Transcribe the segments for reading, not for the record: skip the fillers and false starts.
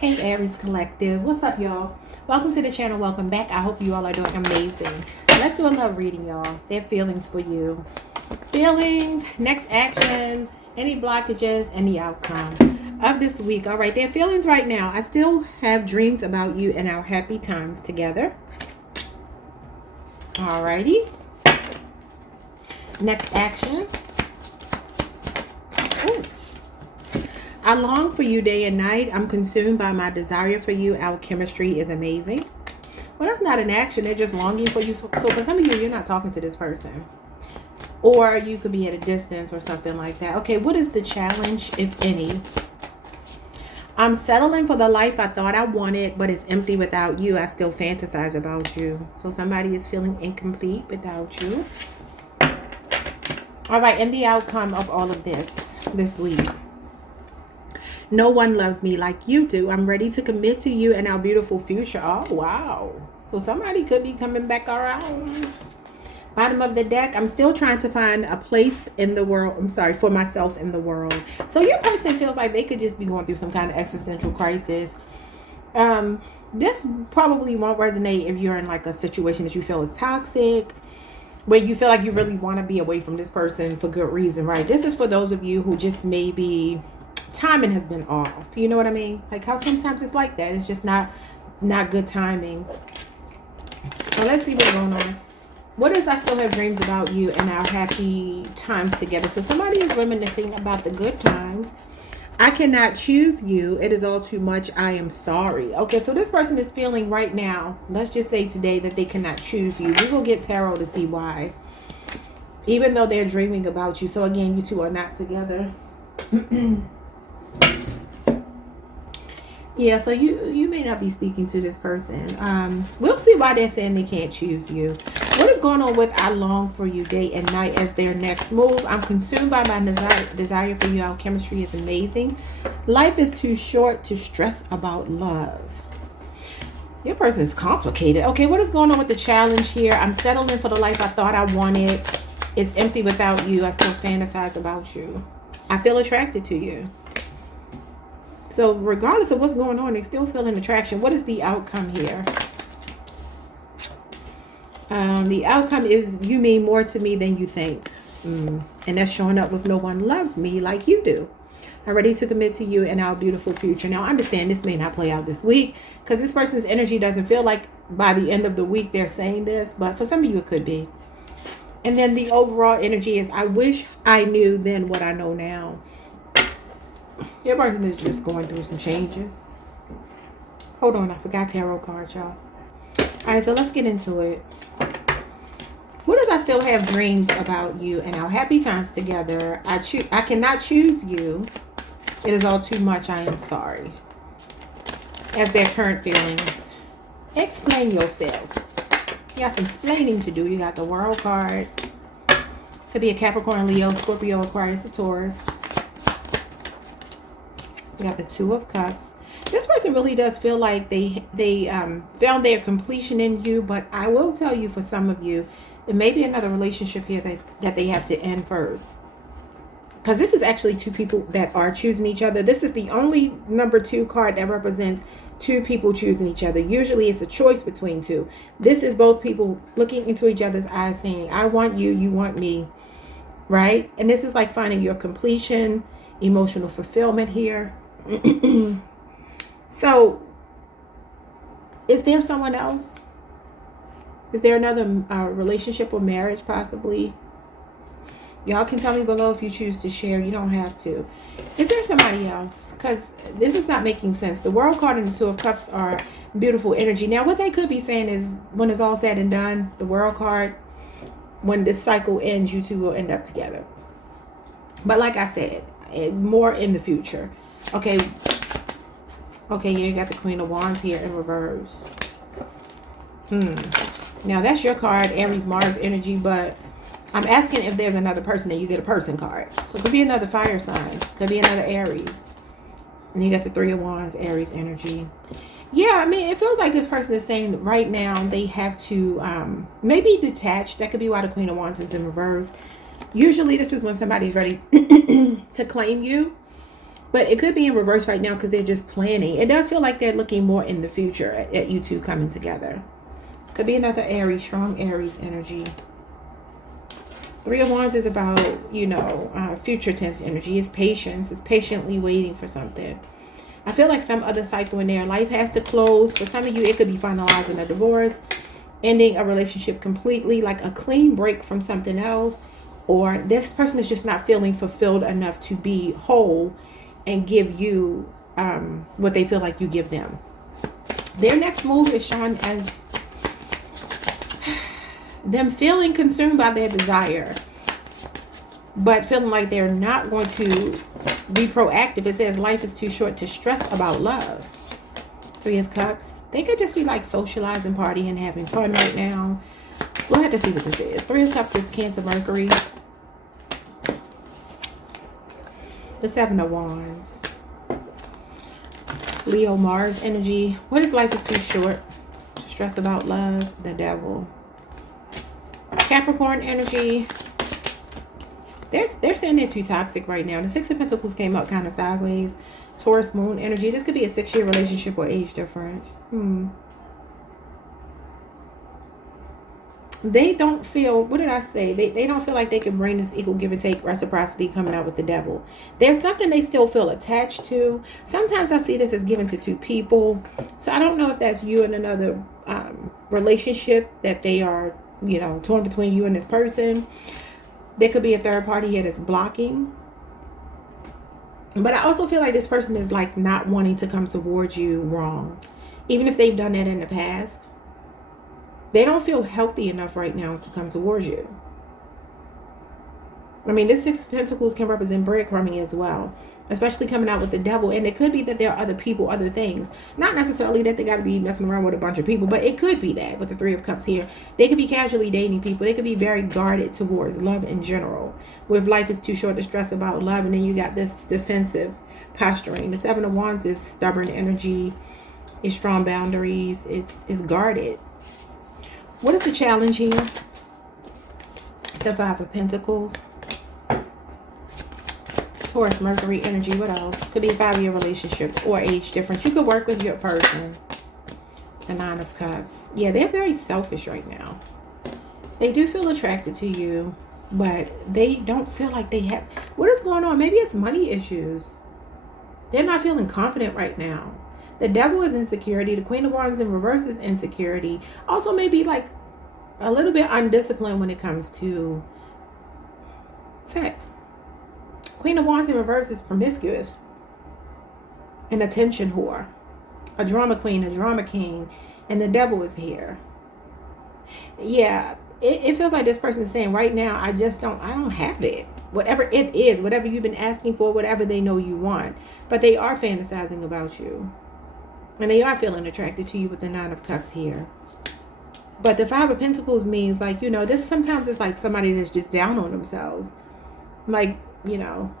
Hey Aries Collective, what's up y'all? Welcome to the channel, welcome back. I hope you all are doing amazing. Let's do a love reading, y'all. Their feelings for you. Feelings, next actions, any blockages, and the outcome of this week. All right, their feelings right now. I still have dreams about you and our happy times together. Alrighty. Next action. Ooh. I long for you day and night. I'm consumed by my desire for you. Our chemistry is amazing. Well, that's not an action. They're just longing for you. So for some of you, you're not talking to this person. Or you could be at a distance or something like that. Okay, what is the challenge, if any? I'm settling for the life I thought I wanted, but it's empty without you. I still fantasize about you. So somebody is feeling incomplete without you. All right, and the outcome of all of this week. No one loves me like you do. I'm ready to commit to you and our beautiful future. Oh, wow. So somebody could be coming back around. Bottom of the deck, I'm still trying to find a place in the world. I'm sorry, for myself in the world. So your person feels like they could just be going through some kind of existential crisis. This probably won't resonate if you're in like a situation that you feel is toxic, where you feel like you really want to be away from this person for good reason, right? This is for those of you who just maybe timing has been off. You know what I mean? Like how sometimes it's like that. It's just not good timing. So let's see what's going on. What is I still have dreams about you and our happy times together? So somebody is reminiscing about the good times. I cannot choose you. It is all too much. I am sorry. Okay, so this person is feeling right now, let's just say today, that they cannot choose you. We will get tarot to see why. Even though they're dreaming about you. So again, you two are not together. Yeah, so you may not be speaking to this person. We'll see why they're saying they can't choose you. What is going on with I long for you day and night as their next move? I'm consumed by my desire for you. Our chemistry is amazing. Life is too short to stress about love. Your person is complicated. Okay, what is going on with the challenge here? I'm settling for the life I thought I wanted. It's empty without you. I still fantasize about you. I feel attracted to you. So regardless of what's going on, they still feel an attraction. What is the outcome here? The outcome is you mean more to me than you think. And that's showing up with no one loves me like you do. I'm ready to commit to you and our beautiful future. Now, I understand this may not play out this week because this person's energy doesn't feel like by the end of the week they're saying this. But for some of you, it could be. And then the overall energy is I wish I knew then what I know now. Your person is just going through some changes. Hold on, I forgot tarot cards, y'all. All right, so let's get into it. What does I still have dreams about you and our happy times together? I cannot choose you. It is all too much. I am sorry. As their current feelings. Explain yourself. You got some explaining to do. You got the World card. Could be a Capricorn, Leo, Scorpio, Aquarius, or Taurus. You got the Two of Cups. This person really does feel like they found their completion in you, but I will tell you, for some of you, it may be another relationship here that they have to end first. Because this is actually two people that are choosing each other. This is the only number 2 card that represents two people choosing each other. Usually it's a choice between two. This is both people looking into each other's eyes saying, I want you, you want me, right? And this is like finding your completion, emotional fulfillment here. So, is there someone else? Is there another relationship or marriage possibly? Y'all can tell me below if you choose to share. You don't have to. Is there somebody else? Because this is not making sense. The World card and the Two of Cups are beautiful energy. Now, what they could be saying is when it's all said and done, the World card, when this cycle ends, you two will end up together. But like I said, more in the future. Okay, yeah, you got the Queen of Wands here in reverse. Now, that's your card, Aries, Mars energy, but I'm asking if there's another person, and you get a person card. So it could be another fire sign. Could be another Aries. And you got the Three of Wands, Aries energy. Yeah, I mean, it feels like this person is saying right now they have to maybe detach. That could be why the Queen of Wands is in reverse. Usually this is when somebody's ready to claim you. But it could be in reverse right now because they're just planning. It does feel like they're looking more in the future at you two coming together. Could be another Aries, strong Aries energy. Three of Wands is about, you know, future tense energy. It's patience. It's patiently waiting for something. I feel like some other cycle in there. Life has to close. For some of you, it could be finalizing a divorce, ending a relationship completely, like a clean break from something else. Or this person is just not feeling fulfilled enough to be whole and give you what they feel like you give them. Their next move is shown as them feeling consumed by their desire, but feeling like they're not going to be proactive. It says life is too short to stress about love. Three of Cups. They could just be like socializing, partying, having fun right now. We'll have to see what this is. Three of Cups is Cancer, Mercury. The Seven of Wands. Leo, Mars energy. What is life is too short to stress about love? The Devil. Capricorn energy. They're saying they're too toxic right now. The Six of Pentacles came up kind of sideways. Taurus moon energy. This could be a 6-year relationship or age difference. They don't feel, what did I say? They don't feel like they can bring this equal give and take reciprocity coming out with the Devil. There's something they still feel attached to. Sometimes I see this as given to two people. So I don't know if that's you and another relationship that they are, you know, torn between you and this person. There could be a third party here that's blocking. But I also feel like this person is like not wanting to come towards you wrong. Even if they've done that in the past. They don't feel healthy enough right now to come towards you. I mean, this Six of Pentacles can represent breadcrumbing as well. Especially coming out with the Devil. And it could be that there are other people, other things. Not necessarily that they got to be messing around with a bunch of people. But it could be that with the Three of Cups here. They could be casually dating people. They could be very guarded towards love in general. With life is too short to stress about love. And then you got this defensive posturing. The Seven of Wands is stubborn energy. It's strong boundaries. It's guarded. What is the challenge here? The Five of Pentacles. Taurus, Mercury energy. What else? Could be a 5-year relationship or age difference. You could work with your person. The Nine of Cups. Yeah, they're very selfish right now. They do feel attracted to you, but they don't feel like they have... What is going on? Maybe it's money issues. They're not feeling confident right now. The Devil is insecurity. The Queen of Wands in reverse is insecurity. Also maybe like a little bit undisciplined when it comes to sex. Queen of Wands in reverse is promiscuous. An attention whore. A drama queen, a drama king. And the Devil is here. Yeah, it feels like this person is saying right now, I don't have it. Whatever it is, whatever you've been asking for, whatever they know you want. But they are fantasizing about you. And they are feeling attracted to you with the Nine of Cups here. But the Five of Pentacles means like, you know, this sometimes it's like somebody that's just down on themselves. Like, you know,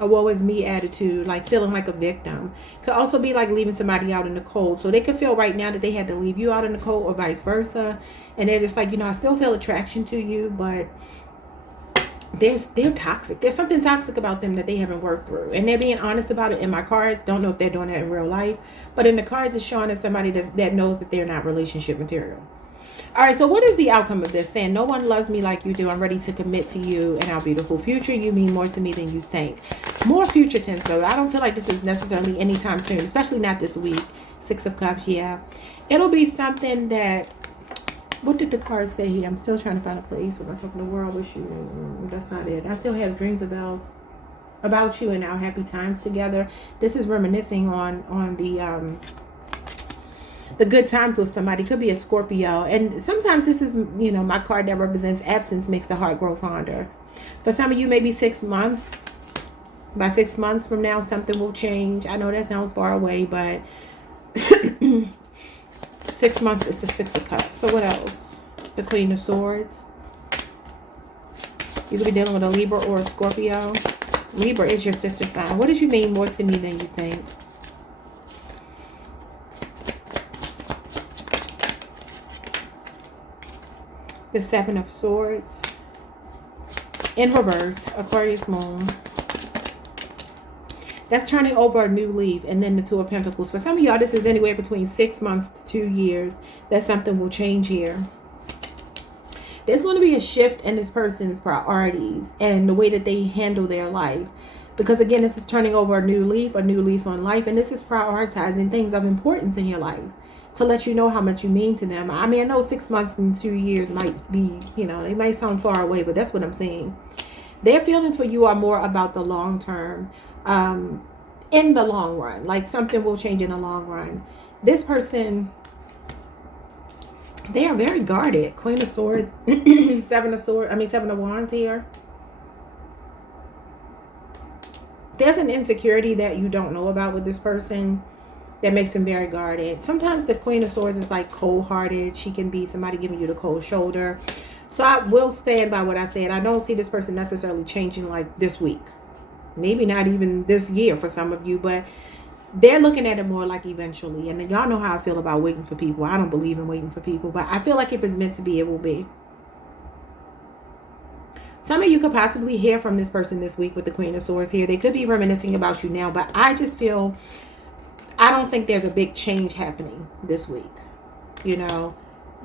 a woe is me attitude, like feeling like a victim. Could also be like leaving somebody out in the cold. So they could feel right now that they had to leave you out in the cold or vice versa. And they're just like, you know, I still feel attraction to you, but they're toxic. There's something toxic about them that they haven't worked through. And they're being honest about it in my cards. Don't know if they're doing that in real life. But in the cards, it's showing as somebody that knows that they're not relationship material. All right, so what is the outcome of this? Saying, no one loves me like you do. I'm ready to commit to you and our beautiful future. You mean more to me than you think. More future tense, though. I don't feel like this is necessarily anytime soon, especially not this week. Six of Cups, yeah. It'll be something that... What did the cards say here? I'm still trying to find a place for myself in the world with you. That's not it. I still have dreams about you and our happy times together. This is reminiscing on the good times with somebody. Could be a Scorpio. And sometimes this is, you know, my card that represents absence makes the heart grow fonder. For some of you, maybe 6 months. By 6 months from now, something will change. I know that sounds far away, but 6 months is the Six of Cups. So what else? The Queen of Swords. You could be dealing with a Libra or a Scorpio. Libra is your sister sign. What does you mean more to me than you think? The Seven of Swords. In reverse, Aquarius moon. That's turning over a new leaf. And then the Two of Pentacles. For some of y'all, this is anywhere between 6 months to 2 years that something will change here. There's going to be a shift in this person's priorities and the way that they handle their life. Because again, this is turning over a new leaf on life. And this is prioritizing things of importance in your life to let you know how much you mean to them. I mean, I know 6 months and 2 years might be, you know, they might sound far away, but that's what I'm saying. Their feelings for you are more about the long term, in the long run. Like something will change in the long run. This person, they are very guarded. Queen of Swords, Seven of Wands here. There's an insecurity that you don't know about with this person that makes them very guarded. Sometimes the Queen of Swords is like cold-hearted. She can be somebody giving you the cold shoulder. So I will stand by what I said. I don't see this person necessarily changing like this week. Maybe not even this year for some of you, but they're looking at it more like eventually. And y'all know how I feel about waiting for people. I don't believe in waiting for people, but I feel like if it's meant to be, it will be. Some of you could possibly hear from this person this week with the Queen of Swords here. They could be reminiscing about you now, but I just feel, I don't think there's a big change happening this week. You know,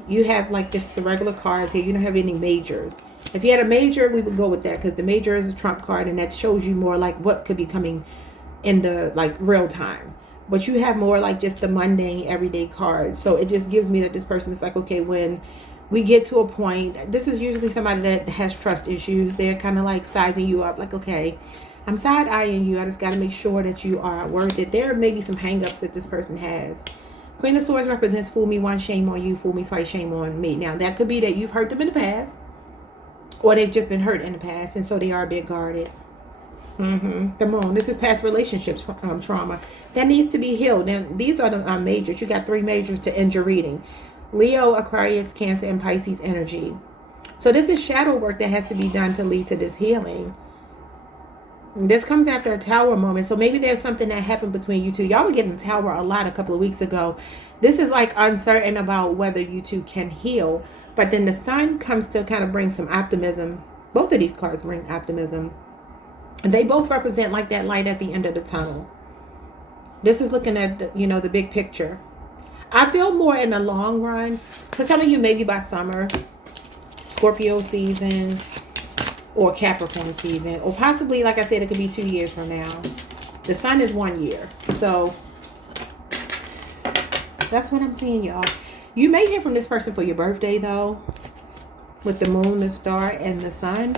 you have like just the regular cards here. You don't have any majors. If you had a major, we would go with that because the major is a trump card and that shows you more like what could be coming in the like real time. But you have more like just the mundane everyday cards. So it just gives me that this person is like, okay, when we get to a point, this is usually somebody that has trust issues. They're kind of like sizing you up like, okay, I'm side-eyeing you. I just got to make sure that you are worth it. There may be some hang-ups that this person has. Queen of Swords represents fool me once, shame on you. Fool me twice, shame on me. Now, that could be that you've hurt them in the past. Or they've just been hurt in the past. And so they are a bit guarded. The Moon. This is past relationships trauma. That needs to be healed. Now, these are the majors. You got 3 majors to end your reading. Leo, Aquarius, Cancer, and Pisces energy. So this is shadow work that has to be done to lead to this healing. This comes after a Tower moment. So maybe there's something that happened between you two. Y'all were getting Tower a lot a couple of weeks ago. This is like uncertain about whether you two can heal. But then the Sun comes to kind of bring some optimism. Both of these cards bring optimism. And they both represent like that light at the end of the tunnel. This is looking at the, you know, the big picture. I feel more in the long run. For some of you, maybe by summer, Scorpio season, or Capricorn season, or possibly, like I said, it could be 2 years from now. The Sun is 1 year. So that's what I'm seeing, y'all. You may hear from this person for your birthday, though, with the Moon, the Star, and the Sun.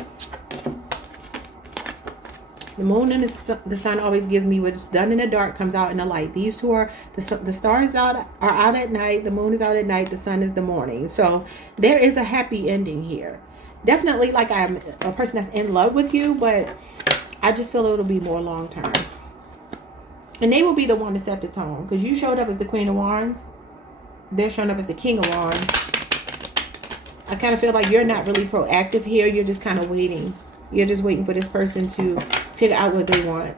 The Moon and the Sun always gives me what's done in the dark comes out in the light. These two are, the stars are out at night, the Moon is out at night, the Sun is the morning. So there is a happy ending here. Definitely like I'm a person that's in love with you, but I just feel it'll be more long term. And they will be the one to set the tone. Because you showed up as the Queen of Wands. They're showing up as the King of Wands. I kind of feel like you're not really proactive here. You're just kind of waiting. You're just waiting for this person to figure out what they want.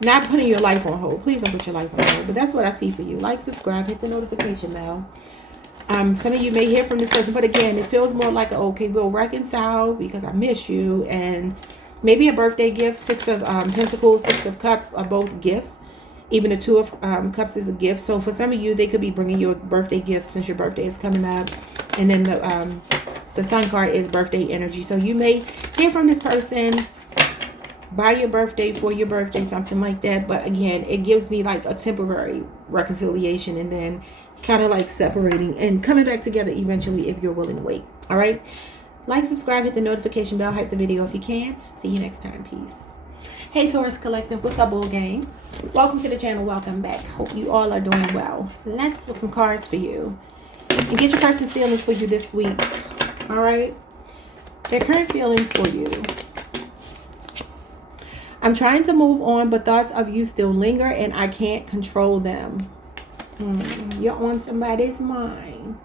Not putting your life on hold. Please don't put your life on hold. But that's what I see for you. Like, subscribe, hit the notification bell. Some of you may hear from this person. But again, it feels more like, okay, we'll reconcile because I miss you. And maybe a birthday gift. 6 of Pentacles, 6 of Cups are both gifts. Even the 2 of Cups is a gift. So for some of you, they could be bringing you a birthday gift since your birthday is coming up. And then the Sun card is birthday energy. So you may hear from this person by your birthday, for your birthday, something like that. But again, it gives me like a temporary reconciliation and then kind of like separating and coming back together eventually if you're willing to wait. All right. Like, subscribe, hit the notification bell, hype the video if you can. See you next time. Peace. Hey Taurus Collective, what's up, bull gang? Welcome to the channel. Welcome back. Hope you all are doing well. Let's put some cards for you and get your person's feelings for you this week. All right, their current feelings for you. I'm trying to move on, but thoughts of you still linger and I can't control them. You're on somebody's mind.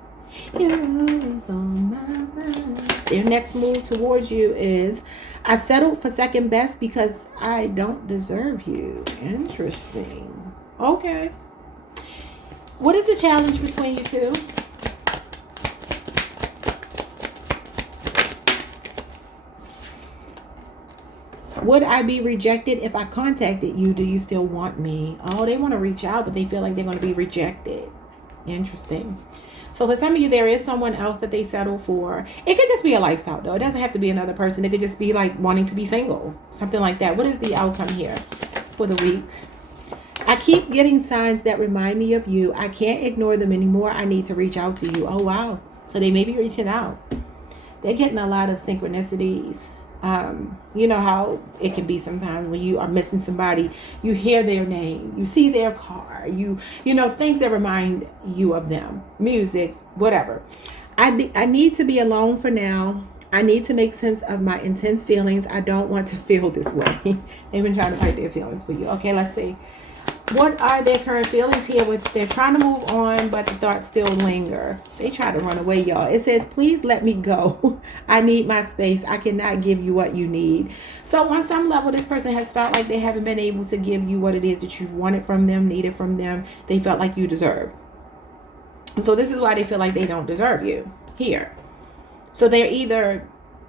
You're always on my mind. Their next move towards you is, I settled for second best because I don't deserve you. Interesting. Okay. What is the challenge between you two? Would I be rejected if I contacted you? Do you still want me? Oh, they want to reach out, but they feel like they're going to be rejected. Interesting. So for some of you, there is someone else that they settle for. It could just be a lifestyle, though. It doesn't have to be another person. It could just be like wanting to be single. Something like that. What is the outcome here for the week? I keep getting signs that remind me of you. I can't ignore them anymore. I need to reach out to you. Oh, wow. So they may be reaching out. They're getting a lot of synchronicities. You know how it can be sometimes when you are missing somebody, you hear their name, you see their car, you know, things that remind you of them, music, whatever. I need to be alone for now. I need to make sense of my intense feelings. I don't want to feel this way. They've been trying to fight their feelings for you. Okay, let's see. What are their current feelings here? They're trying to move on, but the thoughts still linger. They try to run away, y'all. It says, please let me go. I need my space. I cannot give you what you need. So on some level, this person has felt like they haven't been able to give you what it is that you've wanted from them, needed from them. They felt like you deserve. So this is why they feel like they don't deserve you here. So they're either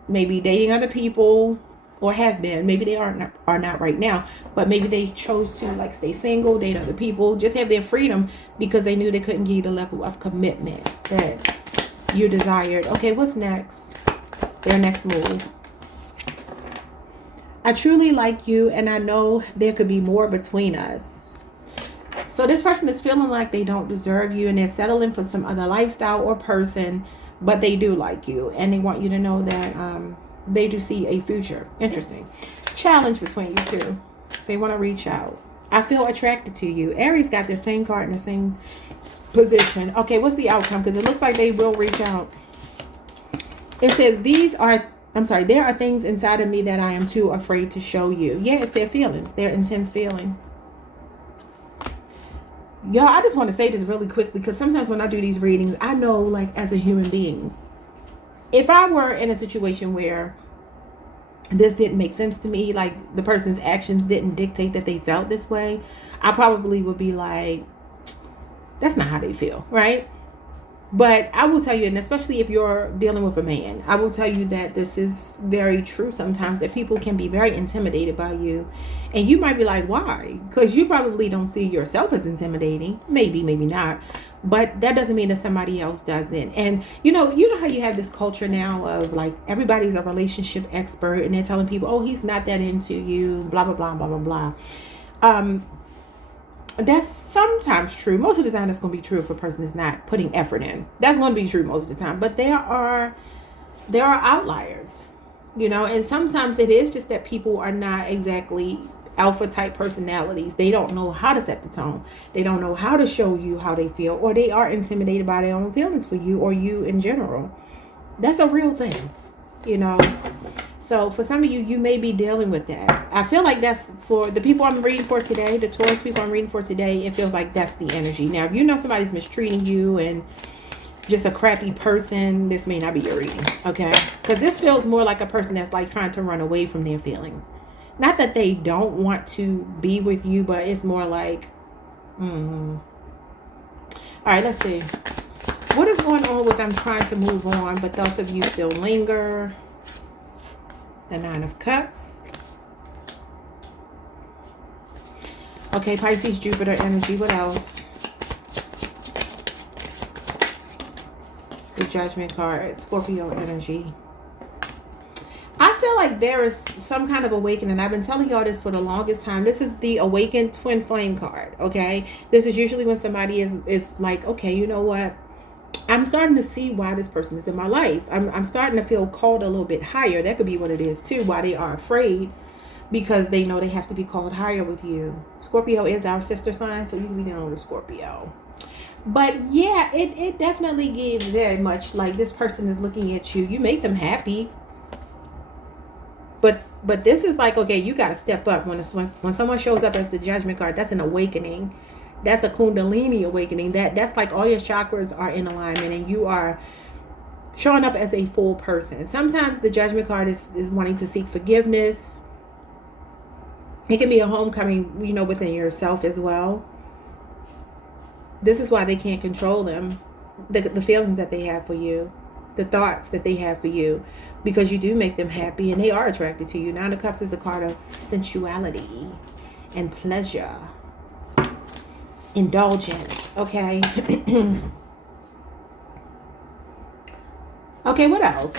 maybe dating other people, or have been. Maybe they are not right now, but maybe they chose to like stay single, date other people, just have their freedom because they knew they couldn't give you the level of commitment that you desired. Okay, what's next? Their next move. I truly like you, and I know there could be more between us. So this person is feeling like they don't deserve you, and they're settling for some other lifestyle or person, but they do like you, and they want you to know that they do see a future. Interesting. Challenge between you two. They want to reach out. I feel attracted to you. Aries got the same card in the same position. Okay, what's the outcome? Because it looks like they will reach out. It says, there are things inside of me that I am too afraid to show you. Yeah, it's their feelings. Their intense feelings. Y'all, I just want to say this really quickly because sometimes when I do these readings, I know, like, as a human being, if I were in a situation where this didn't make sense to me, like the person's actions didn't dictate that they felt this way, I probably would be like, that's not how they feel, right? But I will tell you, and especially if you're dealing with a man, I will tell you that this is very true sometimes, that people can be very intimidated by you. And you might be like, why? Because you probably don't see yourself as intimidating. Maybe, maybe not. But that doesn't mean that somebody else doesn't. And you know how you have this culture now of like everybody's a relationship expert and they're telling people, oh, he's not that into you, blah, blah, blah, blah, blah, blah. That's sometimes true. Most of the time, that's going to be true if a person is not putting effort in. That's going to be true most of the time. But there are outliers, you know, and sometimes it is just that people are not exactly alpha type personalities. They don't know how to set the tone. They don't know how to show you how they feel, or they are intimidated by their own feelings for you or you in general. That's a real thing, you know. So for some of you, you may be dealing with that. I feel like that's for the people I'm reading for today, the Taurus people I'm reading for today. It feels like that's the energy. Now, if you know somebody's mistreating you and just a crappy person, this may not be your reading, okay? Because this feels more like a person that's like trying to run away from their feelings. Not that they don't want to be with you, but it's more like, all right, let's see. What is going on with them trying to move on, but those of you still linger? The Nine of Cups. Okay, Pisces, Jupiter energy. What else? The Judgment card. Scorpio energy. I feel like there is some kind of awakening. I've been telling y'all this for the longest time. This is the Awakened Twin Flame card, okay? This is usually when somebody is like, okay, you know what? I'm starting to see why this person is in my life. I'm starting to feel called a little bit higher. That could be what it is too, why they are afraid, because they know they have to be called higher with you. Scorpio is our sister sign, so you can be dealing with Scorpio. But yeah, it definitely gives very much like this person is looking at you. You make them happy. But this is like, okay, you got to step up. When someone shows up as the Judgment card, that's an awakening. That's a Kundalini awakening. That's like all your chakras are in alignment and you are showing up as a full person. Sometimes the Judgment card is wanting to seek forgiveness. It can be a homecoming, you know, within yourself as well. This is why they can't control them, the feelings that they have for you. the thoughts that they have for you, because you do make them happy and they are attracted to you. Nine of Cups is a card of sensuality and pleasure, indulgence. Okay. Okay, what else?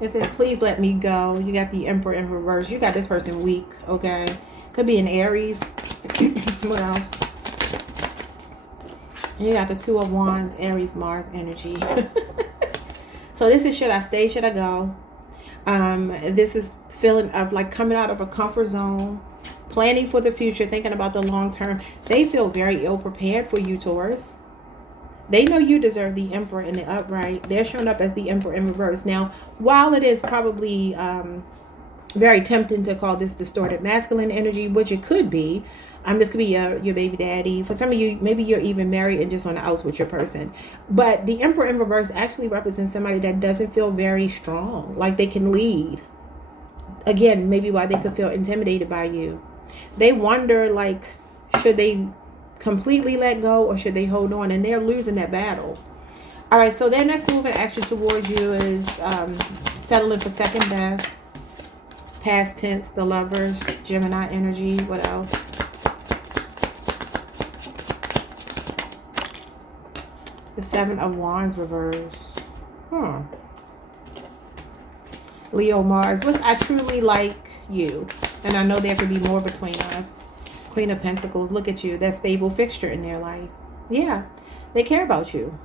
It said, please let me go. You got the Emperor in reverse. You got this person weak. Okay. Could be an Aries. What else? And you got the Two of Wands, Aries, Mars energy. So this is, should I stay? Should I go? This is feeling of like coming out of a comfort zone, planning for the future, thinking about the long term. They feel very ill prepared for you, Taurus. They know you deserve the Emperor in the upright. They're showing up as the Emperor in reverse. Now, while it is probably very tempting to call this distorted masculine energy, which it could be, this could be your baby daddy. For some of you, maybe you're even married and just on the outs with your person. But the Emperor in reverse actually represents somebody that doesn't feel very strong, like they can lead. Again, maybe why they could feel intimidated by you. They wonder, like, should they completely let go or should they hold on? And they're losing that battle. All right, so their next move and action towards you is settling for second best. Past tense, the Lovers, Gemini energy. What else? The Seven of Wands reverse. Leo, Mars. I truly like you, and I know there could be more between us. Queen of Pentacles. Look at you. That stable fixture in their life. Yeah, they care about you.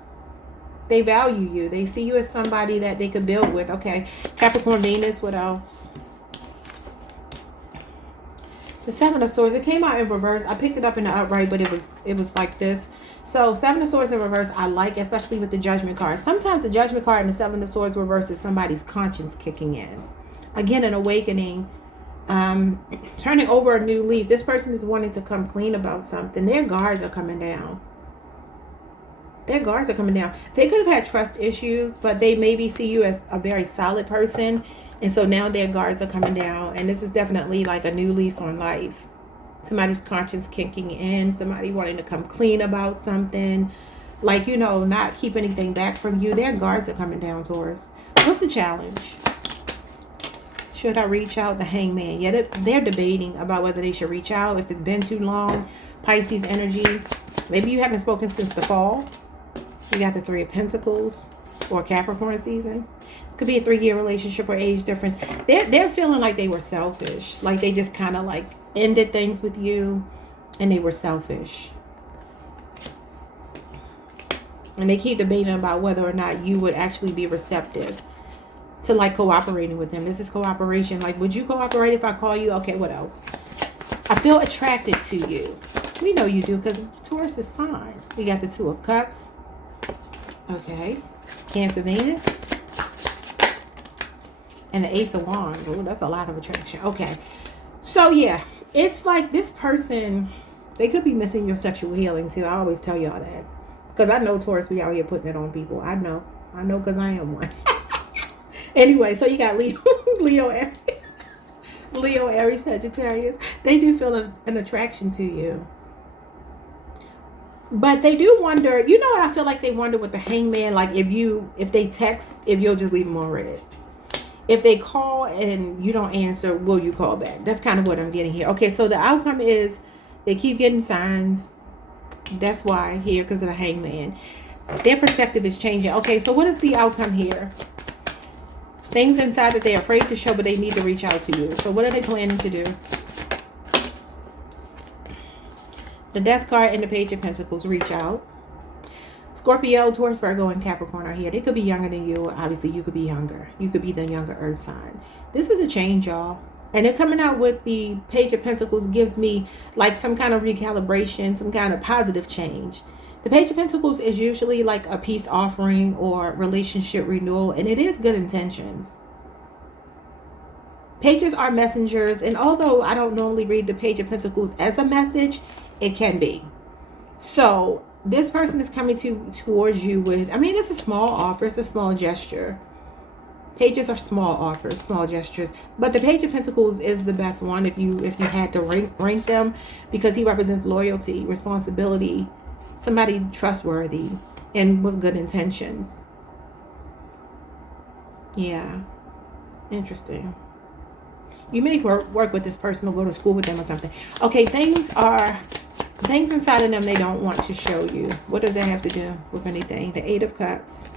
They value you. They see you as somebody that they could build with. Okay, Capricorn, Venus. What else? The Seven of Swords. It came out in reverse. I picked it up in the upright, but it was like this. So Seven of Swords in reverse, I like, especially with the Judgment card. Sometimes the Judgment card and the Seven of Swords reverse is somebody's conscience kicking in. Again, an awakening. Turning over a new leaf. This person is wanting to come clean about something. Their guards are coming down. Their guards are coming down. They could have had trust issues, but they maybe see you as a very solid person. And so now their guards are coming down. And this is definitely like a new lease on life. Somebody's conscience kicking in. Somebody wanting to come clean about something. Like, you know, not keep anything back from you. Their guards are coming down, Taurus. What's the challenge? Should I reach out? The Hangman. Yeah, they're debating about whether they should reach out. If it's been too long. Pisces energy. Maybe you haven't spoken since the fall. You got the Three of Pentacles. Or Capricorn season. This could be a 3-year relationship or age difference. They're feeling like they were selfish. Like they just kind of like ended things with you. And they were selfish. And they keep debating about whether or not you would actually be receptive to like cooperating with them. This is cooperation. Like, would you cooperate if I call you? Okay, what else? I feel attracted to you. We know you do because Taurus is fine. We got the Two of Cups. Okay. Cancer, Venus. And the Ace of Wands. Oh, that's a lot of attraction. Okay. So, yeah. It's like this person, they could be missing your sexual healing too. I always tell y'all that. Because I know Taurus be out here putting it on people. I know. I know because I am one. Anyway, so you got Leo, Aries, Sagittarius. They do feel an attraction to you. But they do wonder, you know what I feel like they wonder with the Hangman, like if they text, if you'll just leave them on red. If they call and you don't answer, will you call back? That's kind of what I'm getting here. Okay, so the outcome is they keep getting signs. That's why here, because of the Hangman. Their perspective is changing. Okay, so what is the outcome here? Things inside that they're afraid to show, but they need to reach out to you. So what are they planning to do? The Death card and the Page of Pentacles. Reach out. Scorpio, Taurus, Virgo, and Capricorn are here. They could be younger than you. Obviously, you could be younger. You could be the younger Earth sign. This is a change, y'all. And they're coming out with the Page of Pentacles. Gives me like some kind of recalibration, some kind of positive change. The Page of Pentacles is usually like a peace offering or relationship renewal, and it is good intentions. Pages are messengers, and although I don't normally read the Page of Pentacles as a message, it can be. So this person is coming towards you with, I mean, it's a small offer, it's a small gesture. Pages are small offers, small gestures, but the Page of Pentacles is the best one if you had to rank them, because he represents loyalty, responsibility, somebody trustworthy and with good intentions. Yeah. Interesting. You may work with this person or go to school with them or something. Okay, things inside of them they don't want to show you. What does that have to do with anything? The Eight of Cups.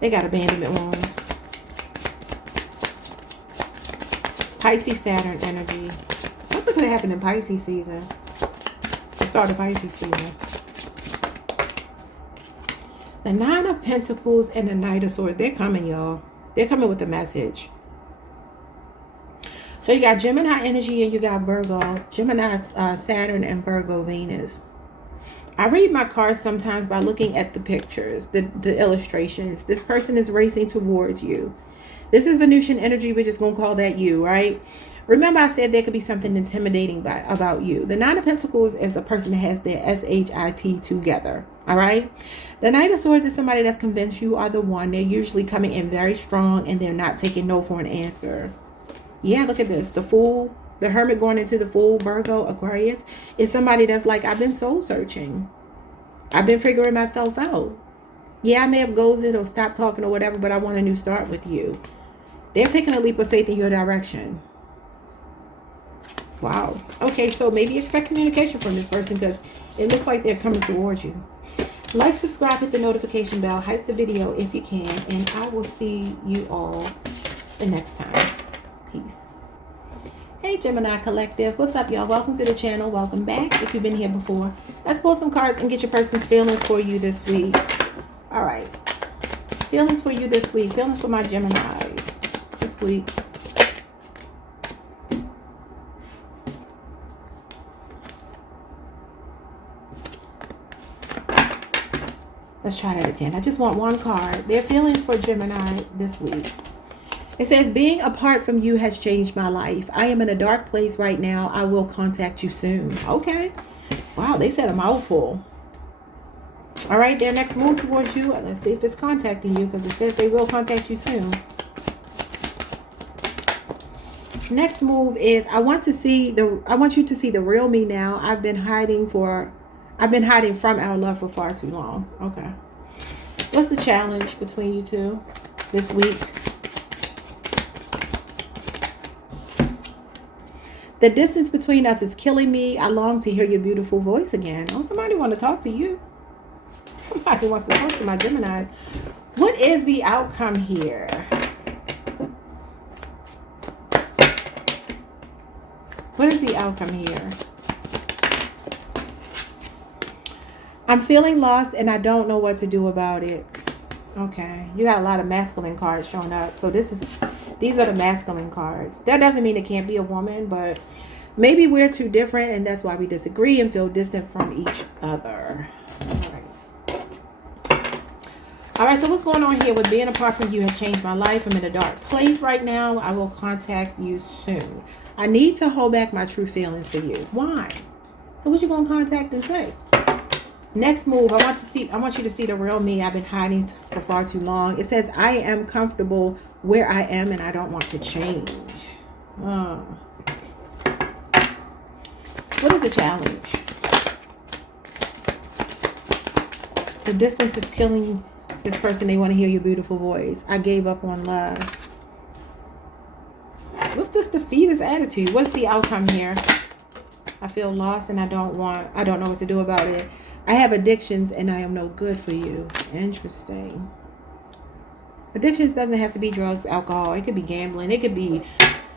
They got abandonment wounds. Pisces, Saturn energy. Something could happen in Pisces season. The start of Pisces season. The Nine of Pentacles and the Knight of Swords. They're coming, y'all. They're coming with a message. So you got Gemini energy and you got Virgo. Gemini, Saturn, and Virgo, Venus. I read my cards sometimes by looking at the pictures, the illustrations. This person is racing towards you. This is Venusian energy. We're just going to call that you, right? Remember I said there could be something intimidating about you. The Nine of Pentacles is a person that has their SHIT together, all right? The Knight of Swords is somebody that's convinced you are the one. They're usually coming in very strong and they're not taking no for an answer. Yeah, look at this. The Fool, the Hermit going into the Fool, Virgo, Aquarius, is somebody that's like, I've been soul searching. I've been figuring myself out. Yeah, I may have ghosted or stopped talking or whatever, but I want a new start with you. They're taking a leap of faith in your direction. Wow. Okay, so maybe expect communication from this person because it looks like they're coming towards you. Like, subscribe, hit the notification bell, hype the video if you can, and I will see you all the next time. Peace. Hey Gemini Collective, what's up y'all? Welcome to the channel. Welcome back if you've been here before. Let's pull some cards and get your person's feelings for you this week. All right, feelings for you this week. Feelings for my Geminis this week. Let's try that again. I just want one card. Their feelings for Gemini this week. It says, being apart from you has changed my life. I am in a dark place right now. I will contact you soon. Okay. Wow, they said a mouthful. All right, their next move towards you. Let's see if it's contacting you because it says they will contact you soon. Next move is I want you to see the real me now. I've been hiding from our love for far too long. Okay. What's the challenge between you two this week? The distance between us is killing me. I long to hear your beautiful voice again. Oh, somebody want to talk to you. Somebody wants to talk to my Geminis. What is the outcome here? What is the outcome here? I'm feeling lost and I don't know what to do about it. Okay. You got a lot of masculine cards showing up. So these are the masculine cards. That doesn't mean it can't be a woman, but maybe we're too different and that's why we disagree and feel distant from each other. All right, so what's going on here with being apart from you has changed my life. I'm in a dark place right now. I will contact you soon. I need to hold back my true feelings for you. Why? So what you going to contact and say? Next move, I want you to see the real me. I've been hiding for far too long. It says, I am comfortable where I am and I don't want to change. What is the challenge? The distance is killing this person. They want to hear your beautiful voice. I gave up on love. What's this defeatist attitude? What's the outcome here? I feel lost and I don't know what to do about it. I have addictions and I am no good for you. Interesting. Addictions doesn't have to be drugs, alcohol. It could be gambling. It could be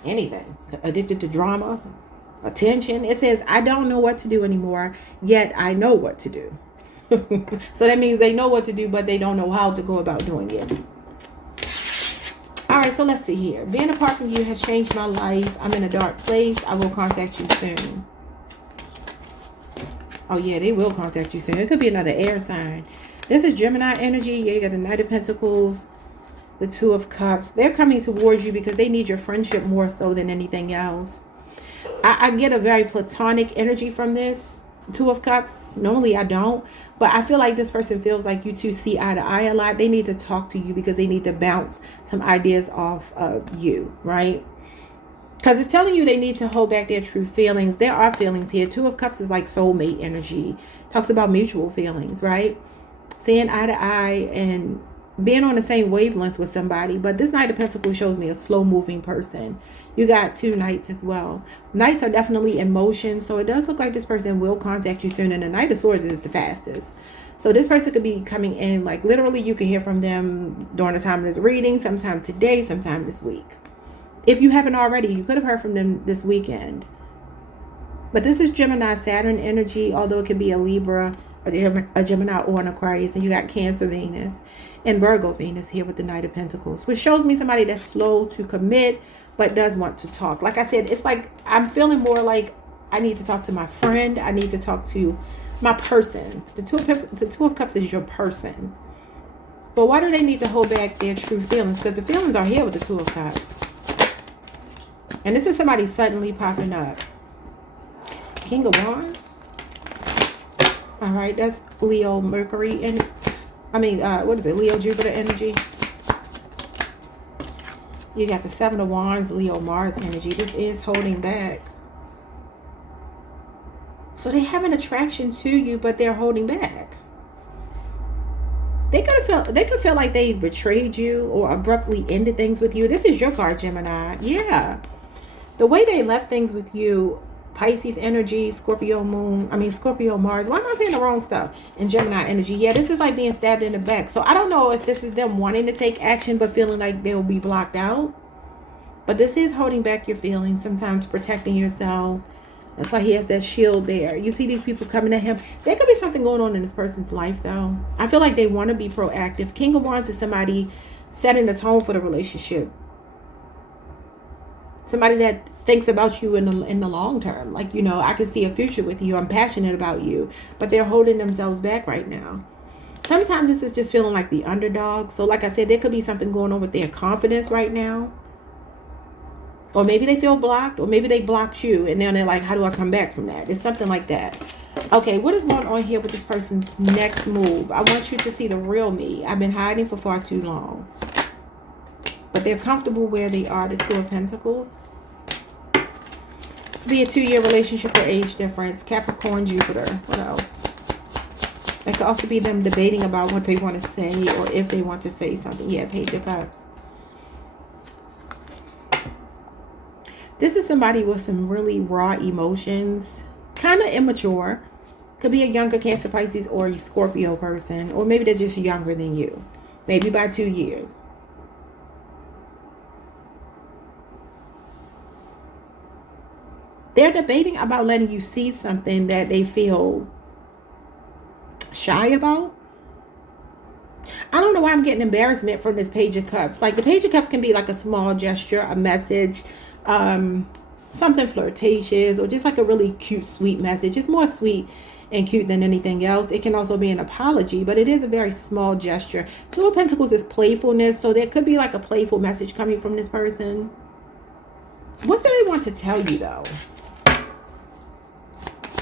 anything. Addicted to drama, attention. It says, I don't know what to do anymore, yet I know what to do. So that means they know what to do, but they don't know how to go about doing it. All right, so let's see here. Being apart from you has changed my life. I'm in a dark place. I will contact you soon. Oh, yeah, they will contact you soon. It could be another air sign. This is Gemini energy. Yeah, you got the Knight of Pentacles, the Two of Cups. They're coming towards you because they need your friendship more so than anything else. I get a very platonic energy from this Two of Cups. Normally, I don't. But I feel like this person feels like you two see eye to eye a lot. They need to talk to you because they need to bounce some ideas off of you, right? Because it's telling you they need to hold back their true feelings. There are feelings here. Two of Cups is like soulmate energy. Talks about mutual feelings, right? Seeing eye to eye and being on the same wavelength with somebody. But this Knight of Pentacles shows me a slow moving person. You got 2 Knights as well. Knights are definitely in motion, so it does look like this person will contact you soon. And the Knight of Swords is the fastest. So this person could be coming in, like literally you could hear from them during the time of this reading, sometime today, sometime this week. If you haven't already, you could have heard from them this weekend. But this is Gemini Saturn energy, although it could be a Libra, a Gemini, or an Aquarius. And you got Cancer Venus and Virgo Venus here with the Knight of Pentacles, which shows me somebody that's slow to commit but does want to talk. Like I said, it's like I'm feeling more like I need to talk to my friend. I need to talk to my person. The Two of Cups is your person. But why do they need to hold back their true feelings? Because the feelings are here with the Two of Cups. And this is somebody suddenly popping up. King of Wands. All right, that's Leo Mercury. And what is it? Leo Jupiter energy. You got the 7 of Wands, Leo Mars energy. This is holding back. So they have an attraction to you, but they're holding back. They could feel like they betrayed you or abruptly ended things with you. This is your card, Gemini. Yeah. The way they left things with you, Pisces energy, Scorpio Mars. Why am I saying the wrong stuff? And Gemini energy. Yeah, this is like being stabbed in the back. So I don't know if this is them wanting to take action but feeling like they'll be blocked out. But this is holding back your feelings, sometimes protecting yourself. That's why he has that shield there. You see these people coming at him. There could be something going on in this person's life, though. I feel like they want to be proactive. King of Wands is somebody setting the tone for the relationship. Somebody that thinks about you in the long term. Like, you know, I can see a future with you. I'm passionate about you. But they're holding themselves back right now. Sometimes this is just feeling like the underdog. So like I said, there could be something going on with their confidence right now. Or maybe they feel blocked, or maybe they blocked you, and then they're like, how do I come back from that? It's something like that. Okay, what is going on here with this person's next move? I want you to see the real me. I've been hiding for far too long. But they're comfortable where they are, the Two of Pentacles. Be a 2-year relationship or age difference. Capricorn, Jupiter. What else? It could also be them debating about what they want to say, or if they want to say something. Yeah, Page of Cups. This is somebody with some really raw emotions, kind of immature. Could be a younger Cancer, Pisces, or a Scorpio person. Or maybe they're just younger than you. Maybe by 2 years. They're debating about letting you see something that they feel shy about. I don't know why I'm getting embarrassment from this Page of Cups. Like the Page of Cups can be like a small gesture, a message. Something flirtatious, or just like a really cute, sweet message. It's more sweet and cute than anything else. It can also be an apology, but it is a very small gesture. Two of Pentacles is playfulness, so there could be like a playful message coming from this person. What do they want to tell you, though?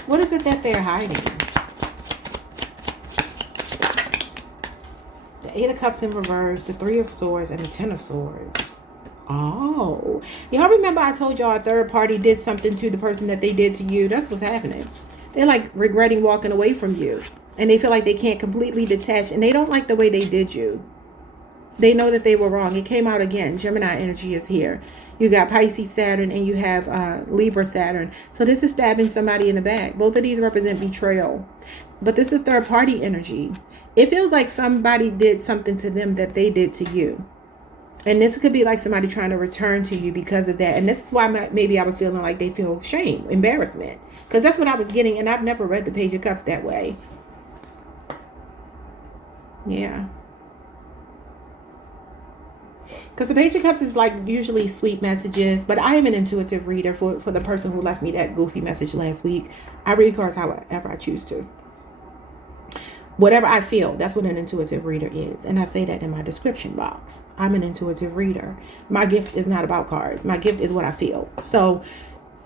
What is it that they're hiding? The 8 of Cups in reverse, the 3 of Swords, and the 10 of Swords. Oh, y'all remember I told y'all a third party did something to the person that they did to you? That's what's happening. They're like regretting walking away from you, and they feel like they can't completely detach, and they don't like the way they did you. They know that they were wrong. It came out again. Gemini energy is here. You got Pisces Saturn, and you have Libra Saturn. So this is stabbing somebody in the back. Both of these represent betrayal, but this is third party energy. It feels like somebody did something to them that they did to you. And this could be like somebody trying to return to you because of that. And this is why maybe I was feeling like they feel shame, embarrassment. Because that's what I was getting. And I've never read the Page of Cups that way. Yeah. Because the Page of Cups is like usually sweet messages. But I am an intuitive reader for the person who left me that goofy message last week. I read cards however I choose to. Whatever I feel, that's what an intuitive reader is. And I say that in my description box. I'm an intuitive reader. My gift is not about cards. My gift is what I feel. So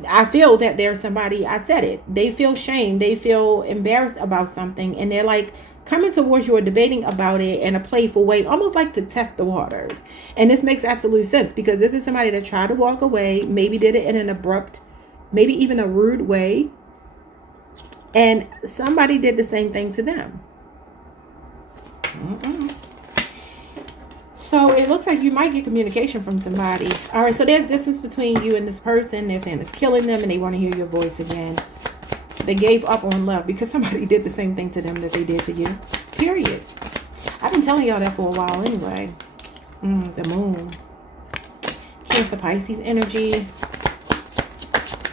I feel that there's somebody, I said it. They feel shame. They feel embarrassed about something. And they're like coming towards you or debating about it in a playful way, almost like to test the waters. And this makes absolute sense because this is somebody that tried to walk away, maybe did it in an abrupt, maybe even a rude way. And somebody did the same thing to them. So it looks like you might get communication from somebody. All right, so there's distance between you and this person. They're saying it's killing them and they want to hear your voice again. They gave up on love because somebody did the same thing to them that they did to you. Period. I've been telling y'all that for a while anyway. The moon. Cancer, Pisces energy.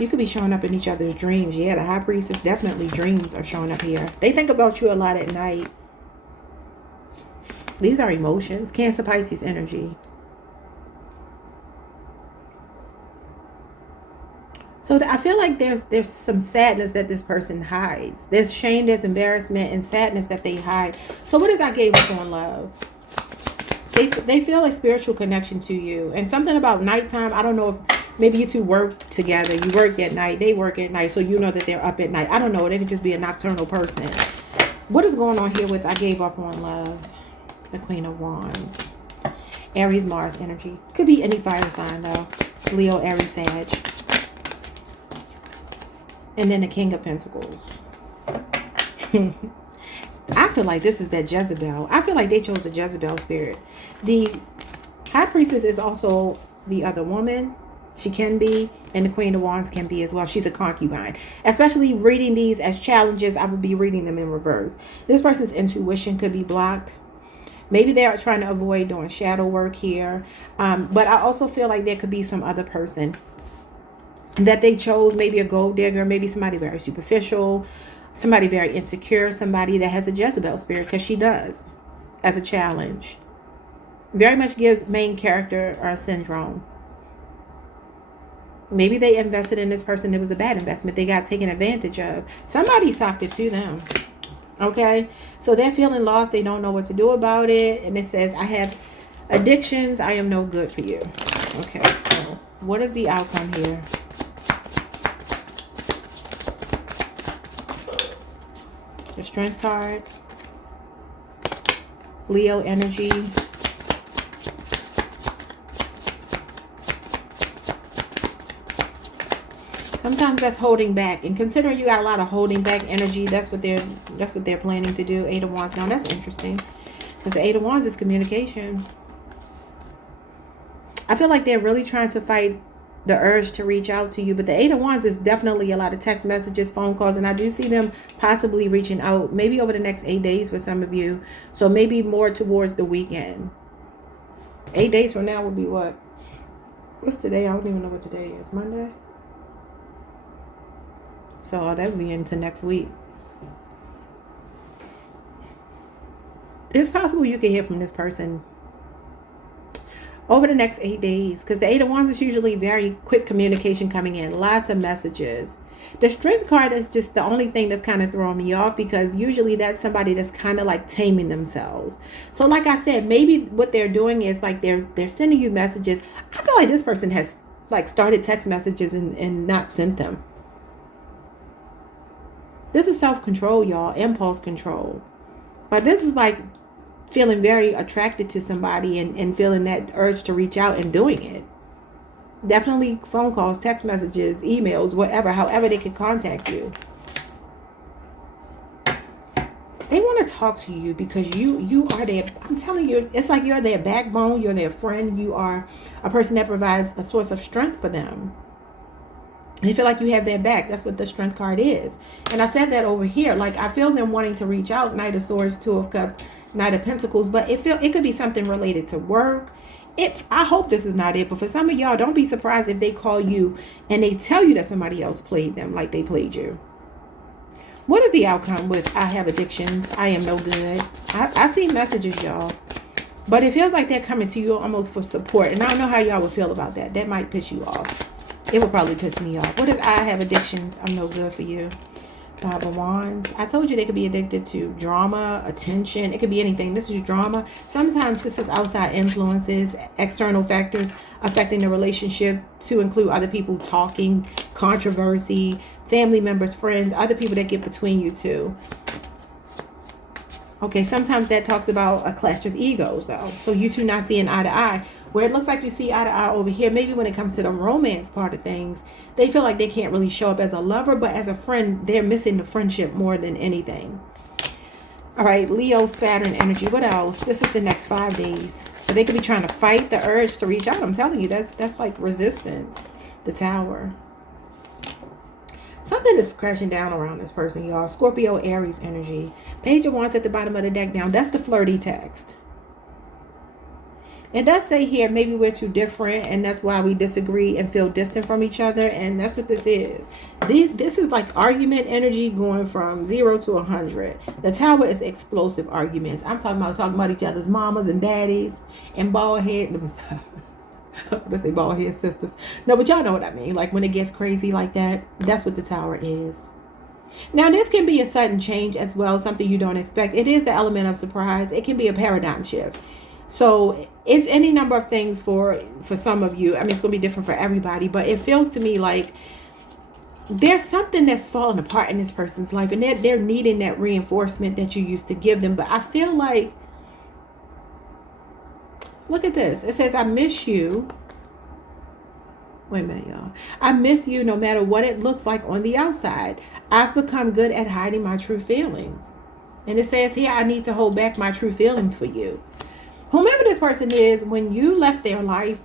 You could be showing up in each other's dreams. Yeah, the High Priestess, definitely dreams are showing up here. They think about you a lot at night. These are emotions. Cancer, Pisces energy. So I feel like there's some sadness that this person hides. There's shame, there's embarrassment, and sadness that they hide. So what is I gave up on love? They feel a spiritual connection to you. And something about nighttime, I don't know if maybe you two work together. You work at night, they work at night, so you know that they're up at night. I don't know. They could just be a nocturnal person. What is going on here with I gave up on love? The Queen of Wands. Aries, Mars energy. Could be any fire sign though. Leo, Aries, Sag. And then the King of Pentacles. I feel like this is that Jezebel. I feel like they chose a Jezebel spirit. The High Priestess is also the other woman. She can be. And the Queen of Wands can be as well. She's a concubine. Especially reading these as challenges, I would be reading them in reverse. This person's intuition could be blocked. Maybe they are trying to avoid doing shadow work here. But I also feel like there could be some other person that they chose. Maybe a gold digger. Maybe somebody very superficial. Somebody very insecure. Somebody that has a Jezebel spirit. Because she does. As a challenge. Very much gives main character syndrome. Maybe they invested in this person. It was a bad investment. They got taken advantage of. Somebody socked it to them. Okay, so they're feeling lost. They don't know what to do about it. And it says, I have addictions. I am no good for you. Okay, so what is the outcome here? The Strength card. Leo energy. Sometimes that's holding back, and considering you got a lot of holding back energy, that's what they're planning to do. Eight of Wands. Now that's interesting, because the Eight of Wands is communication. I feel like they're really trying to fight the urge to reach out to you, but the Eight of Wands is definitely a lot of text messages, phone calls, and I do see them possibly reaching out maybe over the next 8 days for some of you. So maybe more towards the weekend. 8 days from now would be what? What's today? I don't even know what today is. Monday. So that would be into next week. It's possible you can hear from this person over the next 8 days. Because the Eight of Wands is usually very quick communication coming in. Lots of messages. The Strength card is just the only thing that's kind of throwing me off. Because usually that's somebody that's kind of like taming themselves. So like I said, maybe what they're doing is like they're sending you messages. I feel like this person has like started text messages and not sent them. This is self-control, y'all. Impulse control. But this is like feeling very attracted to somebody and feeling that urge to reach out and doing it. Definitely phone calls, text messages, emails, whatever. However they can contact you. They want to talk to you because you are their, I'm telling you, it's like you're their backbone. You're their friend. You are a person that provides a source of strength for them. They feel like you have their back. That's what the Strength card is. And I said that over here. Like, I feel them wanting to reach out. Knight of Swords, Two of Cups, Knight of Pentacles. But it could be something related to work. I hope this is not it. But for some of y'all, don't be surprised if they call you and they tell you that somebody else played them like they played you. What is the outcome with I have addictions? I am no good. I see messages, y'all. But it feels like they're coming to you almost for support. And I don't know how y'all would feel about that. That might piss you off. It would probably piss me off. What is I have addictions? I'm no good for you. Five of Wands. I told you they could be addicted to drama, attention. It could be anything. This is drama. Sometimes this is outside influences, external factors affecting the relationship, to include other people talking, controversy, family members, friends, other people that get between you two. Okay, sometimes that talks about a clash of egos though. So you two not seeing eye to eye. Where it looks like you see eye to eye over here, maybe when it comes to the romance part of things, they feel like they can't really show up as a lover, but as a friend, they're missing the friendship more than anything. All right, Leo, Saturn energy. What else? This is the next 5 days. But they could be trying to fight the urge to reach out. I'm telling you, that's like resistance. The Tower. Something is crashing down around this person, y'all. Scorpio, Aries energy. Page of Wands at the bottom of the deck down. That's the flirty text. It does say here, maybe we're too different, and that's why we disagree and feel distant from each other. And that's what this is. This is like argument energy going from 0 to 100. The Tower is explosive arguments. I'm talking about each other's mamas and daddies and bald head. Let me stop. Let's say bald head sisters. No, but y'all know what I mean. Like when it gets crazy like that, that's what the Tower is. Now, this can be a sudden change as well, something you don't expect. It is the element of surprise. It can be a paradigm shift. So it's any number of things for some of you. I mean, it's going to be different for everybody, but it feels to me like there's something that's falling apart in this person's life, and they're needing that reinforcement that you used to give them. But I feel like, look at this. It says, I miss you. Wait a minute, y'all. I miss you no matter what it looks like on the outside. I've become good at hiding my true feelings. And it says here, I need to hold back my true feelings for you. Whomever this person is, when you left their life,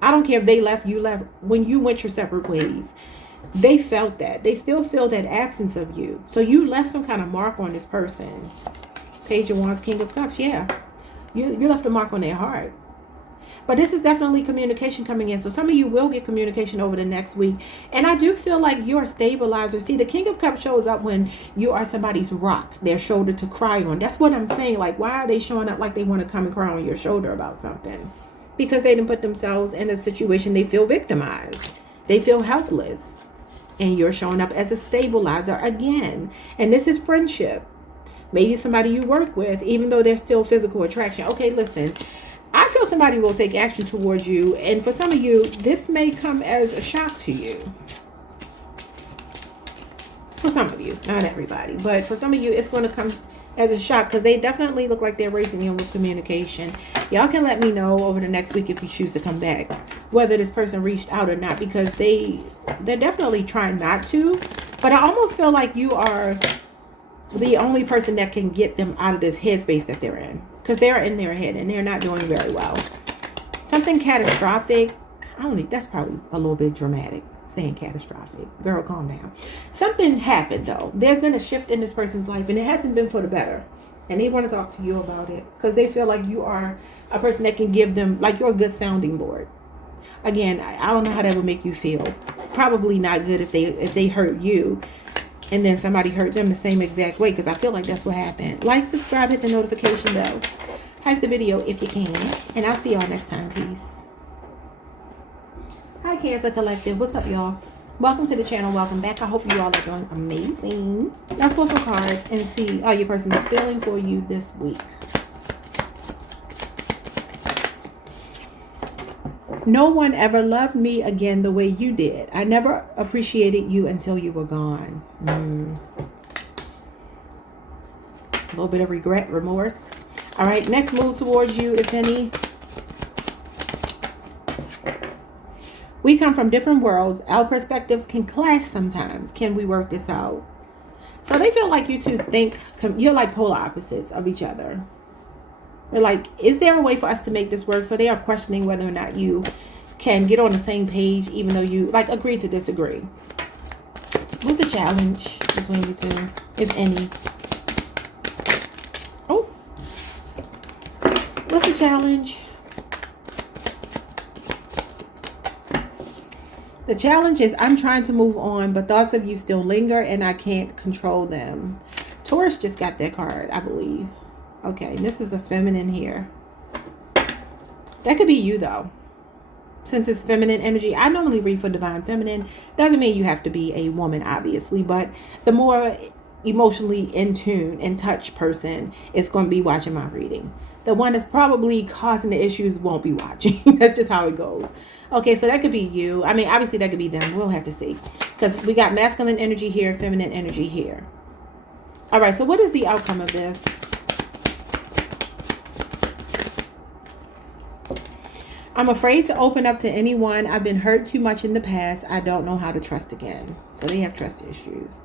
I don't care if they left, you left, when you went your separate ways, they felt that. They still feel that absence of you. So you left some kind of mark on this person. Page of Wands, King of Cups. Yeah. You left a mark on their heart. But this is definitely communication coming in. So some of you will get communication over the next week. And I do feel like you're a stabilizer. See, the King of Cups shows up when you are somebody's rock, their shoulder to cry on. That's what I'm saying. Like, why are they showing up like they want to come and cry on your shoulder about something? Because they didn't put themselves in a situation they feel victimized. They feel helpless. And you're showing up as a stabilizer again. And this is friendship. Maybe somebody you work with, even though there's still physical attraction. Okay, listen. I feel somebody will take action towards you. And for some of you, this may come as a shock to you. For some of you, not everybody. But for some of you, it's going to come as a shock because they definitely look like they're racing you with communication. Y'all can let me know over the next week if you choose to come back, whether this person reached out or not, because they're definitely trying not to. But I almost feel like you are the only person that can get them out of this headspace that they're in. Because they're in their head and they're not doing very well. Something catastrophic. I don't think that's probably a little bit dramatic, saying catastrophic. Girl, calm down. Something happened though. There's been a shift in this person's life and it hasn't been for the better. And they want to talk to you about it because they feel like you are a person that can give them, like you're a good sounding board. Again, I don't know how that would make you feel. Probably not good if they hurt you. And then somebody hurt them the same exact way, because I feel like that's what happened. Like, subscribe, hit the notification bell. Hype the video if you can. And I'll see y'all next time. Peace. Hi, Cancer Collective. What's up, y'all? Welcome to the channel. Welcome back. I hope you all are doing amazing. Let's pull some cards and see how your person is feeling for you this week. No one ever loved me again the way you did. I never appreciated you until you were gone. A little bit of regret, remorse. All right, next move towards you, if any. We come from different worlds. Our perspectives can clash sometimes. Can we work this out? So they feel like you two think, you're like polar opposites of each other. They're like, is there a way for us to make this work? So they are questioning whether or not you can get on the same page, even though you like agree to disagree. What's the challenge between you two, if any? Oh, what's the challenge? The challenge is I'm trying to move on, but thoughts of you still linger and I can't control them. Taurus just got that card, I believe. Okay, this is the feminine here. That could be you though. Since it's feminine energy, I normally read for divine feminine. Doesn't mean you have to be a woman, obviously, but the more emotionally in tune, in touch person is going to be watching my reading. The one that's probably causing the issues won't be watching. That's just how it goes. Okay, so that could be you. I mean, obviously that could be them. We'll have to see. Because we got masculine energy here, feminine energy here. All right, so what is the outcome of this? I'm afraid to open up to anyone. I've been hurt too much in the past. I don't know how to trust again. So they have trust issues.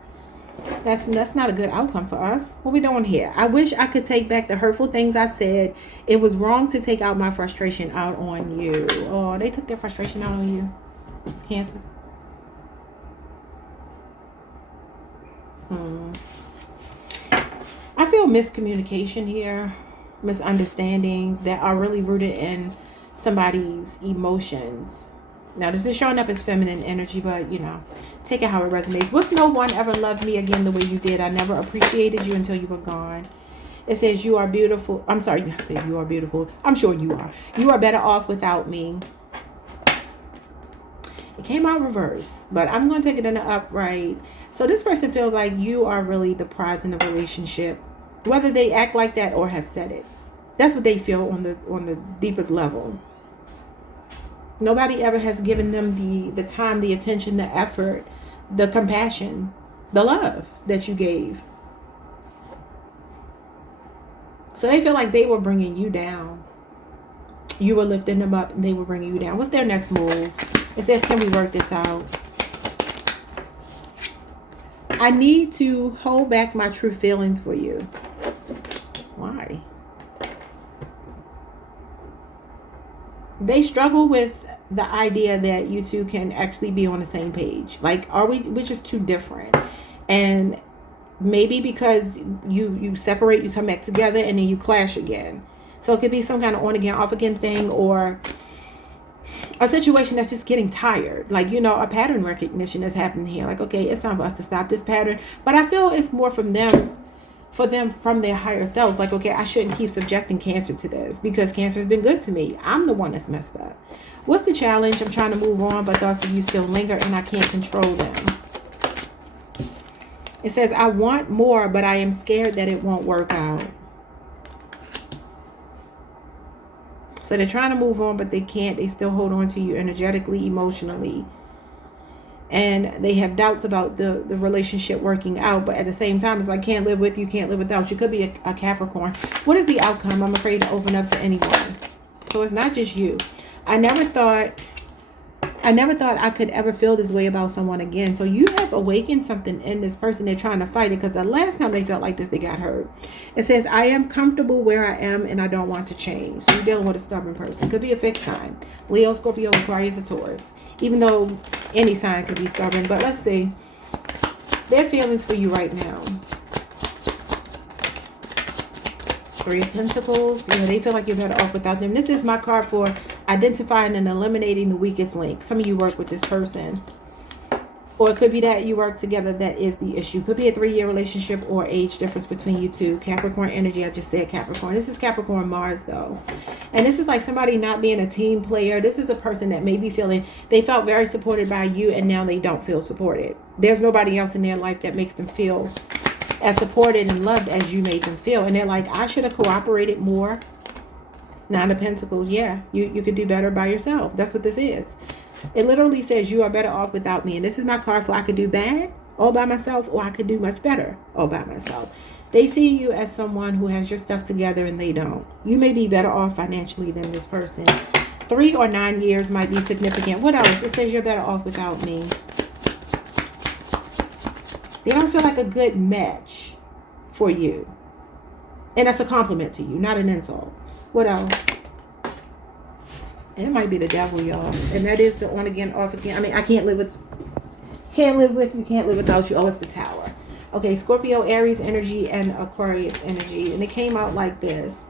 That's not a good outcome for us. What we doing here? I wish I could take back the hurtful things I said. It was wrong to take out my frustration out on you. Oh, they took their frustration out on you. Cancer. I feel miscommunication here. Misunderstandings that are really rooted in somebody's emotions. Now, this is showing up as feminine energy, but, you know, take it how it resonates. With no one ever loved me again the way you did. I never appreciated you until you were gone. It says you are beautiful. I'm sorry, I said you are beautiful. I'm sure you are. You are better off without me. It came out reverse, but I'm going to take it in the upright. So this person feels like you are really the prize in the relationship, whether they act like that or have said it. That's what they feel on the deepest level. Nobody ever has given them the time, the attention, the effort, the compassion, the love that you gave. So they feel like they were bringing you down. You were lifting them up and they were bringing you down. What's their next move? It says, can we work this out? I need to hold back my true feelings for you. Why? They struggle with the idea that you two can actually be on the same page. Like, we're just too different. And maybe because you separate, you come back together, and then you clash again. So it could be some kind of on again, off again thing, or a situation that's just getting tired. Like, you know, a pattern recognition is happening here. Like, okay, it's time for us to stop this pattern. But I feel it's more from them from their higher selves. Like, okay, I shouldn't keep subjecting Cancer to this because Cancer has been good to me. I'm the one that's messed up. What's the challenge? I'm trying to move on, but thoughts of you still linger and I can't control them. It says, I want more, but I am scared that it won't work out. So they're trying to move on, but they can't. They still hold on to you energetically, emotionally. And they have doubts about the relationship working out. But at the same time, it's like, can't live with you, can't live without you. Could be a Capricorn. What is the outcome? I'm afraid to open up to anyone. So it's not just you. I never thought I could ever feel this way about someone again. So you have awakened something in this person. They're trying to fight it because the last time they felt like this, they got hurt. It says, I am comfortable where I am and I don't want to change. So you're dealing with a stubborn person. Could be a fixed sign. Leo, Scorpio, Aquarius, or Taurus. Even though any sign could be stubborn. But let's see. Their feelings for you right now. Three of Pentacles. You know, they feel like you're better off without them. This is my card for identifying and eliminating the weakest link. Some of you work with this person. Or it could be that you work together. That is the issue. Could be a 3-year relationship or age difference between you two. Capricorn energy. I just said Capricorn. This is Capricorn Mars though. And this is like somebody not being a team player. This is a person that may be feeling they felt very supported by you and now they don't feel supported. There's nobody else in their life that makes them feel as supported and loved as you made them feel. And they're like, I should have cooperated more. 9 of Pentacles. Yeah, you could do better by yourself. That's what this is. It literally says you are better off without me. And this is my card for I could do bad all by myself or I could do much better all by myself. They see you as someone who has your stuff together and they don't. You may be better off financially than this person. 3 or 9 years might be significant. What else? It says you're better off without me. They don't feel like a good match for you. And that's a compliment to you, not an insult. What else? It might be the devil, y'all. And that is the on again, off again. I mean, I can't live with you, can't live without you. Oh, it's the Tower. Okay, Scorpio, Aries energy, and Aquarius energy. And it came out like this.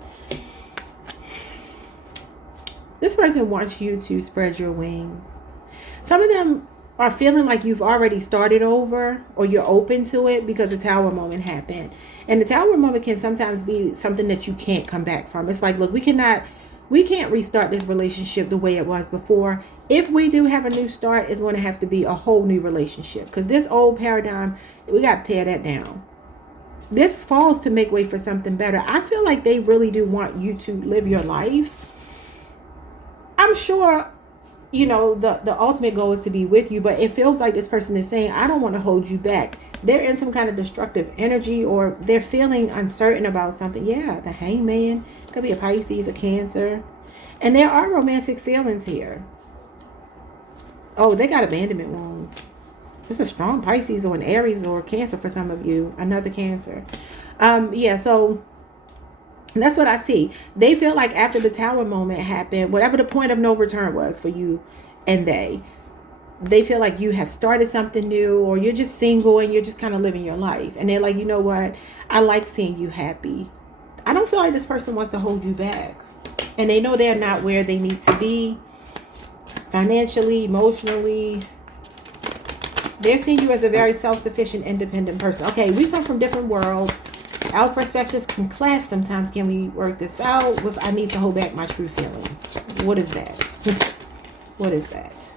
This person wants you to spread your wings. Some of them are feeling like you've already started over or you're open to it because the Tower moment happened. And the Tower moment can sometimes be something that you can't come back from. It's like, look, we can't restart this relationship the way it was before. If we do have a new start, it's going to have to be a whole new relationship. Because this old paradigm, we got to tear that down. This falls to make way for something better. I feel like they really do want you to live your life. I'm sure, you know, the ultimate goal is to be with you. But it feels like this person is saying, I don't want to hold you back. They're in some kind of destructive energy or they're feeling uncertain about something. Yeah, the Hangman. Could be a Pisces, a Cancer. And there are romantic feelings here. Oh, they got abandonment wounds. It's a strong Pisces or an Aries or Cancer for some of you. Another Cancer. Yeah, so that's what I see. They feel like after the Tower moment happened, whatever the point of no return was for you and they feel like you have started something new, or you're just single and you're just kind of living your life. And they're like, you know what? I like seeing you happy. I don't feel like this person wants to hold you back. And they know they're not where they need to be financially, emotionally. They're seeing you as a very self-sufficient, independent person. Okay, we come from different worlds. Our perspectives can clash sometimes. Can we work this out with I need to hold back my true feelings? What is that? What is that?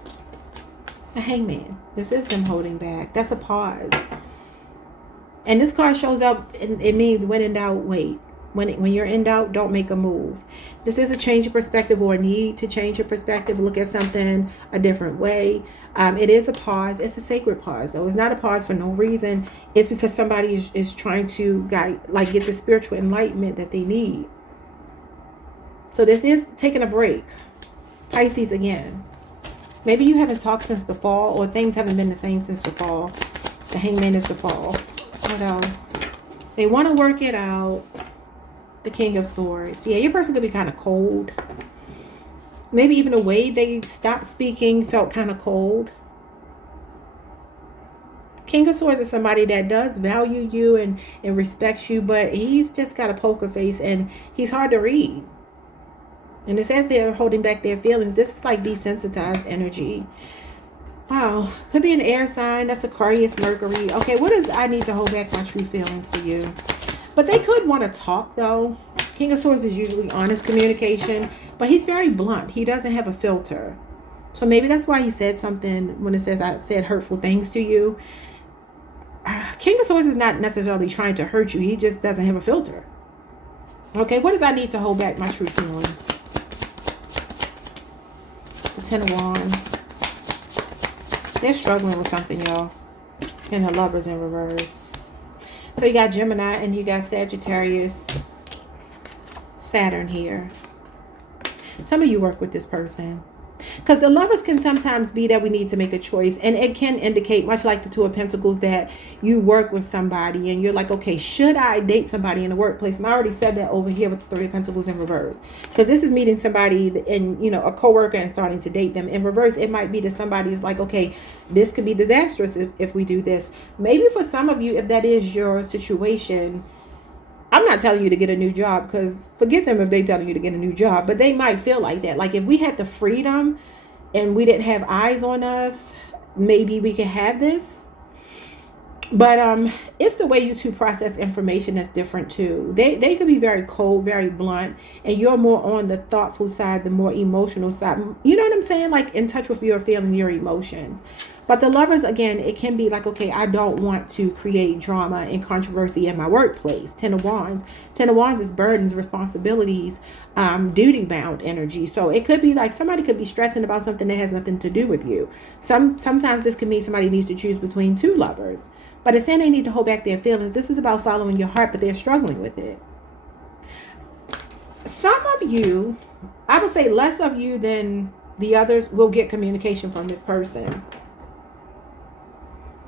The Hangman. This is them holding back. That's a pause. And this card shows up, and it means when in doubt, wait. When you're in doubt, don't make a move. This is a change of perspective or a need to change your perspective. Look at something a different way. It is a pause. It's a sacred pause, though. It's not a pause for no reason. It's because somebody is trying to get the spiritual enlightenment that they need. So this is taking a break. Pisces again. Maybe you haven't talked since the fall, or things haven't been the same since the fall. The Hangman is the fall. What else? They want to work it out. The King of Swords. Yeah, your person could be kind of cold. Maybe even the way they stopped speaking felt kind of cold. King of Swords is somebody that does value you and respects you, but he's just got a poker face and he's hard to read. And it says they're holding back their feelings. This is like desensitized energy. Wow. Could be an air sign. That's Aquarius, Mercury. Okay, what is I need to hold back my true feelings for you? But they could want to talk, though. King of Swords is usually honest communication, but he's very blunt. He doesn't have a filter. So maybe that's why he said something when it says I said hurtful things to you. King of Swords is not necessarily trying to hurt you. He just doesn't have a filter. Okay, what does I need to hold back my true feelings? The Ten of Wands. They're struggling with something, y'all. And the Lovers in reverse. So you got Gemini and you got Sagittarius, Saturn here. Some of you work with this person. Because the Lovers can sometimes be that we need to make a choice. And it can indicate, much like the Two of Pentacles, that you work with somebody and you're like, okay, should I date somebody in the workplace? And I already said that over here with the Three of Pentacles in reverse. Because this is meeting somebody and, you know, a coworker and starting to date them. In reverse, it might be that somebody is like, okay, this could be disastrous if we do this. Maybe for some of you, if that is your situation, I'm not telling you to get a new job, because forget them if they're telling you to get a new job, but they might feel like that. Like if we had the freedom and we didn't have eyes on us, maybe we could have this. But it's the way you two process information that's different too. They could be very cold, very blunt, and you're more on the thoughtful side, the more emotional side. You know what I'm saying? Like in touch with your feelings, your emotions. But the Lovers, again, it can be like, okay, I don't want to create drama and controversy in my workplace. Ten of Wands. Ten of Wands is burdens, responsibilities, duty-bound energy. So it could be like somebody could be stressing about something that has nothing to do with you. Sometimes this could mean somebody needs to choose between two lovers. But it's saying they need to hold back their feelings. This is about following your heart, but they're struggling with it. Some of you, I would say less of you than the others, will get communication from this person.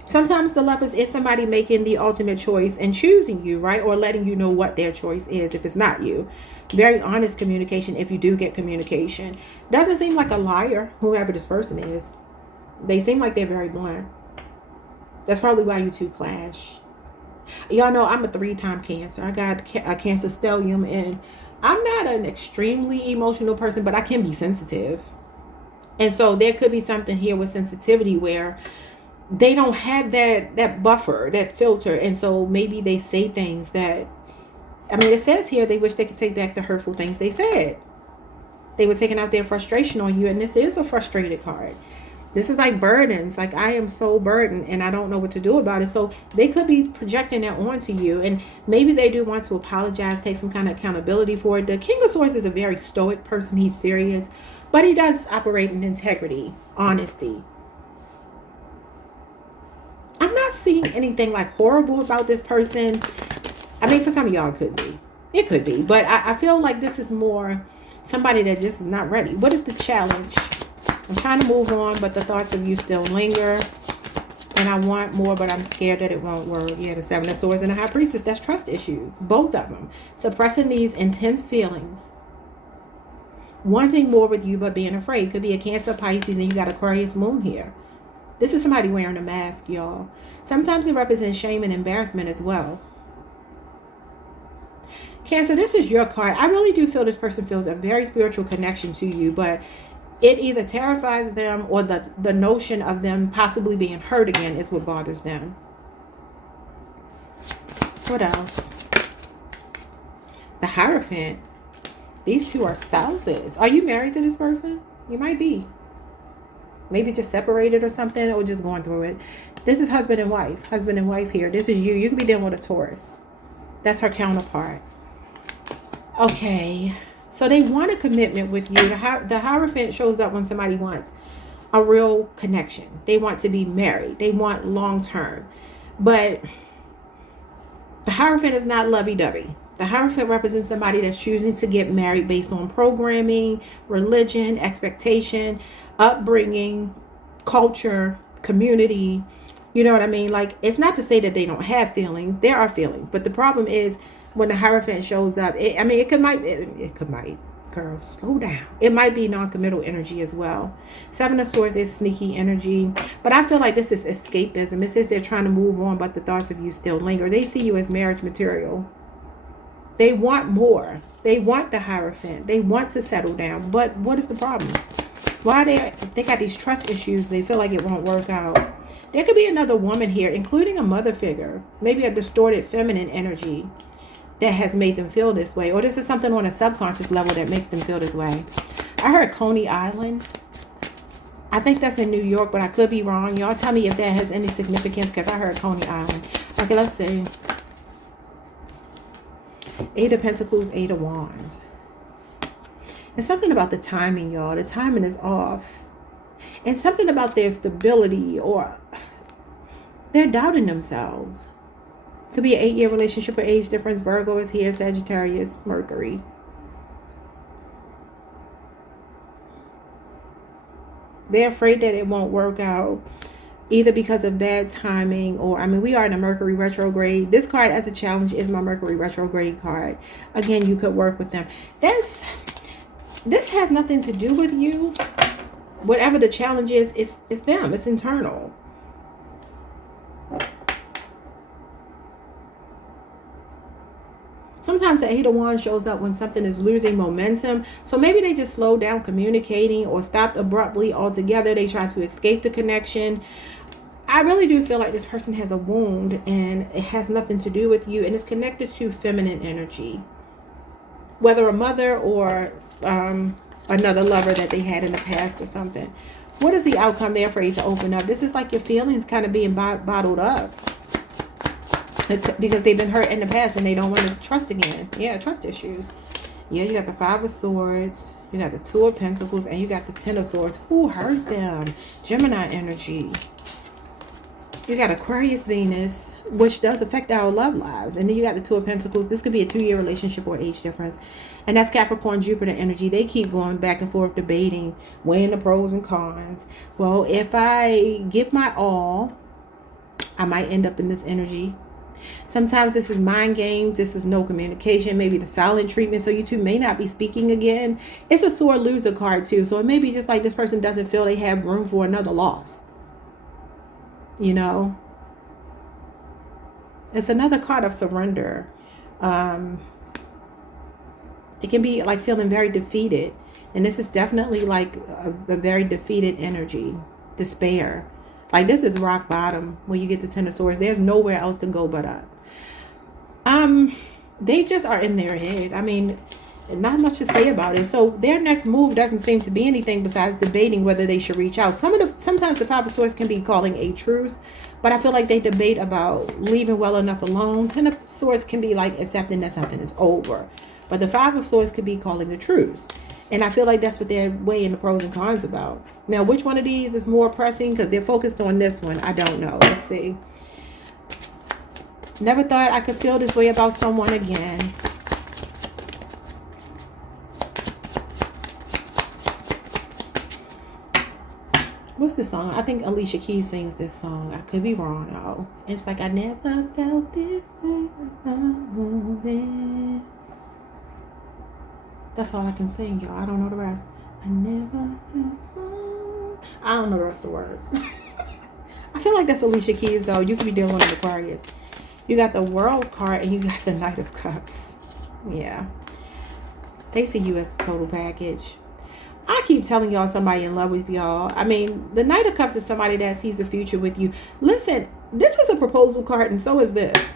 Sometimes the Lovers is somebody making the ultimate choice and choosing you, right? Or letting you know what their choice is if it's not you. Very honest communication if you do get communication. Doesn't seem like a liar, whoever this person is. They seem like they're very blunt. That's probably why you two clash. Y'all know I'm a 3-time Cancer. I got a Cancer stellium, and I'm not an extremely emotional person, but I can be sensitive. And so there could be something here with sensitivity where they don't have that buffer, that filter. And so maybe they say things that, I mean, it says here they wish they could take back the hurtful things they said. They were taking out their frustration on you, and this is a frustrated card. This is like burdens, like I am so burdened and I don't know what to do about it. So they could be projecting that onto you, and maybe they do want to apologize, take some kind of accountability for it. The King of Swords is a very stoic person. He's serious, but he does operate in integrity, honesty. I'm not seeing anything like horrible about this person. I mean, for some of y'all it could be. It could be. But I feel like this is more somebody that just is not ready. What is the challenge? I'm trying to move on, but the thoughts of you still linger. And I want more, but I'm scared that it won't work. Yeah, the Seven of Swords and the High Priestess. That's trust issues. Both of them. Suppressing these intense feelings. Wanting more with you, but being afraid. Could be a Cancer, Pisces, and you got Aquarius moon here. This is somebody wearing a mask, y'all. Sometimes it represents shame and embarrassment as well. Cancer, this is your card. I really do feel this person feels a very spiritual connection to you, but it either terrifies them or the notion of them possibly being hurt again is what bothers them. What else? The Hierophant. These two are spouses. Are you married to this person? You might be. Maybe just separated or something, or just going through it. This is husband and wife. Husband and wife here. This is you. You could be dealing with a Taurus. That's her counterpart. Okay. So they want a commitment with you. The Hierophant shows up when somebody wants a real connection. They want to be married. They want long term. But the Hierophant is not lovey-dovey. The Hierophant represents somebody that's choosing to get married based on programming, religion, expectation, upbringing, culture, community. You know what I mean? Like, it's not to say that they don't have feelings. There are feelings. But the problem is when the Hierophant shows up, it might, girl, slow down. It might be non-committal energy as well. Seven of Swords is sneaky energy. But I feel like this is escapism. It says they're trying to move on, but the thoughts of you still linger. They see you as marriage material. They want more. They want the Hierophant. They want to settle down. But what is the problem? Why they got these trust issues? They feel like it won't work out. There could be another woman here, including a mother figure. Maybe a distorted feminine energy that has made them feel this way. Or this is something on a subconscious level that makes them feel this way. I heard Coney Island. I think that's in New York, but I could be wrong. Y'all tell me if that has any significance, because I heard Coney Island. Okay, let's see. Eight of Pentacles, Eight of Wands. And something about the timing, y'all. The timing is off. And something about their stability, or they're doubting themselves. Could be an 8-year relationship or age difference. Virgo is here. Sagittarius, Mercury. They're afraid that it won't work out. Either because of bad timing or, we are in a Mercury retrograde. This card as a challenge is my Mercury retrograde card. Again, you could work with them. This has nothing to do with you. Whatever the challenge is, it's them. It's internal. Sometimes the Eight of Wands shows up when something is losing momentum. So maybe they just slowed down communicating or stopped abruptly altogether. They try to escape the connection. I really do feel like this person has a wound and it has nothing to do with you. And it's connected to feminine energy. Whether a mother or another lover that they had in the past or something. What is the outcome they're afraid to open up? This is like your feelings kind of being bottled up. Because they've been hurt in the past and they don't want to trust again. Yeah, trust issues. Yeah, you got the Five of Swords. You got the Two of Pentacles. And you got the Ten of Swords. Who hurt them? Gemini energy. You got Aquarius Venus, which does affect our love lives. And then you got the Two of Pentacles. This could be a 2-year relationship or age difference. And that's Capricorn, Jupiter energy. They keep going back and forth debating, weighing the pros and cons. Well, if I give my all, I might end up in this energy. Sometimes this is mind games. This is no communication. Maybe the silent treatment. So you two may not be speaking again. It's a sore loser card too. So it may be just like this person doesn't feel they have room for another loss. You know? It's another card of surrender. It can be like feeling very defeated. And this is definitely like a very defeated energy. Despair. Like this is rock bottom when you get the Ten of Swords. There's nowhere else to go but up. They just are in their head. I mean, not much to say about it. So their next move doesn't seem to be anything besides debating whether they should reach out. Sometimes the Five of Swords can be calling a truce, but I feel like they debate about leaving well enough alone. Ten of Swords can be like accepting that something is over, but the Five of Swords could be calling a truce. And I feel like that's what they're weighing the pros and cons about. Now, which one of these is more pressing? Because they're focused on this one. I don't know. Let's see. Never thought I could feel this way about someone again. What's this song? I think Alicia Keys sings this song. I could be wrong, though. It's like, I never felt this way moving. That's all I can sing, y'all. I don't know the rest. I don't know the rest of the words. I feel like that's Alicia Keys, though. You could be dealing with Aquarius. You got the World card and you got the Knight of Cups. Yeah. They see you as the total package. I keep telling y'all somebody in love with y'all. I mean, the Knight of Cups is somebody that sees the future with you. Listen, this is a proposal card, and so is this.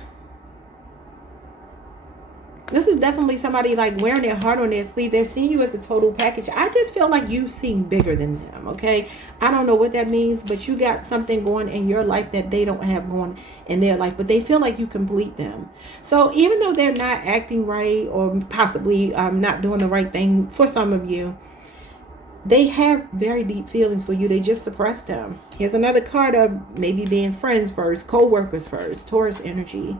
This is definitely somebody like wearing their heart on their sleeve. They're seeing you as a total package. I just feel like you seem bigger than them, okay? I don't know what that means, but you got something going in your life that they don't have going in their life, but they feel like you complete them. So even though they're not acting right or possibly not doing the right thing for some of you, they have very deep feelings for you. They just suppress them. Here's another card of maybe being friends first, co-workers first, Taurus energy.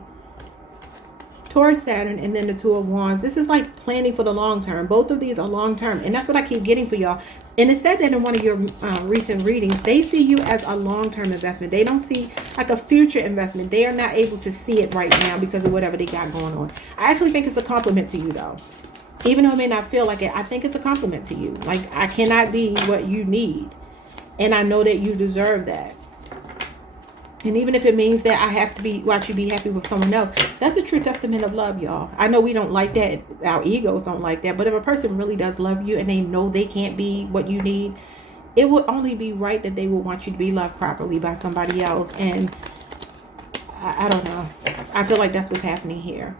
Taurus, Saturn, and then the Two of Wands. This is like planning for the long term. Both of these are long term, and that's what I keep getting for y'all. And it said that in one of your recent readings, they see you as a long-term investment. They don't see like a future investment. They are not able to see it right now because of whatever they got going on. I actually think it's a compliment to you, though. Even though it may not feel like it, I think it's a compliment to you. Like, I cannot be what you need. And I know that you deserve that. And even if it means that I have to watch you be happy with someone else, that's a true testament of love, y'all. I know we don't like that. Our egos don't like that. But if a person really does love you and they know they can't be what you need, it would only be right that they would want you to be loved properly by somebody else. And I don't know. I feel like that's what's happening here.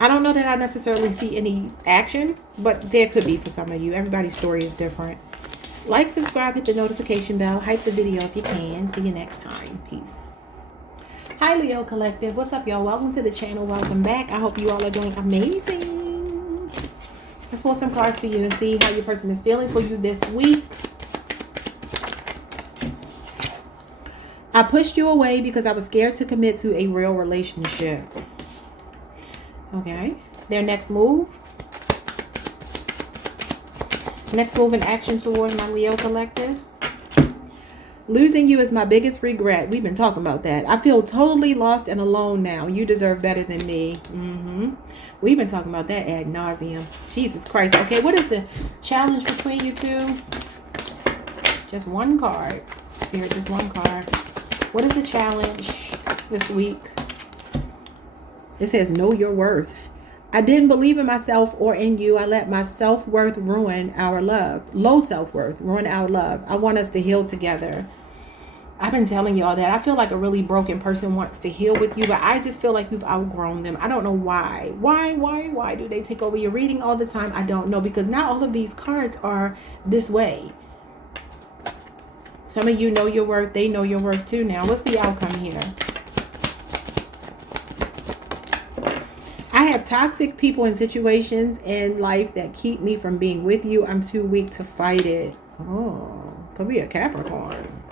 I don't know that I necessarily see any action, but there could be for some of you. Everybody's story is different. Like, subscribe, hit the notification bell, hype the video if you can. See you next time. Peace. Hi, Leo Collective. What's up, y'all? Welcome to the channel. Welcome back. I hope you all are doing amazing. Let's pull some cards for you and see how your person is feeling for you this week. I pushed you away because I was scared to commit to a real relationship. Okay. Their next move. Next move in action towards my Leo Collective. Losing you is my biggest regret. We've been talking about that. I feel totally lost and alone now. You deserve better than me. We've been talking about that ad nauseum. Jesus Christ. Okay, what is the challenge between you two? Just one card. Spirit, just one card. What is the challenge this week? It says, know your worth. I didn't believe in myself or in you. I let my self-worth ruin our love. Low self-worth ruin our love. I want us to heal together. I've been telling y'all that. I feel like a really broken person wants to heal with you, but I just feel like you've outgrown them. I don't know why. Why do they take over your reading all the time? I don't know, because not all of these cards are this way. Some of you know your worth. They know your worth too now. What's the outcome here? I have toxic people and situations in life that keep me from being with you. I'm too weak to fight it. Oh, could be a Capricorn.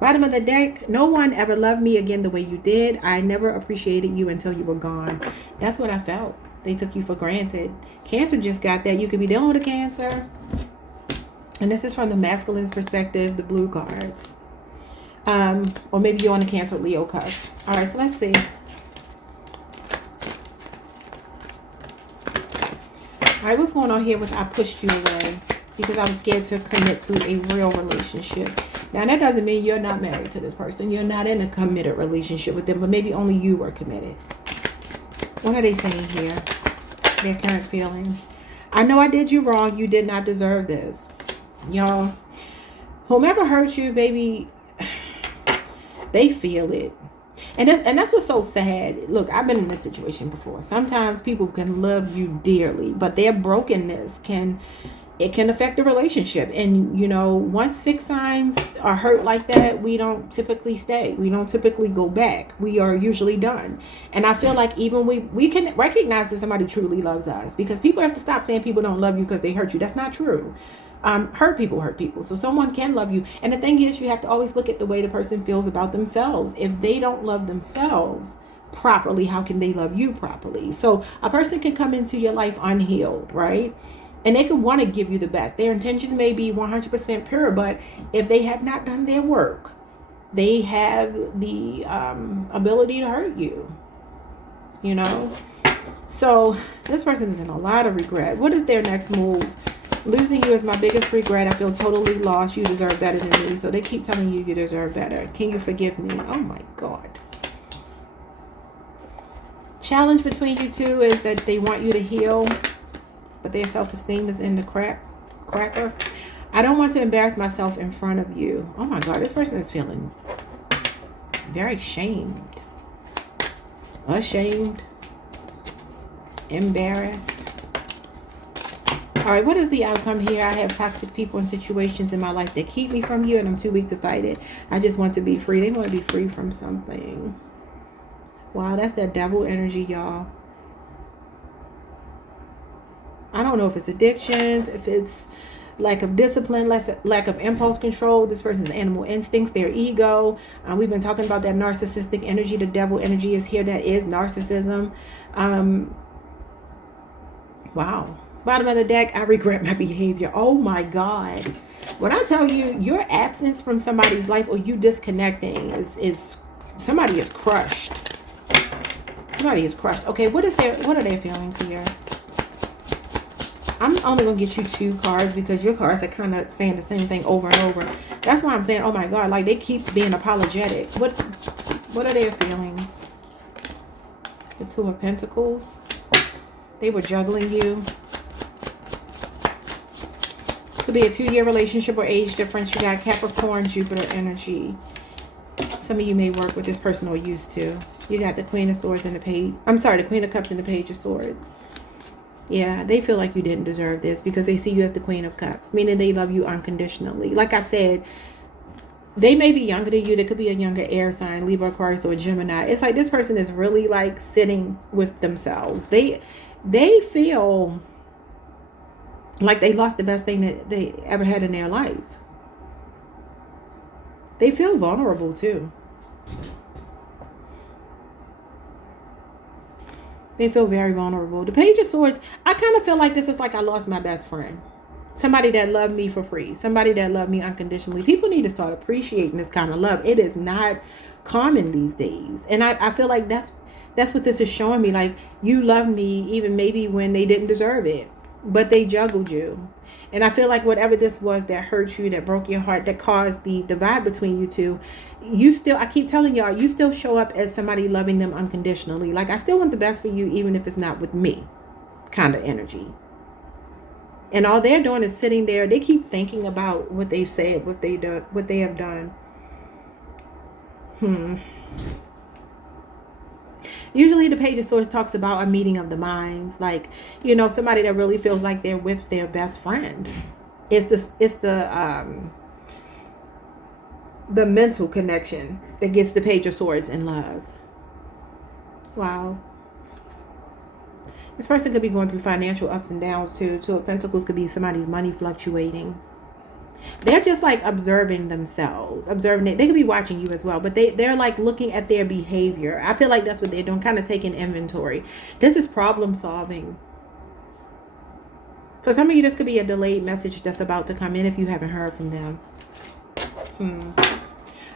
Bottom of the deck. No one ever loved me again the way you did. I never appreciated you until you were gone. That's what I felt. They took you for granted. Cancer just got that. You could be dealing with a Cancer. And this is from the masculine's perspective, the blue cards. Or maybe you're on a Cancer Leo cusp. All right, so let's see. All right, what's going on here with I pushed you away because I was scared to commit to a real relationship. Now, that doesn't mean you're not married to this person. You're not in a committed relationship with them, but maybe only you were committed. What are they saying here? Their current feelings. I know I did you wrong. You did not deserve this. Y'all, whomever hurt you, baby, they feel it. And that's what's so sad. Look, I've been in this situation before. Sometimes people can love you dearly, but their brokenness can affect a relationship. And, you know, once fixed signs are hurt like that, we don't typically stay. We don't typically go back. We are usually done. And I feel like even we can recognize that somebody truly loves us, because people have to stop saying people don't love you because they hurt you. That's not true. Hurt people. So someone can love you. And the thing is, you have to always look at the way the person feels about themselves. If they don't love themselves properly, how can they love you properly? So a person can come into your life unhealed, right? And they could want to give you the best. Their intentions may be 100% pure, but if they have not done their work, they have the ability to hurt you. You know? So this person is in a lot of regret. What is their next move? Losing you is my biggest regret. I feel totally lost. You deserve better than me. So they keep telling you you deserve better. Can you forgive me? Oh my God. Challenge between you two is that they want you to heal, but their self-esteem is in the cracker. I don't want to embarrass myself in front of you. Oh my God, this person is feeling very shamed, ashamed, embarrassed. All right, what is the outcome here? I have toxic people and situations in my life that keep me from you, and I'm too weak to fight it. I just want to be free. They want to be free from something. Wow, that's that devil energy, y'all. I don't know if it's addictions, if it's lack of discipline, lack of impulse control. This person's animal instincts, their ego. We've been talking about that narcissistic energy. The devil energy is here. That is narcissism. Wow. Bottom of the deck, I regret my behavior. Oh my God. When I tell you your absence from somebody's life or you disconnecting is somebody is crushed. Somebody is crushed. Okay, what are their feelings here? I'm only going to get you 2 cards because your cards are kind of saying the same thing over and over. That's why I'm saying, oh my God, like they keep being apologetic. What are their feelings? The 2 of Pentacles. They were juggling you. Could be a 2-year relationship or age difference. You got Capricorn, Jupiter energy. Some of you may work with this person or used to. You got the Queen of Swords and the Page. I'm sorry, the Queen of Cups and the Page of Swords. Yeah, they feel like you didn't deserve this because they see you as the Queen of Cups, meaning they love you unconditionally. Like I said, they may be younger than you. They could be a younger air sign, Libra, Aquarius, or Gemini. It's like this person is really like sitting with themselves. They feel like they lost the best thing that they ever had in their life. They feel vulnerable too. They feel very vulnerable. The Page of Swords, I kind of feel like this is like I lost my best friend. Somebody that loved me for free. Somebody that loved me unconditionally. People need to start appreciating this kind of love. It is not common these days. And I feel like that's what this is showing me. Like, you love me even maybe when they didn't deserve it. But they juggled you. And I feel like whatever this was that hurt you, that broke your heart, that caused the divide between you two, you still, I keep telling y'all, you still show up as somebody loving them unconditionally. Like, I still want the best for you, even if it's not with me, kind of energy. And all they're doing is sitting there. They keep thinking about what they've said, what they have done. Usually the Page of Swords talks about a meeting of the minds. Like, you know, somebody that really feels like they're with their best friend. It's the mental connection that gets the Page of Swords in love. Wow. This person could be going through financial ups and downs too. 2 of Pentacles could be somebody's money fluctuating. They're just like observing themselves, observing it. They could be watching you as well, but they're like looking at their behavior. I feel like that's what they're doing, kind of taking inventory. This is problem solving. For some of you, this could be a delayed message that's about to come in if you haven't heard from them.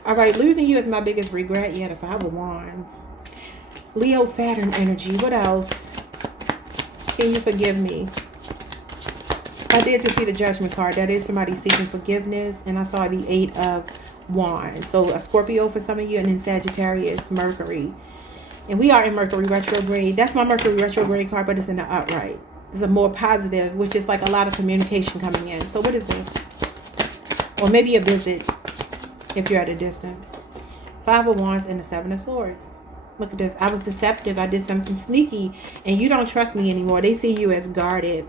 All right, losing you is my biggest regret. Yeah, the 5 of Wands. Leo, Saturn energy. What else? Can you forgive me? I did just see the Judgment card. That is somebody seeking forgiveness. And I saw the 8 of Wands. So a Scorpio for some of you, and then Sagittarius, Mercury. And we are in Mercury retrograde. That's my Mercury retrograde card, but it's in the upright. It's a more positive, which is like a lot of communication coming in. So what is this? Or maybe a visit if you're at a distance. 5 of Wands and the 7 of Swords. Look at this. I was deceptive. I did something sneaky, and you don't trust me anymore. They see you as guarded.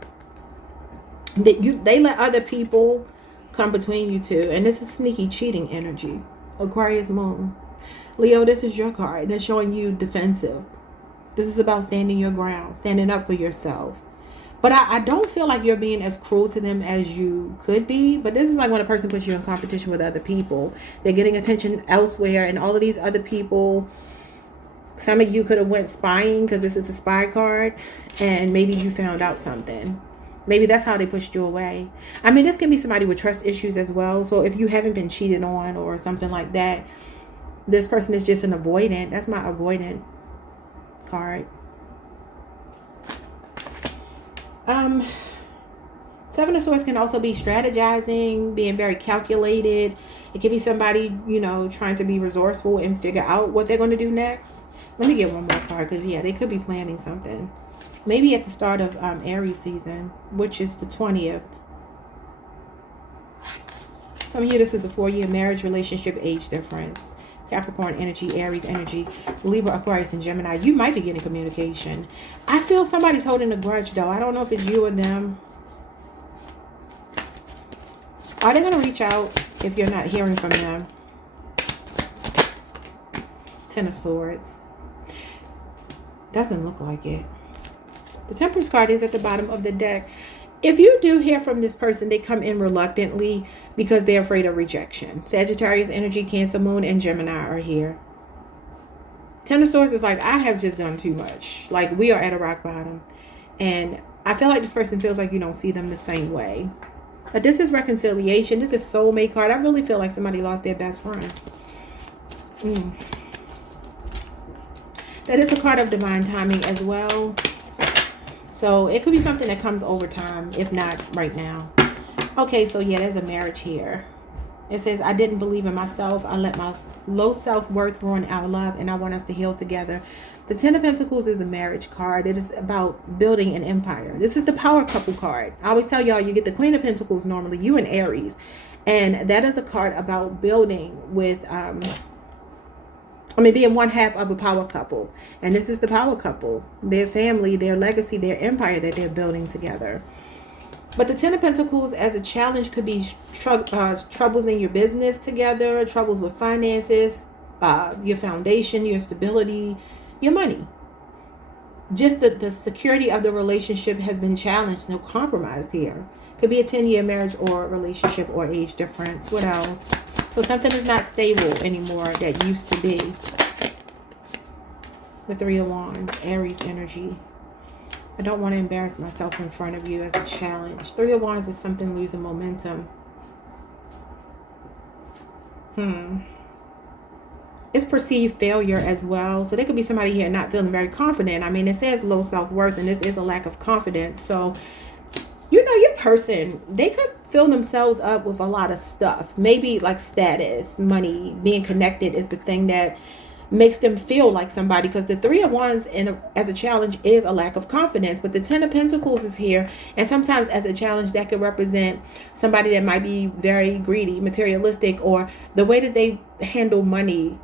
They let other people come between you two, and this is sneaky cheating energy. Aquarius moon. Leo, this is your card. They're showing you defensive. This is about standing your ground, standing up for yourself. But I don't feel like you're being as cruel to them as you could be. But this is like when a person puts you in competition with other people. They're getting attention elsewhere, and all of these other people, some of you could have went spying because this is a spy card, and maybe you found out something. Maybe that's how they pushed you away. I mean, this can be somebody with trust issues as well. So if you haven't been cheated on or something like that, this person is just an avoidant. That's my avoidant card. Seven of Swords can also be strategizing, being very calculated. It could be somebody, you know, trying to be resourceful and figure out what they're going to do next. Let me get one more card because, yeah, they could be planning something. Maybe at the start of Aries season, which is the 20th. Some of you, this is a 4-year marriage, relationship, age difference. Capricorn energy, Aries energy, Libra, Aquarius, and Gemini. You might be getting communication. I feel somebody's holding a grudge, though. I don't know if it's you or them. Are they going to reach out if you're not hearing from them? Ten of Swords. Doesn't look like it. The Temperance card is at the bottom of the deck. If you do hear from this person, they come in reluctantly because they're afraid of rejection. Sagittarius energy, Cancer, Moon, and Gemini are here. Ten of Swords is like, I have just done too much. Like, we are at a rock bottom. And I feel like this person feels like you don't see them the same way. But this is reconciliation. This is soulmate card. I really feel like somebody lost their best friend. That is a card of divine timing as well. So it could be something that comes over time, if not right now. Okay, so yeah, there's a marriage here. It says, I didn't believe in myself. I let my low self-worth ruin our love, and I want us to heal together. The Ten of Pentacles is a marriage card. It is about building an empire. This is the power couple card. I always tell y'all, you get the Queen of Pentacles normally, you and Aries. And that is a card about building with, being one half of a power couple. And this is the power couple. Their family, their legacy, their empire that they're building together. But the Ten of Pentacles as a challenge could be troubles in your business together, troubles with finances, your foundation, your stability, your money. Just the security of the relationship has been challenged. No compromise here. Could be a 10-year marriage or relationship or age difference. What else? So something is not stable anymore that used to be. The Three of Wands, Aries energy. I don't want to embarrass myself in front of you as a challenge. Three of Wands is something losing momentum. It's perceived failure as well. So there could be somebody here not feeling very confident. I mean, it says low self-worth, and this is a lack of confidence. So, you know, your person, they could fill themselves up with a lot of stuff. Maybe like status, money, being connected is the thing that makes them feel like somebody, because the Three of Wands as a challenge is a lack of confidence. But the Ten of Pentacles is here, and sometimes as a challenge that could represent somebody that might be very greedy, materialistic, or the way that they handle money,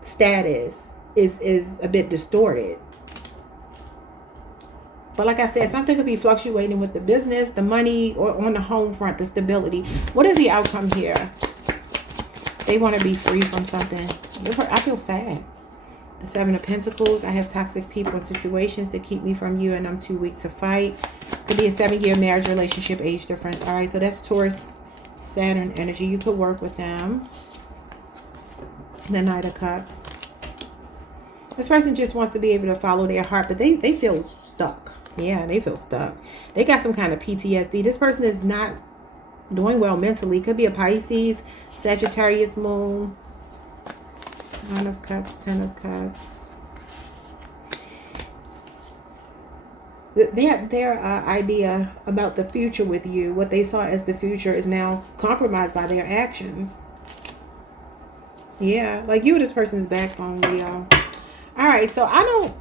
status is a bit distorted. But like I said, something could be fluctuating with the business, the money, or on the home front, the stability. What is the outcome here? They want to be free from something. I feel sad. The Seven of Pentacles. I have toxic people and situations that keep me from you, and I'm too weak to fight. Could be a 7-year marriage, relationship, age difference. All right, so that's Taurus, Saturn energy. You could work with them. The Knight of Cups. This person just wants to be able to follow their heart, but they feel stuck. Yeah, they feel stuck. They got some kind of PTSD. This person is not doing well mentally. Could be a Pisces, Sagittarius moon. Nine of Cups, Ten of Cups. Their idea about the future with you, what they saw as the future, is now compromised by their actions. Yeah, like you were this person's backbone, Leo. All right, so I don't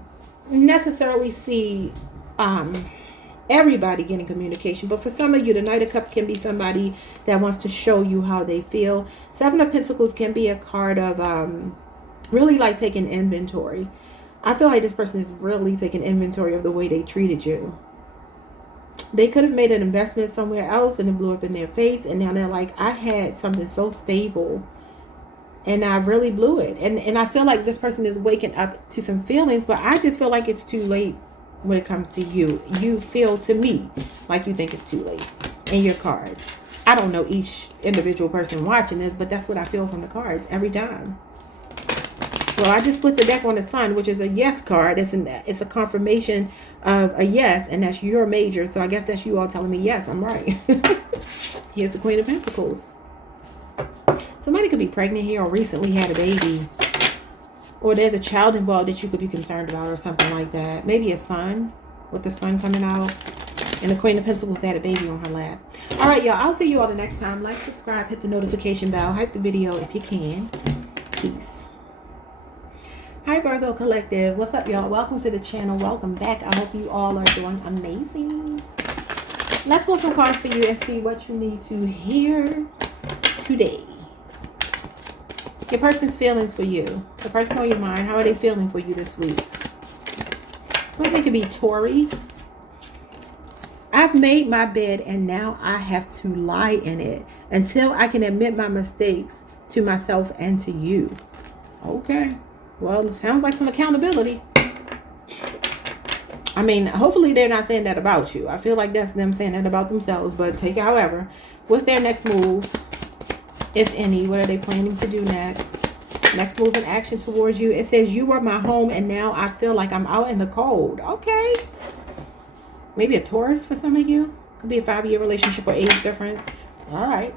necessarily see everybody getting communication, but for some of you, the Knight of Cups can be somebody that wants to show you how they feel. Seven of Pentacles can be a card of really like taking inventory. I feel like this person is really taking inventory of the way they treated you. They could have made an investment somewhere else and it blew up in their face, and now they're like, I had something so stable and I really blew it. And I feel like this person is waking up to some feelings, but I just feel like it's too late when it comes to you. You feel to me like you think it's too late in your cards. I don't know each individual person watching this, but that's what I feel from the cards every time. Well, I just split the deck on the Sun, which is a yes card. It's a confirmation of a yes, and that's your major. So I guess that's you all telling me, yes, I'm right. Here's the Queen of Pentacles. Somebody could be pregnant here or recently had a baby. Or there's a child involved that you could be concerned about or something like that. Maybe a son, with the sun coming out. And the Queen of Pentacles had a baby on her lap. All right, y'all. I'll see you all the next time. Like, subscribe, hit the notification bell. Hype the video if you can. Peace. Hi, Virgo Collective. What's up, y'all? Welcome to the channel. Welcome back. I hope you all are doing amazing. Let's pull some cards for you and see what you need to hear today. Your person's feelings for you. The person on your mind, how are they feeling for you this week? Well, they could be Tauri. I've made my bed and now I have to lie in it until I can admit my mistakes to myself and to you. Okay. Well, it sounds like some accountability. I mean, hopefully they're not saying that about you. I feel like that's them saying that about themselves, but take it however. What's their next move? If any, what are they planning to do next? Next move in action towards you. It says, you were my home and now I feel like I'm out in the cold. Okay. Maybe a Taurus for some of you. Could be a 5-year relationship or age difference. All right.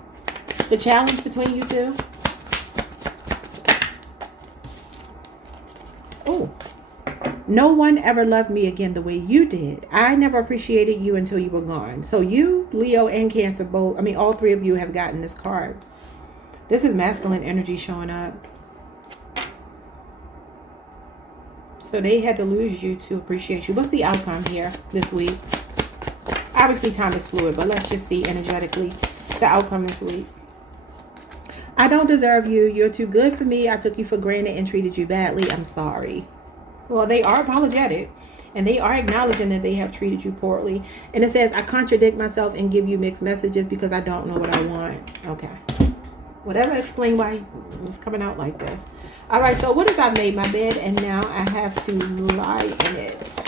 The challenge between you two. Oh. No one ever loved me again the way you did. I never appreciated you until you were gone. So you, Leo, and Cancer both, I mean, all three of you have gotten this card. This is masculine energy showing up. So they had to lose you to appreciate you. What's the outcome here this week? Obviously, time is fluid, but let's just see energetically the outcome this week. I don't deserve you. You're too good for me. I took you for granted and treated you badly. I'm sorry. Well, they are apologetic, and they are acknowledging that they have treated you poorly. And it says, I contradict myself and give you mixed messages because I don't know what I want. Okay. Whatever, explain why it's coming out like this. All right, so what is I've made my bed and now I have to lie in it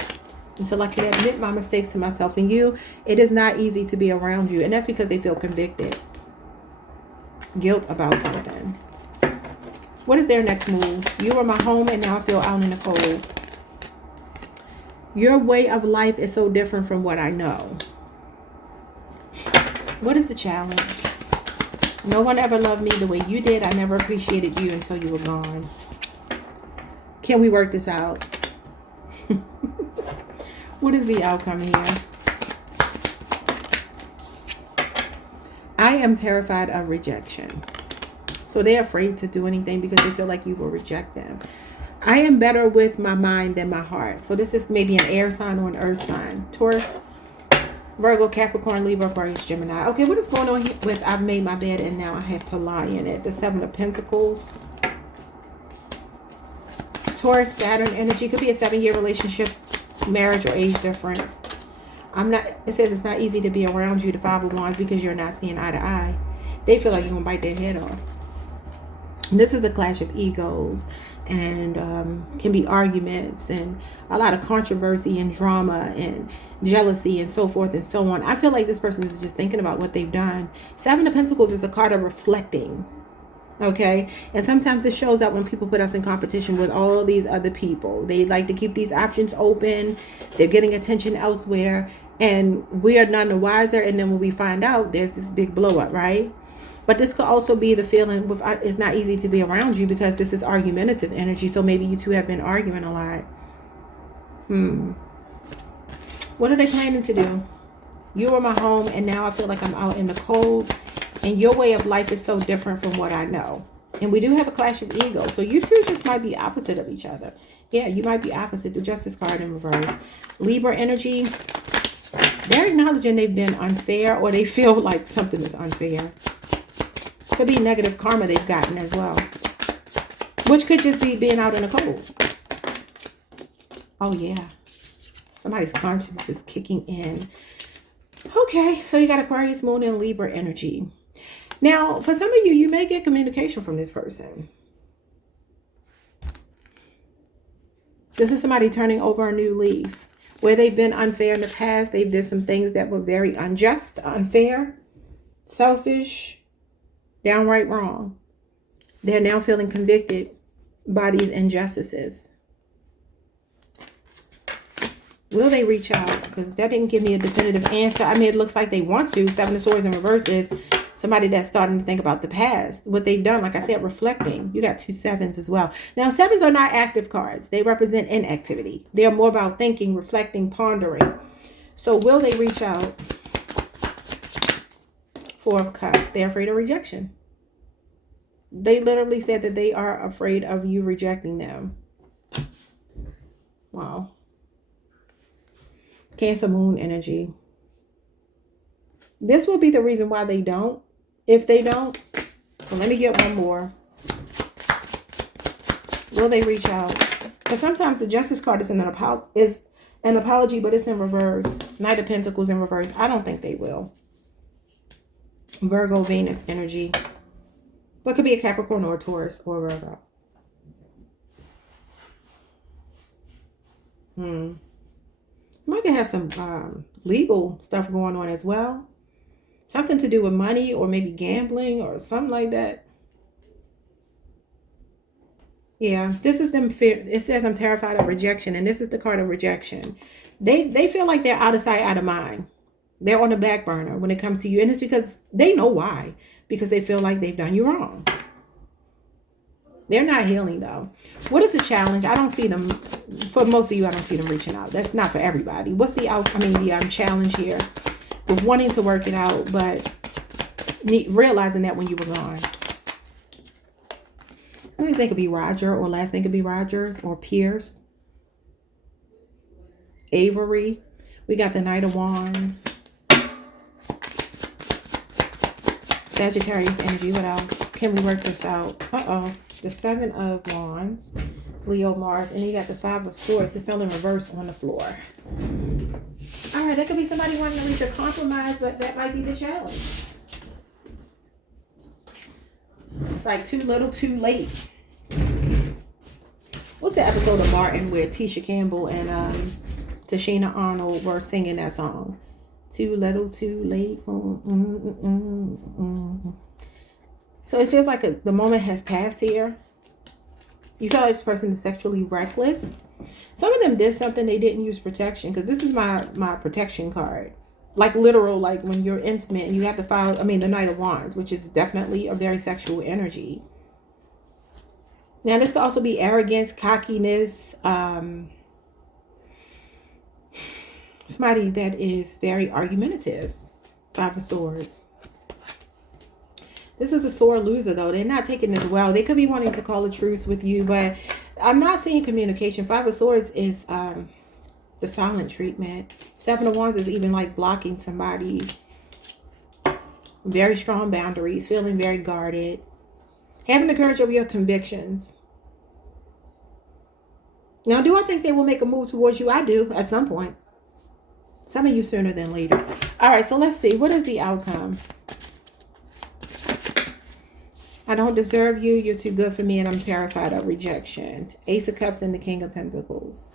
until I can admit my mistakes to myself and you. It is not easy to be around you, and that's because they feel convicted. Guilt about something. What is their next move? You were my home and now I feel out in the cold. Your way of life is so different from what I know. What is the challenge? No one ever loved me the way you did. I never appreciated you until you were gone. Can we work this out? What is the outcome here? I am terrified of rejection. So they're afraid to do anything because they feel like you will reject them. I am better with my mind than my heart. So this is maybe an air sign or an earth sign. Taurus, Virgo, Capricorn, Libra, Aquarius, Gemini. Okay, what is going on here with I've made my bed and now I have to lie in it? The 7 of Pentacles. Taurus, Saturn energy. Could be a 7-year relationship, marriage, or age difference. It says it's not easy to be around you, the 5 of Wands, because you're not seeing eye to eye. They feel like you're going to bite their head off. And this is a clash of egos, and can be arguments and a lot of controversy and drama and jealousy and so forth and so on. I feel like this person is just thinking about what they've done. 7 of Pentacles is a card of reflecting. Okay, and sometimes this shows up when people put us in competition with all these other people. They like to keep these options open. They're getting attention elsewhere, and we are none the wiser. And then when we find out, there's this big blow up, right? But this could also be the feeling with it's not easy to be around you because this is argumentative energy. So maybe you two have been arguing a lot. What are they planning to do? You were my home and now I feel like I'm out in the cold. And your way of life is so different from what I know. And we do have a clash of ego. So you two just might be opposite of each other. Yeah, you might be opposite. The Justice card in reverse. Libra energy. They're acknowledging they've been unfair, or they feel like something is unfair. Could be negative karma they've gotten as well. Which could just be being out in the cold. Oh, yeah. Somebody's conscience is kicking in. Okay, so you got Aquarius, Moon, and Libra energy. Now, for some of you, you may get communication from this person. This is somebody turning over a new leaf. Where they've been unfair in the past, they've did some things that were very unjust, unfair, selfish, downright wrong. They're now feeling convicted by these injustices. Will they reach out? Because that didn't give me a definitive answer. I mean, it looks like they want to. Seven of Swords in reverse is somebody that's starting to think about the past. What they've done, like I said, reflecting. You got 2 sevens as well. Now, sevens are not active cards. They represent inactivity. They're more about thinking, reflecting, pondering. So will they reach out? 4 of Cups. They're afraid of rejection. They literally said that they are afraid of you rejecting them. Wow. Cancer moon energy. This will be the reason why they don't. If they don't, well, let me get one more. Will they reach out? Because sometimes the Justice card is an apology, but it's in reverse. Knight of Pentacles in reverse. I don't think they will. Virgo, Venus energy. But could be a Capricorn or a Taurus or a Virgo. Might have some legal stuff going on as well. Something to do with money or maybe gambling or something like that. Yeah, this is them fear. It says I'm terrified of rejection, and this is the card of rejection. They feel like they're out of sight, out of mind. They're on the back burner when it comes to you, and it's because they know why. Because they feel like they've done you wrong. They're not healing though. What is the challenge? I don't see them. For most of you, I don't see them reaching out. That's not for everybody. What's the challenge here? With wanting to work it out, but realizing that when you were gone. I think it could be Roger, or last name could be Rogers, or Pierce. Avery. We got the Knight of Wands. Sagittarius energy. What else? Can we work this out? The 7 of Wands. Leo, Mars. And you got the 5 of Swords. It fell in reverse on the floor. All right. That could be somebody wanting to reach a compromise, but that might be the challenge. It's like too little, too late. What's the episode of Martin where Tisha Campbell and Tashina Arnold were singing that song? Too little, too late. So it feels like the moment has passed here. You feel like this person is sexually reckless. Some of them did something, they didn't use protection. Because this is my protection card. Like literal, like when you're intimate and you have to file, the Knight of Wands, which is definitely a very sexual energy. Now, this could also be arrogance, cockiness, somebody that is very argumentative. 5 of Swords. This is a sore loser, though. They're not taking this well. They could be wanting to call a truce with you, but I'm not seeing communication. 5 of Swords is the silent treatment. 7 of Wands is even like blocking somebody. Very strong boundaries, feeling very guarded. Having the courage over your convictions. Now, do I think they will make a move towards you? I do, at some point. Some of you sooner than later. All right, so let's see. What is the outcome? I don't deserve you. You're too good for me, and I'm terrified of rejection. Ace of Cups and the King of Pentacles.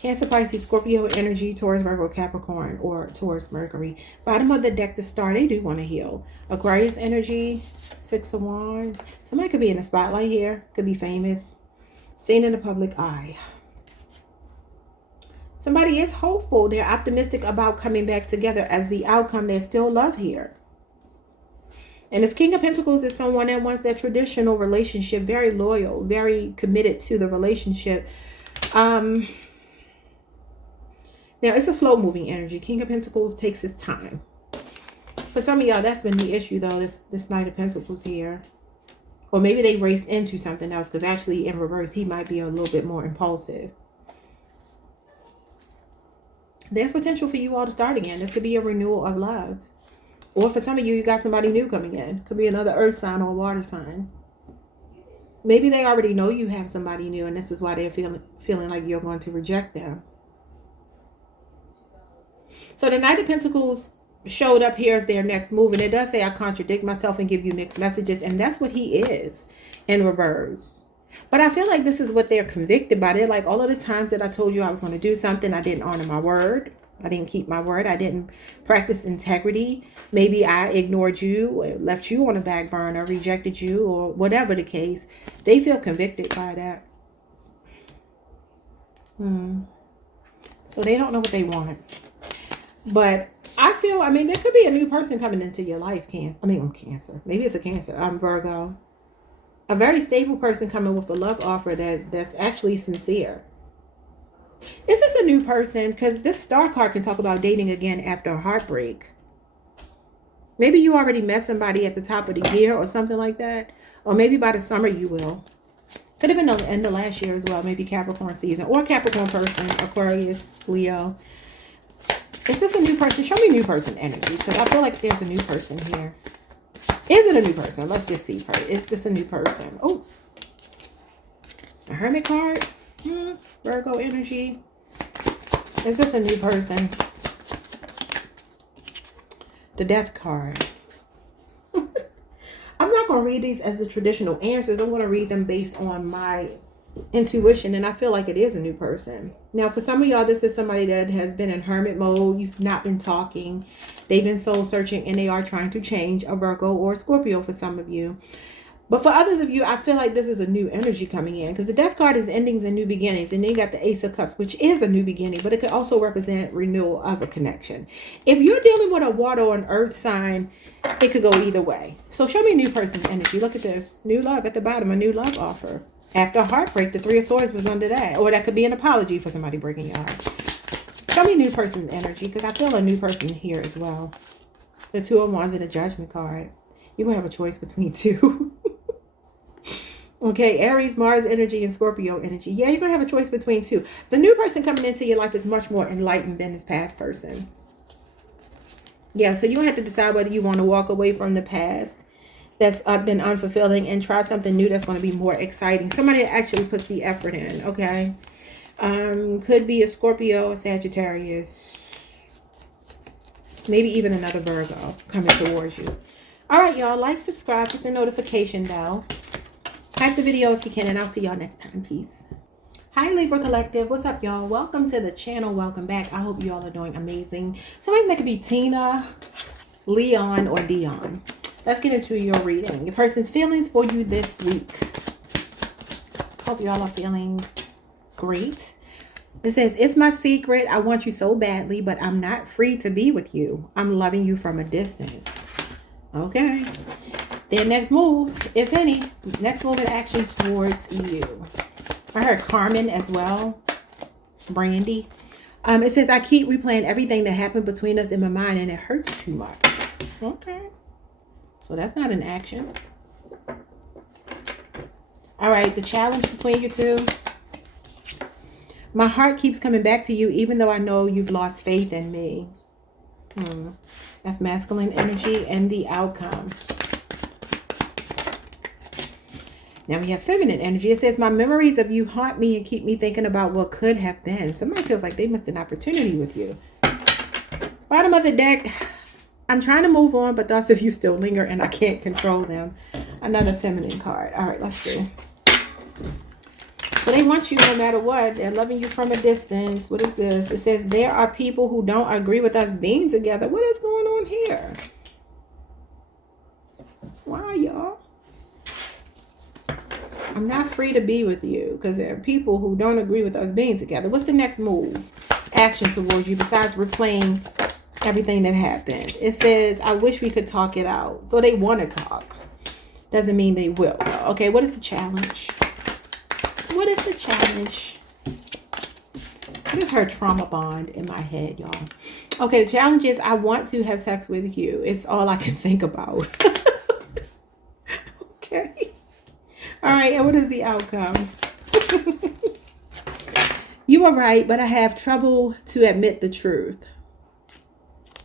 Cancer, Pisces, Scorpio energy, Taurus, Virgo, Capricorn, or Taurus, Mercury. Bottom of the deck, the star, they do want to heal. Aquarius energy, 6 of Wands. Somebody could be in the spotlight here. Could be famous. Seen in the public eye. Somebody is hopeful. They're optimistic about coming back together. As the outcome, there's still love here. And this King of Pentacles is someone that wants that traditional relationship. Very loyal. Very committed to the relationship. Now, it's a slow-moving energy. King of Pentacles takes his time. For some of y'all, that's been the issue, though, this Knight of Pentacles here. Or maybe they raced into something else, because actually, in reverse, he might be a little bit more impulsive. There's potential for you all to start again. This could be a renewal of love. Or for some of you, you got somebody new coming in. Could be another earth sign or a water sign. Maybe they already know you have somebody new, and this is why they're feeling like you're going to reject them. So the Knight of Pentacles showed up here as their next move. And it does say I contradict myself and give you mixed messages. And that's what he is in reverse. But I feel like this is what they're convicted by. They're like, all of the times that I told you I was going to do something, I didn't honor my word. I didn't keep my word. I didn't practice integrity. Maybe I ignored you, or left you on a back burner, rejected you, or whatever the case. They feel convicted by that. So they don't know what they want. But I feel, I mean, there could be a new person coming into your life. Cancer. Maybe it's a Cancer. I'm Virgo. A very stable person coming with a love offer that's actually sincere. Is this a new person? Because this star card can talk about dating again after a heartbreak. Maybe you already met somebody at the top of the year or something like that. Or maybe by the summer you will. Could have been the end of last year as well. Maybe Capricorn season. Or Capricorn person. Aquarius, Leo. Is this a new person? Show me new person energy. Because I feel like there's a new person here. Is it a new person? Let's just see first. Is this a new person? Oh. A Hermit card. Virgo energy. Is this a new person? The Death card. I'm not going to read these as the traditional answers. I'm going to read them based on my intuition, and I feel like it is a new person. Now, for some of y'all, this is somebody that has been in hermit mode. You've not been talking. They've been soul searching, and they are trying to change. A Virgo or a Scorpio for some of you. But for others of you, I feel like this is a new energy coming in, because the Death card is endings and new beginnings. And then you got the Ace of Cups, which is a new beginning, but it could also represent renewal of a connection. If you're dealing with a water or an earth sign, it could go either way. So show me new person energy. Look at this. New love at the bottom, a new love offer. After heartbreak, the Three of Swords was under that. Or that could be an apology for somebody breaking your heart. Show me new person energy, because I feel a new person here as well. The Two of Wands and the Judgment card. You're going to have a choice between two. Okay, Aries, Mars energy, and Scorpio energy. Yeah, you're going to have a choice between two. The new person coming into your life is much more enlightened than this past person. Yeah, so you have to decide whether you want to walk away from the past that's been unfulfilling and try something new that's going to be more exciting. Somebody that actually puts the effort in, okay? Could be a Scorpio, a Sagittarius. Maybe even another Virgo coming towards you. All right, y'all. Like, subscribe, hit the notification bell. Like the video if you can, and I'll see y'all next time. Peace. Hi, Libra Collective. What's up, y'all? Welcome to the channel. Welcome back. I hope you all are doing amazing. Somebody's that could be Tina, Leon, or Dion. Let's get into your reading. Your person's feelings for you this week. Hope y'all are feeling great. It says, it's my secret. I want you so badly, but I'm not free to be with you. I'm loving you from a distance. Okay. Their next move, if any, next move in action towards you. I heard Carmen as well. Brandy. It says, I keep replaying everything that happened between us in my mind, and it hurts too much. Okay. So that's not an action. All right. The challenge between you two. My heart keeps coming back to you, even though I know you've lost faith in me. That's masculine energy, and the outcome. Now we have feminine energy. It says, my memories of you haunt me and keep me thinking about what could have been. Somebody feels like they missed an opportunity with you. Bottom of the deck, I'm trying to move on, but thus if you still linger and I can't control them. Another feminine card. All right, let's see. So they want you no matter what. They're loving you from a distance. What is this? It says, there are people who don't agree with us being together. What is going on here? Why, y'all? I'm not free to be with you because there are people who don't agree with us being together. What's the next move? Action towards you besides replaying everything that happened. It says, I wish we could talk it out. So they want to talk. Doesn't mean they will. Okay, what is the challenge? What is the challenge? I just heard trauma bond in my head, y'all. Okay, the challenge is I want to have sex with you. It's all I can think about. Okay. All right, and what is the outcome? You are right, but I have trouble to admit the truth.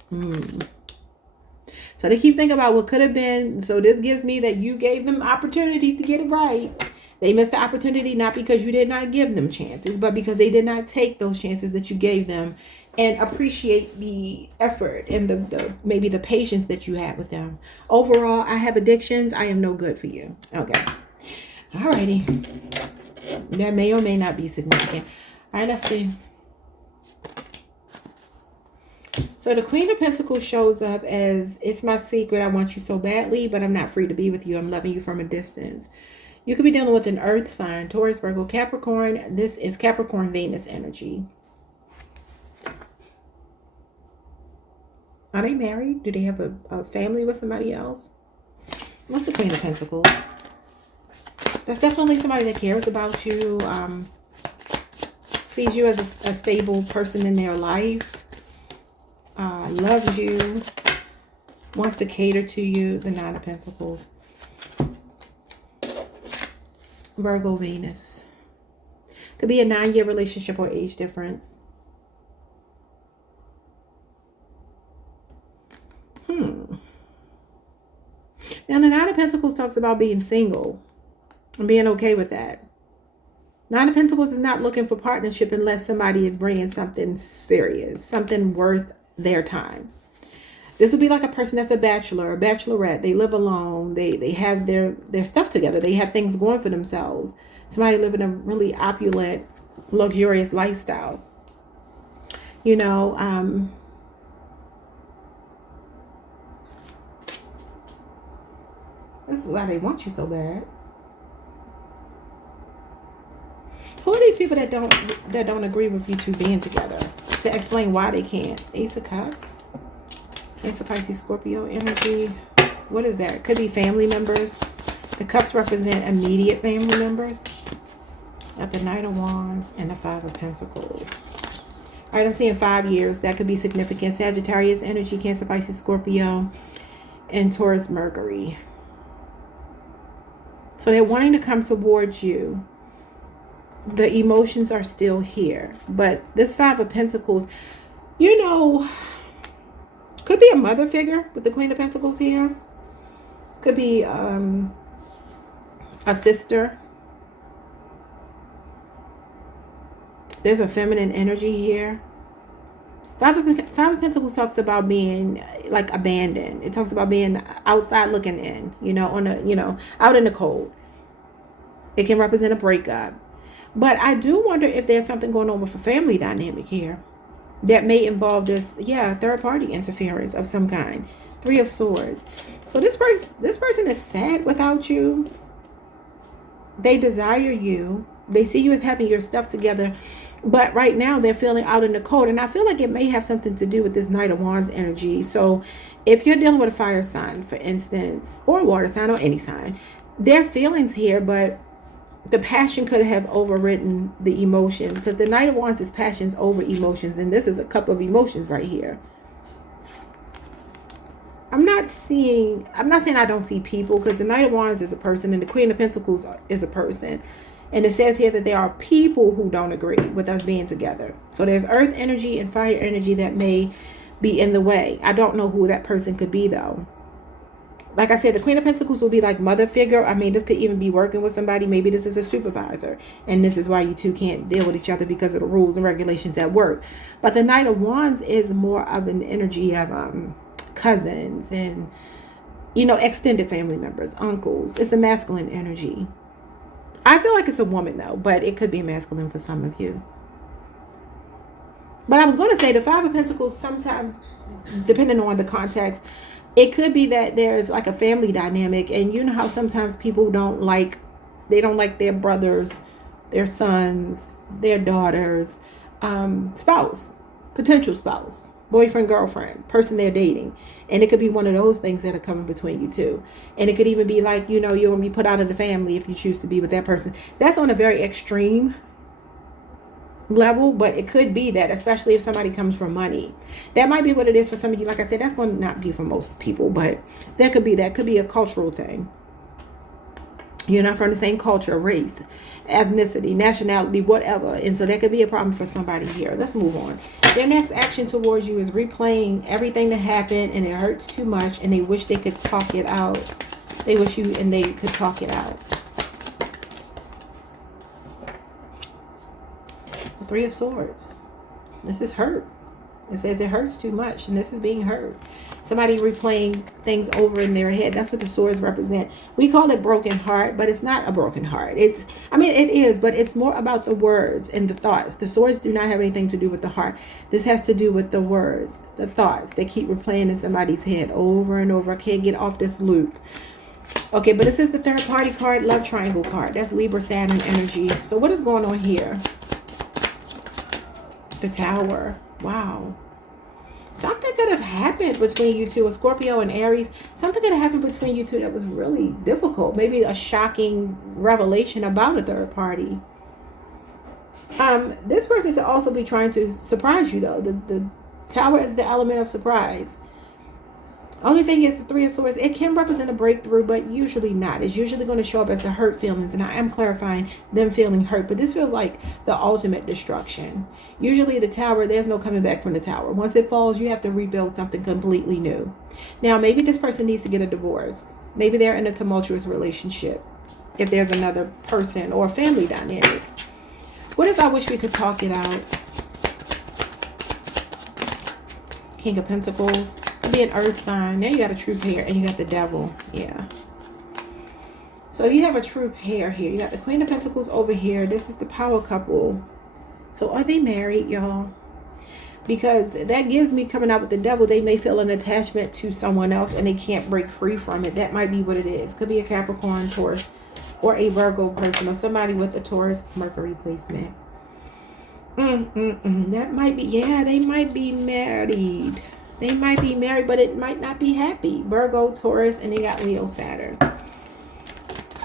So they keep thinking about what could have been. So this gives me that you gave them opportunities to get it right. They missed the opportunity not because you did not give them chances, but because they did not take those chances that you gave them and appreciate the effort and the maybe the patience that you had with them. Overall, I have addictions. I am no good for you. Okay. Alrighty. That may or may not be significant. All right, let's see. So the Queen of Pentacles shows up as, it's my secret, I want you so badly, but I'm not free to be with you. I'm loving you from a distance. You could be dealing with an earth sign, Taurus, Virgo, Capricorn. This is Capricorn Venus energy. Are they married? Do they have a family with somebody else? What's the Queen of Pentacles? That's definitely somebody that cares about you, sees you as a stable person in their life, loves you, wants to cater to you. The Nine of Pentacles. Virgo, Venus. Could be a 9-year relationship or age difference. Now, the Nine of Pentacles talks about being single and being okay with that. Nine of Pentacles is not looking for partnership unless somebody is bringing something serious, something worth their time. This would be like a person that's a bachelor, a bachelorette. They live alone. They have their stuff together. They have things going for themselves. Somebody living a really opulent, luxurious lifestyle. You know, this is why they want you so bad. Who are these people that don't agree with you two being together? To explain why they can't. Ace of Cups. Cancer, Pisces, Scorpio energy. What is that? Could be family members. The cups represent immediate family members. Got the Knight of Wands and the Five of Pentacles. All right, I'm seeing 5 years. That could be significant. Sagittarius energy, Cancer, Pisces, Scorpio, and Taurus, Mercury. So they're wanting to come towards you. The emotions are still here. But this Five of Pentacles, you know, could be a mother figure with the Queen of Pentacles here. Could be a sister. There's a feminine energy here. Five of Pentacles talks about being like abandoned. It talks about being outside looking in, you know, out in the cold. It can represent a breakup. But I do wonder if there's something going on with a family dynamic here that may involve this, third party interference of some kind. Three of Swords. So this person is sad without you. They desire you. They see you as having your stuff together. But right now they're feeling out in the cold. And I feel like it may have something to do with this Knight of Wands energy. So if you're dealing with a fire sign, for instance, or a water sign or any sign, there are feelings here, but the passion could have overridden the emotions, because the Knight of Wands is passions over emotions, and this is a cup of emotions right here. I'm not saying I don't see people, because the Knight of Wands is a person and the Queen of Pentacles is a person. And it says here that there are people who don't agree with us being together. So there's earth energy and fire energy that may be in the way. I don't know who that person could be though. Like I said, the Queen of Pentacles will be like mother figure. I mean, this could even be working with somebody. Maybe this is a supervisor. And this is why you two can't deal with each other, because of the rules and regulations at work. But the Knight of Wands is more of an energy of cousins and, you know, extended family members, uncles. It's a masculine energy. I feel like it's a woman though, but it could be masculine for some of you. But I was going to say the Five of Pentacles, sometimes, depending on the context, it could be that there's like a family dynamic, and you know how sometimes people don't like their brothers, their sons, their daughters, spouse, potential spouse, boyfriend, girlfriend, person they're dating. And it could be one of those things that are coming between you two. And it could even be like, you know, you're going to be put out of the family if you choose to be with that person. That's on a very extreme level, but it could be that, especially if somebody comes from money. That might be what it is for some of you. Like I said, that's going to not be for most people, but that could be a cultural thing. You're not from the same culture, race, ethnicity, nationality, whatever. And so that could be a problem for somebody here. Let's move on. Their next action towards you is replaying everything that happened, and it hurts too much, and they wish they could talk it out. They wish you and they could talk it out. The Three of Swords. This is hurt. It says it hurts too much, and this is being hurt. Somebody replaying things over in their head. That's what the swords represent. We call it broken heart, but it's not a broken heart. It is, but it's more about the words and the thoughts. The swords do not have anything to do with the heart. This has to do with the words, the thoughts. They keep replaying in somebody's head over and over. I can't get off this loop. Okay, but this is the third party card, love triangle card. That's Libra, Saturn energy. So what is going on here? The Tower. Wow. Something could have happened between you two, a Scorpio and Aries. Something could have happened between you two that was really difficult. Maybe a shocking revelation about a third party. This person could also be trying to surprise you, though. The Tower is the element of surprise. Only thing is the Three of Swords, it can represent a breakthrough, but usually not. It's usually going to show up as the hurt feelings, and I am clarifying them feeling hurt, but this feels like the ultimate destruction. Usually the Tower, there's no coming back from the Tower. Once it falls, you have to rebuild something completely new. Now, maybe this person needs to get a divorce. Maybe they're in a tumultuous relationship, if there's another person or family dynamic. What is I wish we could talk it out? King of Pentacles. Be an earth sign. Now you got a true pair and you got the devil. Yeah. So you have a true pair here. You got the Queen of Pentacles over here. This is the power couple. So are they married, y'all? Because that gives me coming out with the devil. They may feel an attachment to someone else and they can't break free from it. That might be what it is. Could be a Capricorn, Taurus, or a Virgo person, or somebody with a Taurus Mercury placement. That might be, yeah, they might be married. They might be married, but it might not be happy. Virgo, Taurus, and they got Leo, Saturn.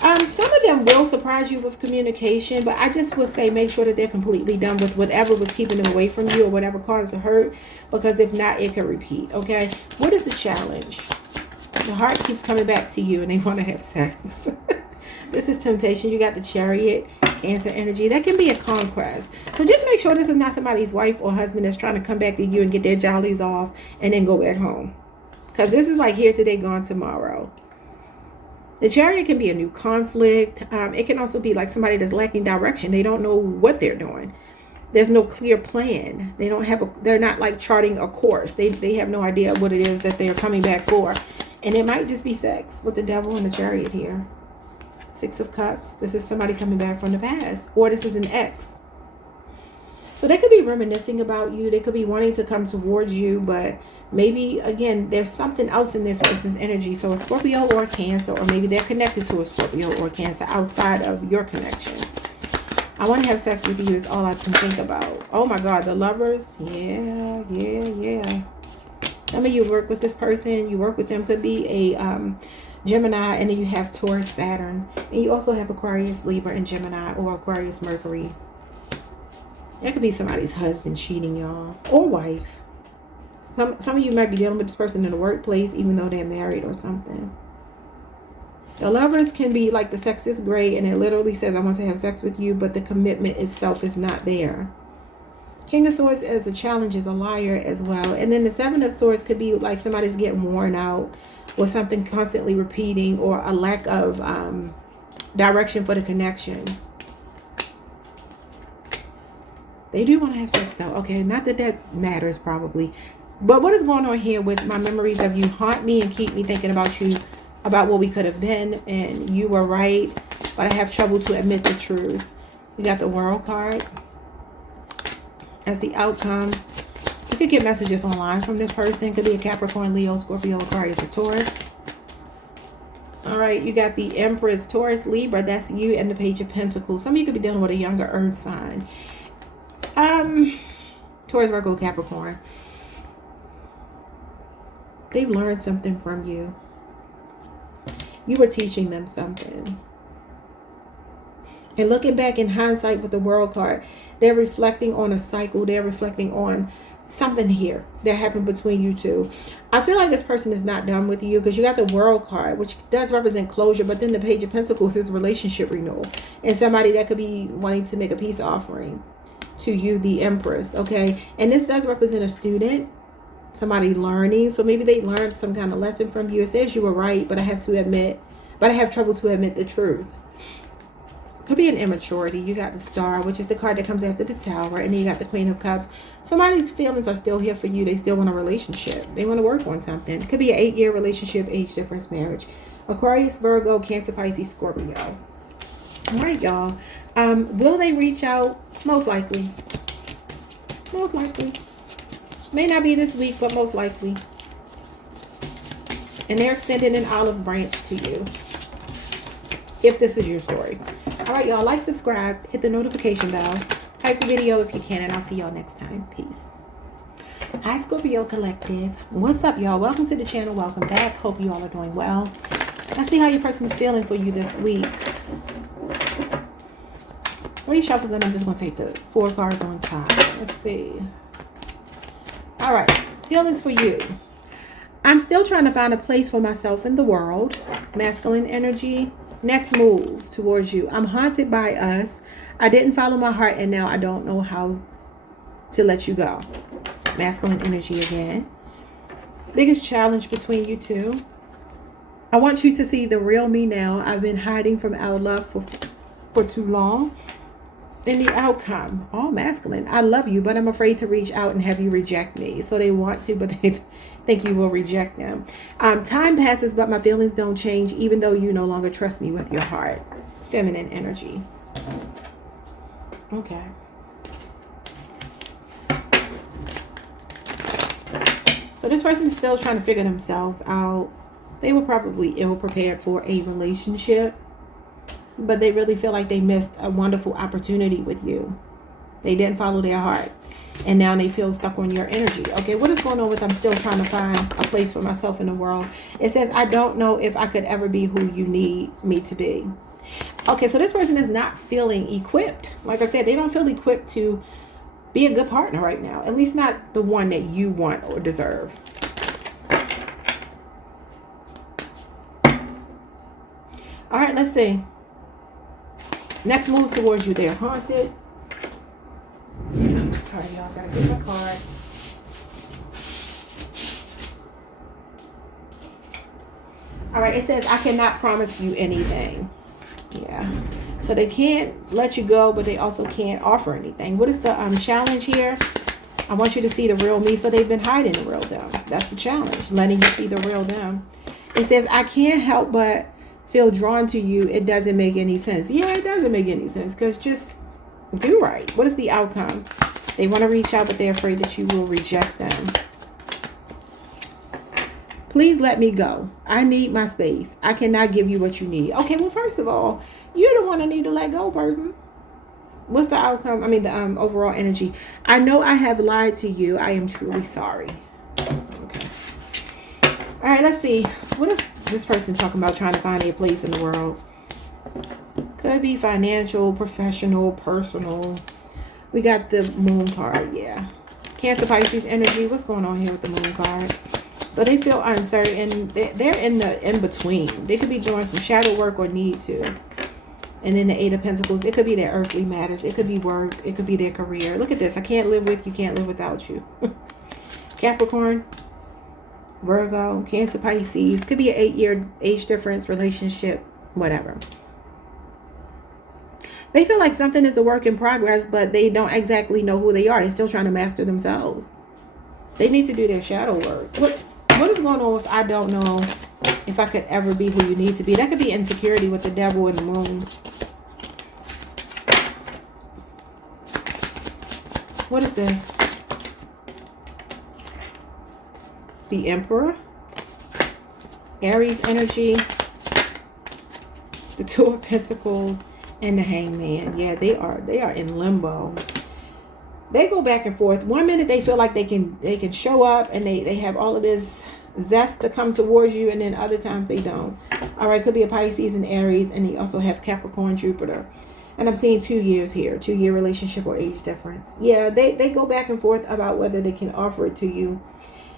Some of them will surprise you with communication, but I just would say make sure that they're completely done with whatever was keeping them away from you or whatever caused the hurt, because if not, it could repeat, okay? What is the challenge? The heart keeps coming back to you and they want to have sex. This is temptation. You got the Chariot, Cancer energy. That can be a conquest. So just make sure this is not somebody's wife or husband that's trying to come back to you and get their jollies off and then go back home. Because this is like here today, gone tomorrow. The Chariot can be a new conflict. It can also be like somebody that's lacking direction. They don't know what they're doing. There's no clear plan. They don't have they're not like charting a course. They have no idea what it is that they're coming back for. And it might just be sex with the devil and the Chariot here. Six of Cups. This is somebody coming back from the past, or this is an ex. So they could be reminiscing about you. They could be wanting to come towards you, but maybe again there's something else in this person's energy. So a Scorpio or a Cancer, or maybe they're connected to a Scorpio or Cancer outside of your connection. I want to have sex with you is all I can think about. Oh my God, the Lovers. Yeah. Some of you work with this person. You work with them. Could be a Gemini, and then you have Taurus, Saturn, and you also have Aquarius, Libra, and Gemini, or Aquarius, Mercury. That could be somebody's husband cheating, y'all, or wife. Some of you might be dealing with this person in the workplace, even though they're married or something. The Lovers can be like the sex is great, and it literally says, I want to have sex with you, but the commitment itself is not there. King of Swords as a challenge is a liar as well. And then the Seven of Swords could be like somebody's getting worn out, or something constantly repeating, or a lack of direction for the connection. They do want to have sex though. Okay, not that that matters probably. But what is going on here with my memories of you haunt me and keep me thinking about you, about what we could have been, and you were right, but I have trouble to admit the truth. We got the World card as the outcome. You could get messages online from this person. Could be a Capricorn, Leo, Scorpio, Aquarius, or Taurus. All right, you got the Empress, Taurus, Libra. That's you, and the Page of Pentacles. Some of you could be dealing with a younger earth sign. Taurus, Virgo, Capricorn. They've learned something from you. You were teaching them something. And looking back in hindsight with the World card, they're reflecting on a cycle. They're reflecting on something here that happened between you two. I feel like this person is not done with you, because you got the World card, which does represent closure, but then the Page of Pentacles is relationship renewal, and somebody that could be wanting to make a peace offering to you, the Empress. Okay, and this does represent a student, somebody learning. So maybe they learned some kind of lesson from you. It says you were right, but I have trouble to admit the truth. Could be an immaturity. You got the Star, which is the card that comes after the Tower, and then you got the Queen of Cups. Somebody's feelings are still here for you. They still want a relationship. They want to work on something. It could be an 8-year relationship, age difference, marriage. Aquarius, Virgo, Cancer, Pisces, Scorpio. All right, y'all. Will they reach out? Most likely. Most likely. May not be this week, but most likely. And they're extending an olive branch to you, if this is your story. All right, y'all. Like, subscribe, hit the notification bell, type the video if you can, and I'll see y'all next time. Peace. Hi, Scorpio Collective. What's up, y'all? Welcome to the channel. Welcome back. Hope you all are doing well. Let's see how your person is feeling for you this week. 3 shuffles, and I'm just going to take the 4 cards on top. Let's see. All right. Feelings for you. I'm still trying to find a place for myself in the world. Masculine energy. Next move towards you. I'm haunted by us. I didn't follow my heart, and now I don't know how to let you go. Masculine energy again. Biggest challenge between you two. I want you to see the real me now. I've been hiding from our love for too long. And the outcome, all masculine. I love you, but I'm afraid to reach out and have you reject me. So they want to, but they think you will reject them. Time passes, but my feelings don't change, even though you no longer trust me with your heart. Feminine energy. Okay. So this person is still trying to figure themselves out. They were probably ill-prepared for a relationship, but they really feel like they missed a wonderful opportunity with you. They didn't follow their heart, and now they feel stuck on your energy. Okay, what is going on with I'm still trying to find a place for myself in the world? It says, I don't know if I could ever be who you need me to be. Okay, so this person is not feeling equipped. Like I said, they don't feel equipped to be a good partner right now. At least not the one that you want or deserve. All right, let's see. Next move towards you. They're haunted. Sorry, y'all. Gotta get my card. All right, it says, I cannot promise you anything. Yeah. So they can't let you go, but they also can't offer anything. What is the challenge here? I want you to see the real me. So they've been hiding the real them. That's the challenge. Letting you see the real them. It says, I can't help but feel drawn to you. It doesn't make any sense. Yeah, it doesn't make any sense, because just do right. What is the outcome? They want to reach out, but they're afraid that you will reject them. Please let me go. I need my space. I cannot give you what you need. Okay, well, first of all, you're the one that need to let go, person. What's the outcome? I mean, the overall energy. I know I have lied to you. I am truly sorry. Okay. All right, let's see. What is this person talking about trying to find a place in the world? Could be financial, professional, personal. We got the moon card. Yeah. Cancer, Pisces energy. What's going on here with the moon card? So they feel uncertain. They're in the in-between. They could be doing some shadow work or need to. And then the 8 of Pentacles. It could be their earthly matters. It could be work. It could be their career. Look at this. I can't live with you. Can't live without you. Capricorn. Virgo, Cancer, Pisces. Could be an 8-year age difference, relationship, whatever. They feel like something is a work in progress, but they don't exactly know who they are. They're still trying to master themselves. They need to do their shadow work. What is going on with I don't know if I could ever be who you need to be? That could be insecurity with the devil and the moon. What is this? The Emperor, Aries energy, the 2 of Pentacles, and the Hangman. Yeah, they are in limbo. They go back and forth. One minute they feel like they can show up and they have all of this zest to come towards you, and then other times they don't. All right, could be a Pisces and Aries, and you also have Capricorn, Jupiter. And I'm seeing 2 years here, 2-year relationship or age difference. Yeah, they go back and forth about whether they can offer it to you.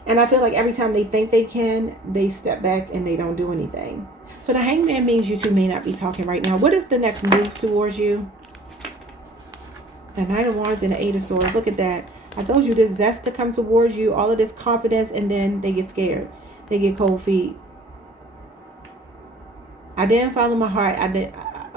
And I feel like every time they think they can, they step back and they don't do anything. So the Hangman means you two may not be talking right now. What is the next move towards you? The Knight of Wands and the 8 of Swords. Look at that. I told you this zest to come towards you, all of this confidence, and then they get scared. They get cold feet. I didn't follow my heart.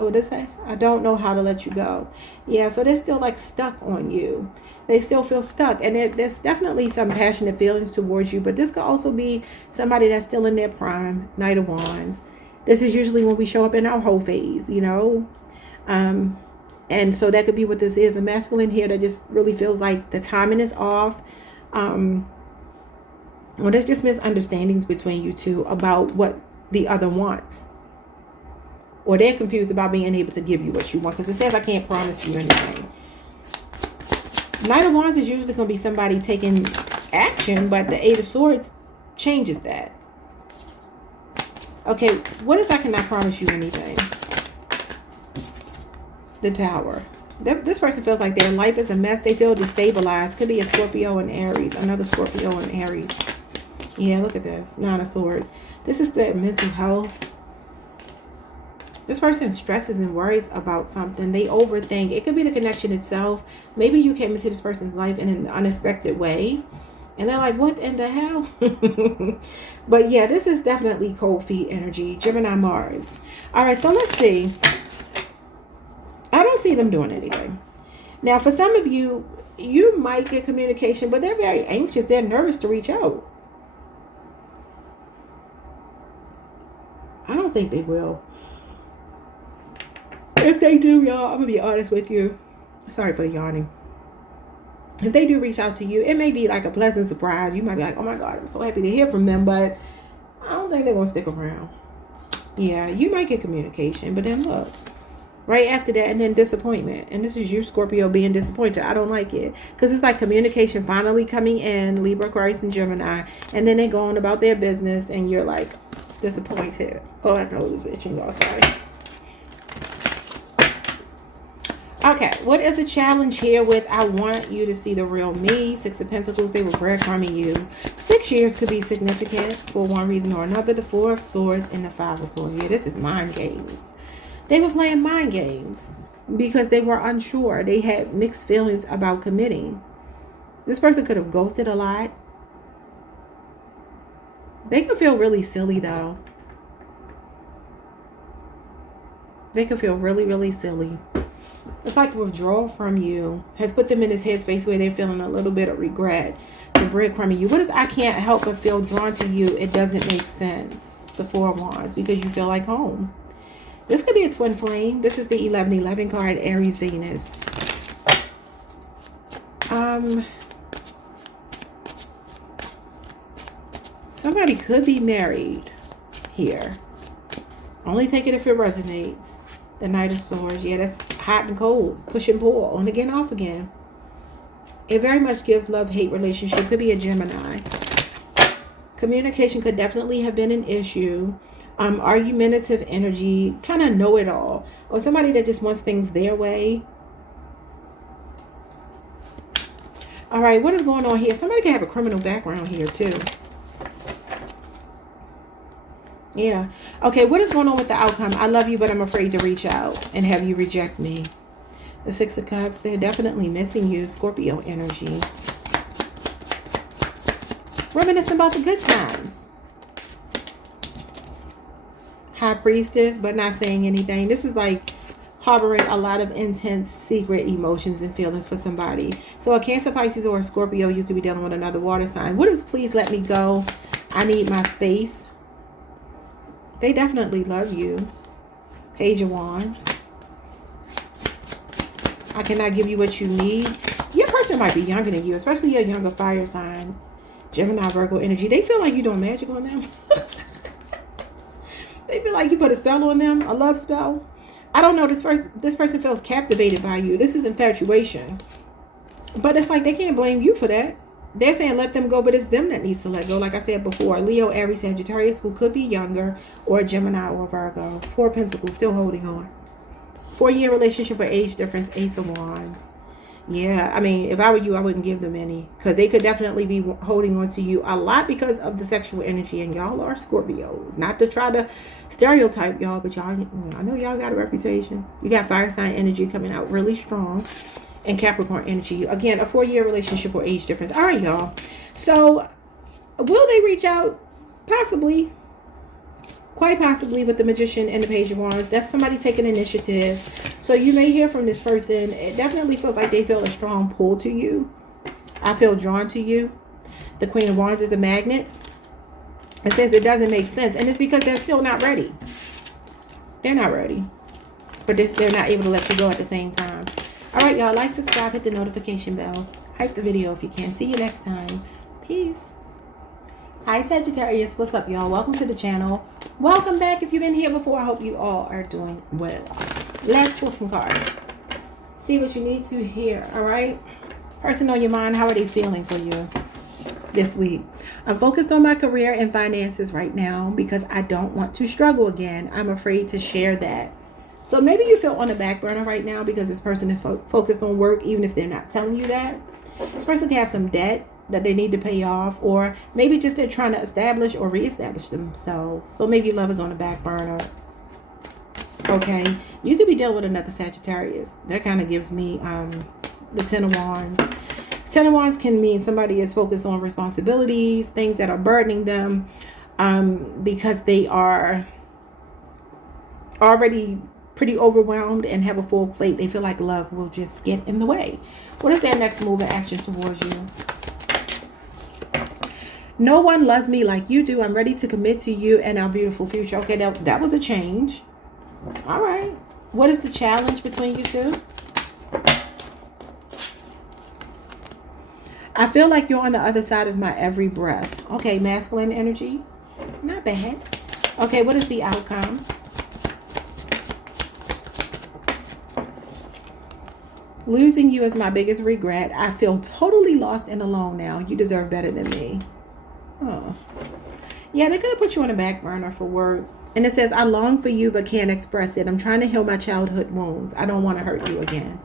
Oh, what did it say? I don't know how to let you go. Yeah, so they're still like stuck on you. They still feel stuck. And there's definitely some passionate feelings towards you. But this could also be somebody that's still in their prime. Knight of Wands. This is usually when we show up in our whole phase, you know. And so that could be what this is. A masculine here that just really feels like the timing is off. Well, there's just misunderstandings between you two about what the other wants. Or they're confused about being able to give you what you want. Because it says I can't promise you anything. Knight of Wands is usually going to be somebody taking action. But the Eight of Swords changes that. Okay, what is I cannot promise you anything? The Tower. This person feels like their life is a mess. They feel destabilized. Could be a Scorpio and Aries. Another Scorpio and Aries. Yeah, look at this. Nine of Swords. This is their mental health. This person stresses and worries about something. They overthink. It could be the connection itself. Maybe you came into this person's life in an unexpected way. And they're like, what in the hell? But yeah, this is definitely cold feet energy. Gemini Mars. All right, so let's see. I don't see them doing anything. Now, for some of you, you might get communication, but they're very anxious. They're nervous to reach out. I don't think they will. If they do, y'all, I'm going to be honest with you. Sorry for the yawning. If they do reach out to you, it may be like a pleasant surprise. You might be like, oh my God, I'm so happy to hear from them. But I don't think they're going to stick around. Yeah, you might get communication. But then look, right after that, and then disappointment. And this is you, Scorpio, being disappointed. I don't like it. Because it's like communication finally coming in. Libra, Aquarius, and Gemini. And then they go on about their business. And you're like disappointed. Oh, I know it's itching, y'all. Sorry. Okay, what is the challenge here with I want you to see the real me? Six of Pentacles, they were breadcrumbing you. 6 years could be significant for one reason or another. The Four of Swords and the Five of Swords. Yeah, this is mind games. They were playing mind games because they were unsure. They had mixed feelings about committing. This person could have ghosted a lot. They could feel really silly though. They could feel really, really silly. It's like withdrawal from you has put them in this headspace where they're feeling a little bit of regret for breadcrumbing you. What is I can't help but feel drawn to you? It doesn't make sense. The Four of Wands, because you feel like home. This could be a twin flame. This is the 1111 card, Aries, Venus. Somebody could be married here. Only take it if it resonates. The Knight of Swords. Yeah, that's hot and cold. Push and pull. On again, off again. It very much gives love-hate relationship. Could be a Gemini. Communication could definitely have been an issue. Argumentative energy. Kind of know-it-all. Or somebody that just wants things their way. All right, what is going on here? Somebody can have a criminal background here too. Yeah. Okay, what is going on with the outcome? I love you, but I'm afraid to reach out and have you reject me. The Six of Cups, they're definitely missing you. Scorpio energy. Reminiscing about the good times. High Priestess, but not saying anything. This is like harboring a lot of intense secret emotions and feelings for somebody. So a Cancer, Pisces, or a Scorpio, you could be dealing with another water sign. What is please let me go? I need my space. They definitely love you. Page of Wands. I cannot give you what you need. Your person might be younger than you, especially a younger fire sign. Gemini, Virgo energy. They feel like you're doing magic on them. They feel like you put a spell on them, a love spell. I don't know. This person feels captivated by you. This is infatuation. But it's like they can't blame you for that. They're saying let them go, but it's them that needs to let go. Like I said before, Leo, Aries, Sagittarius, who could be younger, or Gemini or Virgo. Four of Pentacles, still holding on. 4-year relationship or age difference, Ace of Wands. Yeah, I mean, if I were you, I wouldn't give them any. Because they could definitely be holding on to you a lot because of the sexual energy. And y'all are Scorpios. Not to try to stereotype y'all, but y'all, I know y'all got a reputation. You got fire sign energy coming out really strong. And Capricorn energy. Again, a 4-year relationship or age difference. All right, y'all. So, will they reach out? Possibly. quite possibly with the Magician and the Page of Wands. That's somebody taking initiative. So you may hear from this person. It definitely feels like they feel a strong pull to you. I feel drawn to you. The Queen of Wands is a magnet. It says it doesn't make sense. And it's because they're still not ready. They're not ready. But they're not able to let you go at the same time. All right, y'all. Like, subscribe, hit the notification bell. Hype the video if you can. See you next time. Peace. Hi, Sagittarius. What's up, y'all? Welcome to the channel. Welcome back. If you've been here before, I hope you all are doing well. Let's pull some cards. See what you need to hear. All right. Person on your mind, how are they feeling for you this week? I'm focused on my career and finances right now because I don't want to struggle again. I'm afraid to share that. So maybe you feel on the back burner right now because this person is focused on work, even if they're not telling you that. This person can have some debt that they need to pay off, or maybe just they're trying to establish or reestablish themselves. So maybe love is on the back burner. Okay, you could be dealing with another Sagittarius. That kind of gives me the Ten of Wands. Ten of Wands can mean somebody is focused on responsibilities, things that are burdening them, because they are already pretty overwhelmed and have a full plate. They feel like love will just get in the way. What is their next move and action towards you? No one loves me like you do. I'm ready to commit to you and our beautiful future. Okay, that was a change. All right. What is the challenge between you two? I feel like you're on the other side of my every breath. Okay, masculine energy. Not bad. Okay, what is the outcome? Losing you is my biggest regret. I feel totally lost and alone now. You deserve better than me. Oh. Yeah, they're going to put you on the back burner for work. And it says, I long for you but can't express it. I'm trying to heal my childhood wounds. I don't want to hurt you again.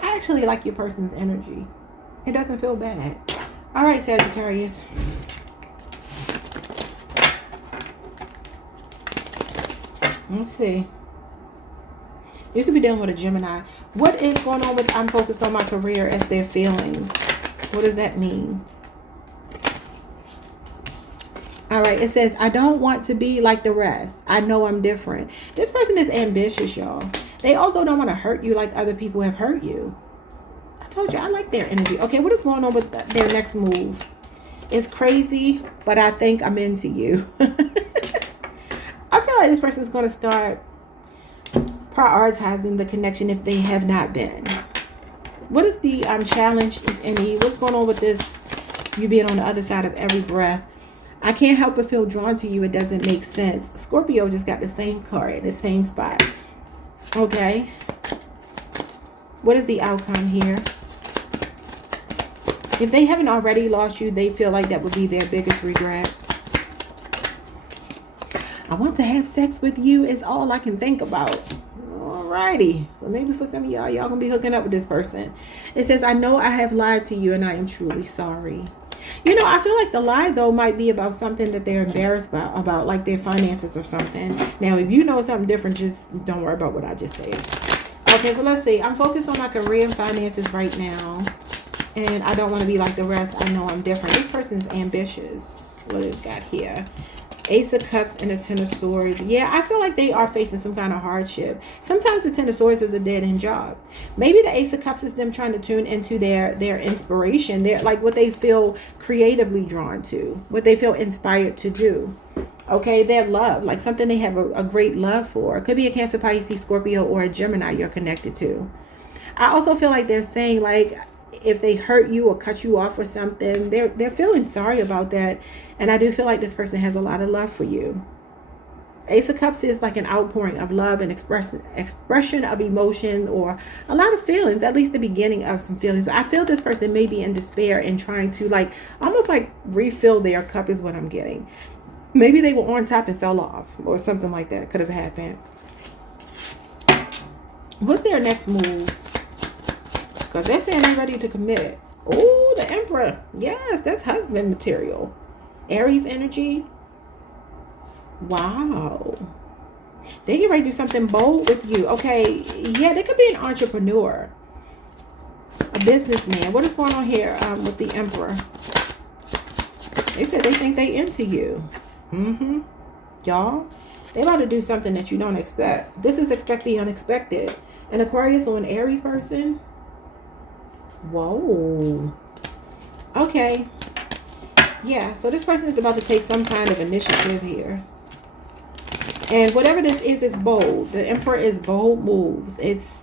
I actually like your person's energy. It doesn't feel bad. All right, Sagittarius. Let's see. You could be dealing with a Gemini. What is going on with I'm focused on my career as their feelings? What does that mean? All right, it says, I don't want to be like the rest. I know I'm different. This person is ambitious, y'all. They also don't want to hurt you like other people have hurt you. I told you, I like their energy. Okay, what is going on with their next move? It's crazy, but I think I'm into you. I feel like this person is going to start prioritizing the connection if they have not been. What is the challenge, if any? What's going on with this, you being on the other side of every breath? I can't help but feel drawn to you. It doesn't make sense. Scorpio just got the same card in the same spot. Okay. What is the outcome here? If they haven't already lost you, they feel like that would be their biggest regret. I want to have sex with you is all I can think about. Alrighty. So maybe for some of y'all gonna be hooking up with this person. It says, I know I have lied to you and I am truly sorry. You know, I feel like the lie, though, might be about something that they're embarrassed about, like their finances or something. Now, if you know something different, just don't worry about what I just said. Okay, so let's see. I'm focused on my career and finances right now. And I don't want to be like the rest. I know I'm different. This person is ambitious. What is got here? Ace of Cups and the Ten of Swords. Yeah, I feel like they are facing some kind of hardship. Sometimes the Ten of Swords is a dead-end job. Maybe the Ace of Cups is them trying to tune into their inspiration. They're like what they feel creatively drawn to, what they feel inspired to do. Okay, their love, like something they have a great love for. It could be a Cancer, Pisces, Scorpio, or a Gemini you're connected to. I also feel like they're saying, like, if they hurt you or cut you off or something, they're feeling sorry about that. And I do feel like this person has a lot of love for you. Ace of Cups is like an outpouring of love and expression of emotion or a lot of feelings, at least the beginning of some feelings. But I feel this person may be in despair and trying to like almost like refill their cup is what I'm getting. Maybe they were on top and fell off or something like that could have happened. What's their next move? Because they're saying they're ready to commit. Oh, the Emperor. Yes, that's husband material. Aries energy. Wow. They get ready to do something bold with you. Okay. Yeah, they could be an entrepreneur. A businessman. What is going on here with the Emperor? They said they think they into you. y'all. They about to do something that you don't expect. This is expect the unexpected. An Aquarius or an Aries person. Whoa. Okay. Yeah, so this person is about to take some kind of initiative here. And whatever this is bold. The Emperor is bold moves. It's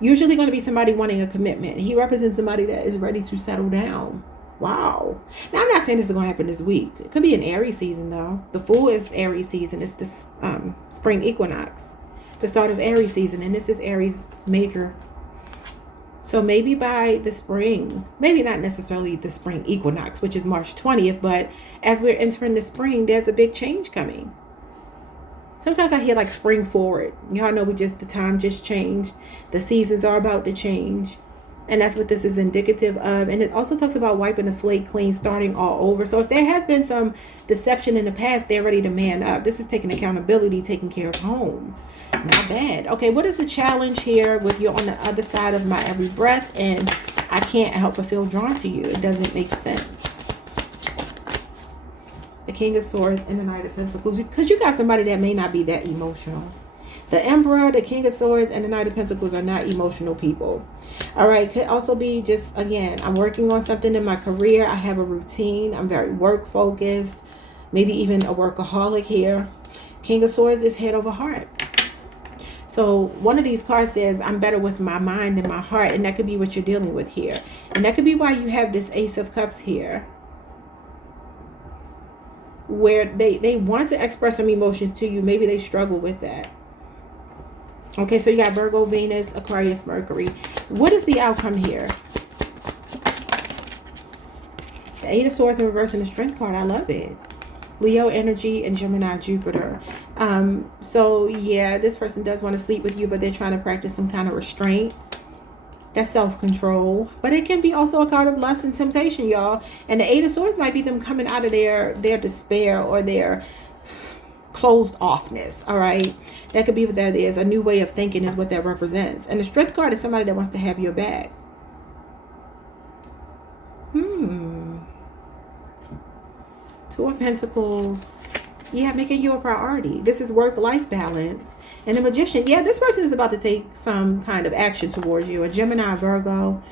usually going to be somebody wanting a commitment. He represents somebody that is ready to settle down. Wow. Now, I'm not saying this is going to happen this week. It could be an Aries season, though. The Fool is Aries season. It's this spring equinox. The start of Aries season. And this is Aries major. So maybe by the spring, maybe not necessarily the spring equinox, which is March 20th, but as we're entering the spring, there's a big change coming. Sometimes I hear like spring forward. Y'all know the time just changed. The seasons are about to change. And that's what this is indicative of. And it also talks about wiping the slate clean, starting all over. So if there has been some deception in the past, they're ready to man up. This is taking accountability, taking care of home. Not bad. Okay, what is the challenge here with you on the other side of my every breath? And I can't help but feel drawn to you. It doesn't make sense. The King of Swords and the Knight of Pentacles. Because you got somebody that may not be that emotional. The Emperor, the King of Swords, and the Knight of Pentacles are not emotional people. All right. Could also be just, again, I'm working on something in my career. I have a routine. I'm very work focused. Maybe even a workaholic here. King of Swords is head over heart. So one of these cards says, I'm better with my mind than my heart. And that could be what you're dealing with here. And that could be why you have this Ace of Cups here. Where they want to express some emotions to you. Maybe they struggle with that. Okay, so you got Virgo, Venus, Aquarius, Mercury. What is the outcome here? The Eight of Swords in reverse and the Strength card. I love it. Leo energy and Gemini, Jupiter. So yeah, this person does want to sleep with you, but they're trying to practice some kind of restraint. That's self-control. But it can be also a card of lust and temptation, y'all. And the Eight of Swords might be them coming out of their despair or their closed offness. All right, that could be what that is. A new way of thinking is what that represents. And the Strength card is somebody that wants to have your back. Two of Pentacles. Yeah, making you a priority. This is work-life balance. And the Magician. Yeah, this person is about to take some kind of action towards you. A Gemini, Virgo.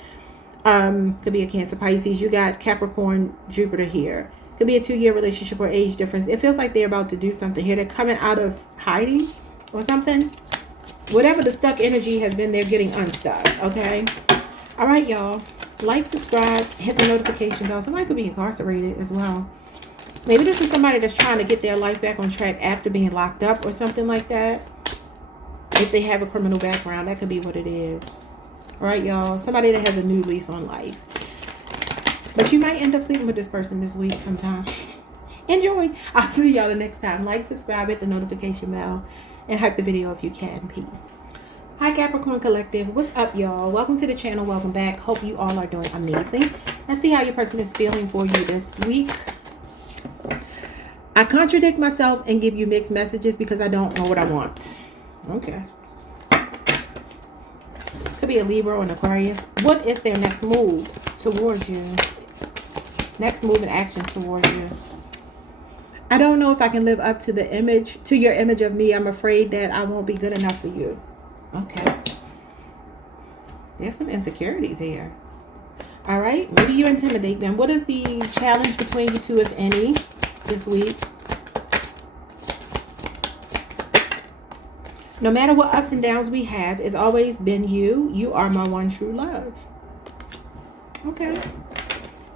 Could be a Cancer, Pisces. You got Capricorn, Jupiter here. Could be a 2-year relationship or age difference. It feels like they're about to do something here. They're coming out of hiding or something. Whatever the stuck energy has been, they're getting unstuck. Okay. All right, y'all. Like, subscribe, hit the notification bell. Somebody could be incarcerated as well. Maybe this is somebody that's trying to get their life back on track after being locked up or something like that. If they have a criminal background, that could be what it is. All right, y'all. Somebody that has a new lease on life. But you might end up sleeping with this person this week sometime. Enjoy. I'll see y'all the next time. Like, subscribe, hit the notification bell, and hype the video if you can. Peace. Hi, Capricorn Collective. What's up, y'all? Welcome to the channel. Welcome back. Hope you all are doing amazing. Let's see how your person is feeling for you this week. I contradict myself and give you mixed messages because I don't know what I want. Okay. Could be a Libra or an Aquarius. What is their next move towards you? Next move and action towards you. I don't know if I can live up to the image, to your image of me. I'm afraid that I won't be good enough for you. Okay. There's some insecurities here. All right. Maybe you intimidate them. What is the challenge between you two, if any, this week? No matter what ups and downs we have, it's always been you. You are my one true love. Okay.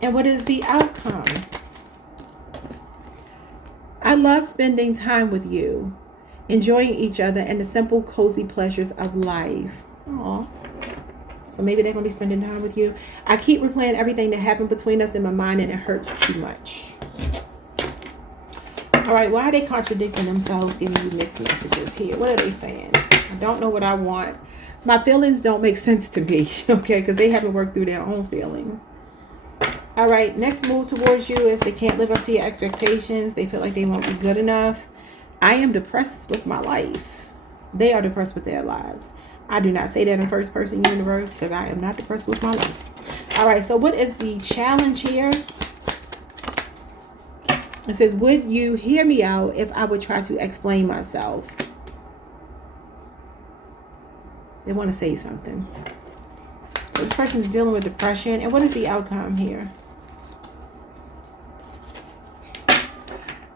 And what is the outcome? I love spending time with you, enjoying each other and the simple, cozy pleasures of life. Aww. So maybe they're going to be spending time with you. I keep replaying everything that happened between us in my mind and it hurts too much. All right, why are they contradicting themselves, giving you mixed messages here? What are they saying? I don't know what I want. My feelings don't make sense to me, okay, because they haven't worked through their own feelings. All right, next move towards you is they can't live up to your expectations. They feel like they won't be good enough. I am depressed with my life. They are depressed with their lives. I do not say that in first person universe because I am not depressed with my life. All right, so what is the challenge here? It says, would you hear me out if I would try to explain myself? They want to say something. So this person is dealing with depression. And what is the outcome here?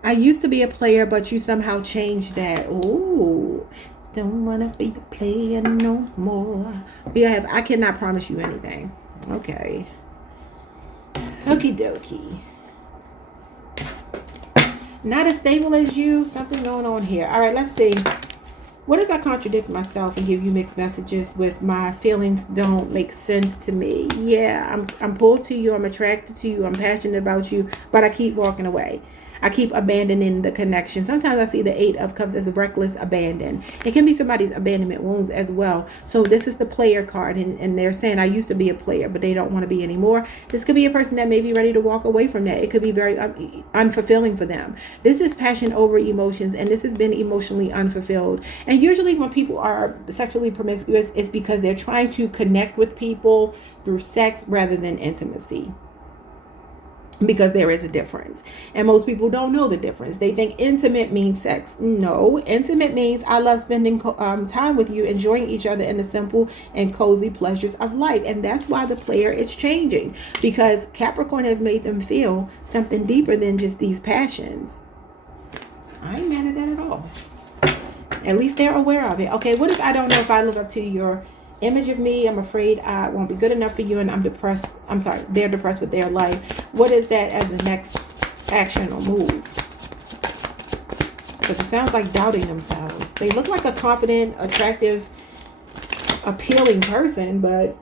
I used to be a player, but you somehow changed that. Ooh. Don't want to be a player no more. Yeah, I cannot promise you anything. Okay. Okie dokie. Not as stable as you. Something going on here. All right, let's see. What if I contradict myself and give you mixed messages with my feelings don't make sense to me? Yeah, I'm pulled to you. I'm attracted to you. I'm passionate about you, but I keep walking away. I keep abandoning the connection. Sometimes I see the 8 of Cups as reckless abandon. It can be somebody's abandonment wounds as well. So this is the player card, and they're saying I used to be a player, but they don't want to be anymore. This could be a person that may be ready to walk away from that. It could be very unfulfilling for them. This is passion over emotions, and this has been emotionally unfulfilled. And usually when people are sexually promiscuous, it's because they're trying to connect with people through sex rather than intimacy. Because there is a difference, and most people don't know the difference. They think intimate means sex. No, intimate means I love spending time with you, enjoying each other in the simple and cozy pleasures of life. And that's why the player is changing, because Capricorn has made them feel something deeper than just these passions. I ain't mad at that at all. At least they're aware of it. Okay, what if I don't know if I live up to your image of me? I'm afraid I won't be good enough for you, and I'm depressed. I'm sorry, they're depressed with their life. What is that as the next action or move? Because it sounds like doubting themselves. They look like a confident, attractive, appealing person, but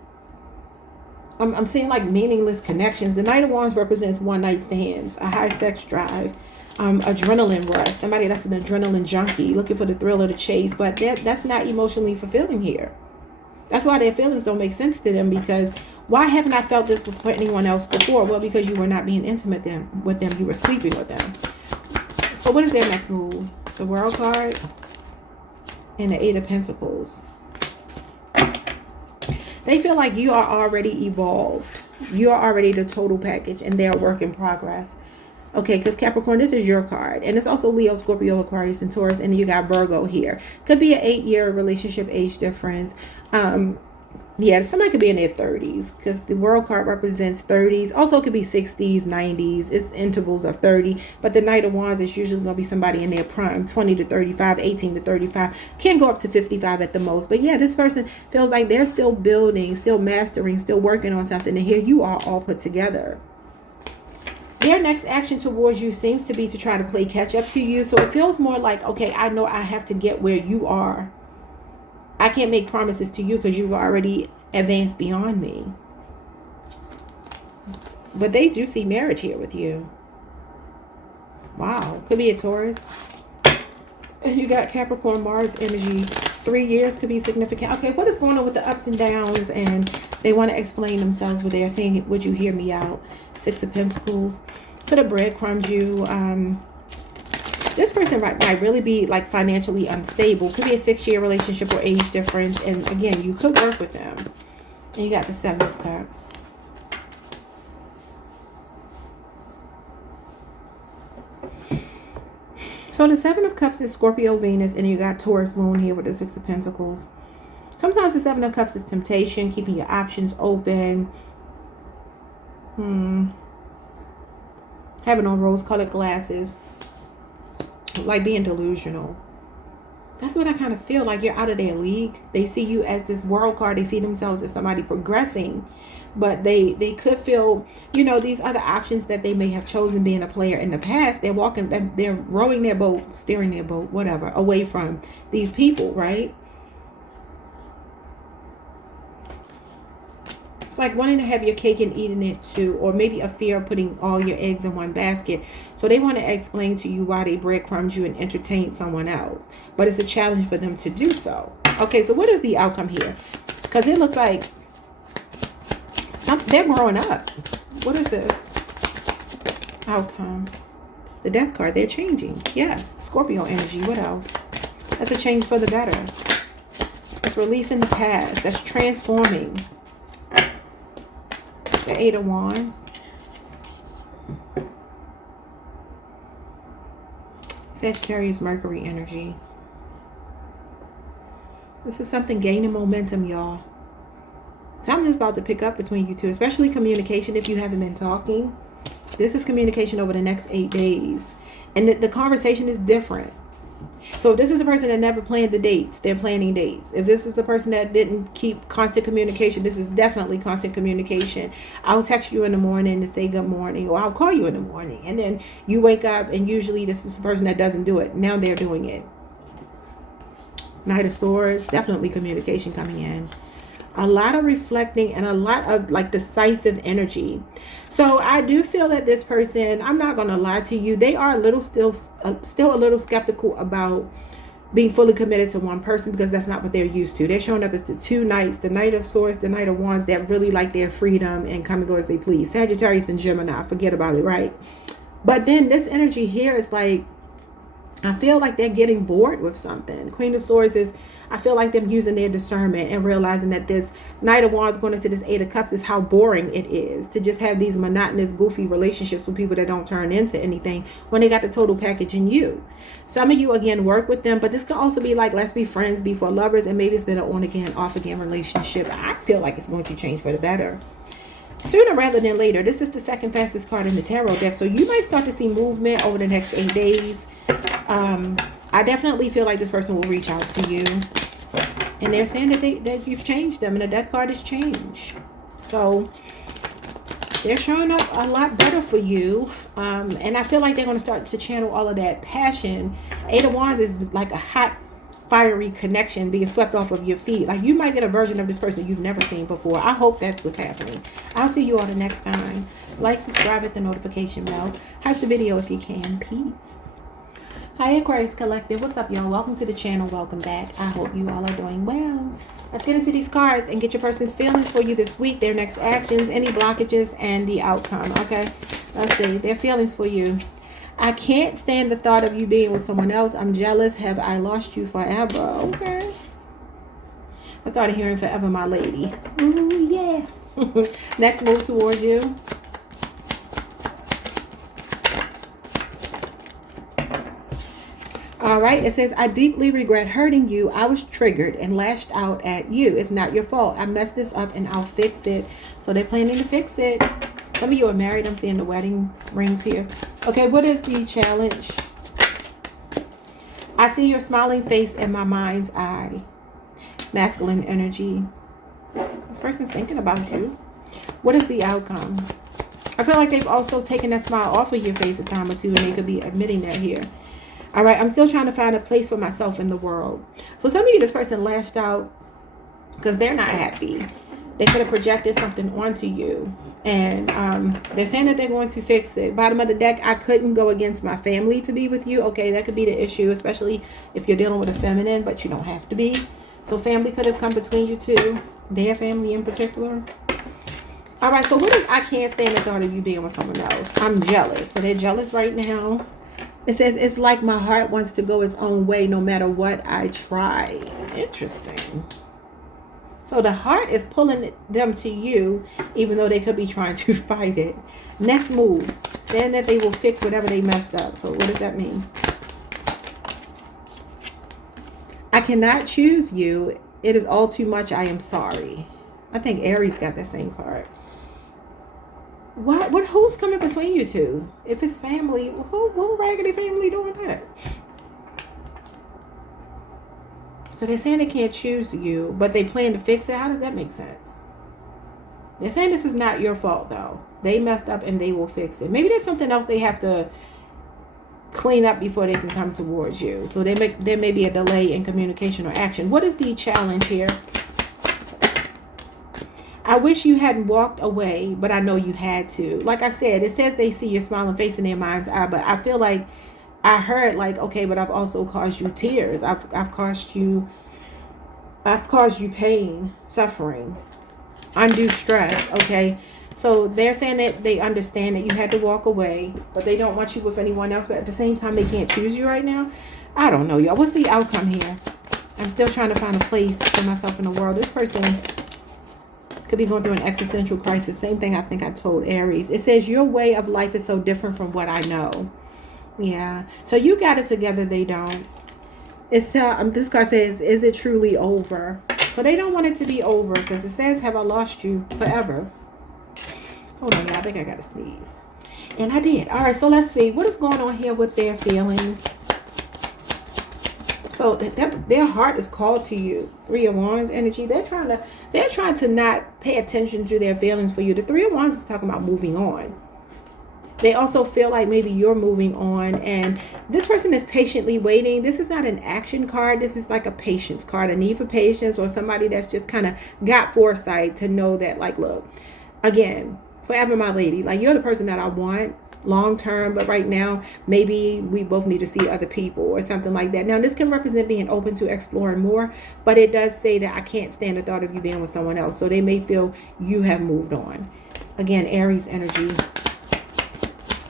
I'm seeing like meaningless connections. The Knight of Wands represents one night stands, a high sex drive, adrenaline rush. Somebody that's an adrenaline junkie, looking for the thrill of the chase, but that's not emotionally fulfilling here. That's why their feelings don't make sense to them, because why haven't I felt this for anyone else before? Well, because you were not being intimate with them. You were sleeping with them. So what is their next move? The World card and the 8 of Pentacles. They feel like you are already evolved. You are already the total package, and they're a work in progress. Okay, because Capricorn, this is your card. And it's also Leo, Scorpio, Aquarius, and Taurus. And then you got Virgo here. Could be an 8-year relationship age difference. Yeah, somebody could be in their 30s, because the World card represents 30s. Also, it could be 60s, 90s. It's intervals of 30. But the Knight of Wands is usually going to be somebody in their prime, 20 to 35, 18 to 35. Can go up to 55 at the most. But yeah, this person feels like they're still building, still mastering, still working on something. And here you are all put together. Their next action towards you seems to be to try to play catch up to you. So it feels more like, okay, I know I have to get where you are. I can't make promises to you because you've already advanced beyond me. But they do see marriage here with you. Wow. Could be a Taurus. You got Capricorn, Mars energy. 3 years could be significant. Okay, what is going on with the ups and downs? And they want to explain themselves, but they're saying, would you hear me out? 6 of Pentacles. Could have breadcrumbed you. This person might really be like financially unstable. Could be a 6-year relationship or age difference. And again, you could work with them. And you got the 7 of Cups. So the 7 of Cups is Scorpio, Venus, and you got Taurus moon here with the 6 of Pentacles. Sometimes the 7 of Cups is temptation, keeping your options open. Having on rose-colored glasses. Like being delusional. That's what I kind of feel like. You're out of their league. They see you as this world card. They see themselves as somebody progressing. But they could feel, you know, these other options that they may have chosen being a player in the past. They're rowing their boat, steering their boat, whatever, away from these people, right? It's like wanting to have your cake and eating it too, or maybe a fear of putting all your eggs in one basket. So they want to explain to you why they breadcrumbed you and entertained someone else. But it's a challenge for them to do so. Okay, so what is the outcome here? Because it looks like they're growing up. What is this? Outcome. The Death card. They're changing. Yes. Scorpio energy. What else? That's a change for the better. That's releasing the past. That's transforming. The 8 of Wands. Sagittarius, Mercury energy. This is something gaining momentum, y'all. Something's about to pick up between you two, especially communication if you haven't been talking. This is communication over the next 8 days. And the conversation is different. So if this is a person that never planned the dates, they're planning dates. If this is a person that didn't keep constant communication, this is definitely constant communication. I'll text you in the morning to say good morning, or I'll call you in the morning. And then you wake up, and usually this is the person that doesn't do it. Now they're doing it. Knight of Swords, definitely communication coming in. A lot of reflecting and a lot of like decisive energy. So I do feel that this person, I'm not going to lie to you, they are still a little skeptical about being fully committed to one person, because that's not what they're used to. They're showing up as the two knights, the Knight of Swords, the Knight of Wands, that really like their freedom and come and go as they please. Sagittarius and Gemini, forget about it, right? But then this energy here is like, I feel like they're getting bored with something. Queen of Swords is, I feel like them using their discernment and realizing that this Knight of Wands going into this Eight of Cups is how boring it is to just have these monotonous, goofy relationships with people that don't turn into anything when they got the total package in you. Some of you, again, work with them, but this could also be like, let's be friends before lovers, and maybe it's been an on-again, off-again relationship. I feel like it's going to change for the better sooner rather than later. This is the second fastest card in the tarot deck, so you might start to see movement over the next 8 days. I definitely feel like this person will reach out to you, and they're saying that you've changed them, and the Death card is change. So they're showing up a lot better for you, and I feel like they're going to start to channel all of that passion. Eight of Wands is like a hot, fiery connection being swept off of your feet. Like you might get a version of this person you've never seen before. I hope that's what's happening. I'll see you all the next time. Like, subscribe, hit the notification bell. Hype the video if you can. Peace. Hi Aquarius Collective, what's up y'all? Welcome to the channel, welcome back. I hope you all are doing well. Let's get into these cards and get your person's feelings for you this week, their next actions, any blockages, and the outcome. Okay, let's see their feelings for you. I can't stand the thought of you being with someone else. I'm jealous. Have I lost you forever? Okay, I started hearing forever, my lady. Ooh, yeah. Next move towards you. All right, it says, I deeply regret hurting you. I was triggered and lashed out at you. It's not your fault. I messed this up and I'll fix it. So they're planning to fix it. Some of you are married. I'm seeing the wedding rings here. Okay, what is the challenge? I see your smiling face in my mind's eye. Masculine energy. This person's thinking about you. What is the outcome? I feel like they've also taken that smile off of your face a time or two, and they could be admitting that here. All right, I'm still trying to find a place for myself in the world. So some of you, this person lashed out because they're not happy. They could have projected something onto you. And they're saying that they're going to fix it. Bottom of the deck, I couldn't go against my family to be with you. Okay, that could be the issue, especially if you're dealing with a feminine, but you don't have to be. So family could have come between you two. Their family in particular. All right, so what is, I can't stand the thought of you being with someone else. I'm jealous. So they're jealous right now. It says, it's like my heart wants to go its own way no matter what I try. Interesting. So the heart is pulling them to you, even though they could be trying to fight it. Next move, saying that they will fix whatever they messed up. So what does that mean? I cannot choose you. It is all too much. I am sorry. I think Aries got that same card. What? Who's coming between you two? If it's family, who raggedy family doing that? So they're saying they can't choose you, but they plan to fix it. How does that make sense? They're saying this is not your fault, though. They messed up and they will fix it. Maybe there's something else they have to clean up before they can come towards you. So there may be a delay in communication or action. What is the challenge here? I wish you hadn't walked away, but I know you had to. Like I said, it says they see your smiling face in their mind's eye, but I feel like I heard like, okay, but I've also caused you tears. I've caused you pain, suffering, undue stress. Okay, so they're saying that they understand that you had to walk away, but they don't want you with anyone else. But at the same time, they can't choose you right now. I don't know, y'all. What's the outcome here? I'm still trying to find a place for myself in the world. This person could be going through an existential crisis. Same thing I think I told Aries. It says your way of life is so different from what I know. Yeah. So you got it together. They don't. It's this card says, is it truly over? So they don't want it to be over because it says, have I lost you forever? Hold on, y'all. I think I got to sneeze. And I did. All right. So let's see. What is going on here with their feelings? So their heart is called to you. Three of Wands energy. They're trying to not pay attention to their feelings for you. The Three of Wands is talking about moving on. They also feel like maybe you're moving on, and this person is patiently waiting. This is not an action card. This is like a patience card, a need for patience, or somebody that's just kind of got foresight to know that, like, look, again, forever my lady, like, you're the person that I want long term, but right now maybe we both need to see other people or something like that. Now, this can represent being open to exploring more, but it does say that I can't stand the thought of you being with someone else. So they may feel you have moved on. Again, Aries energy.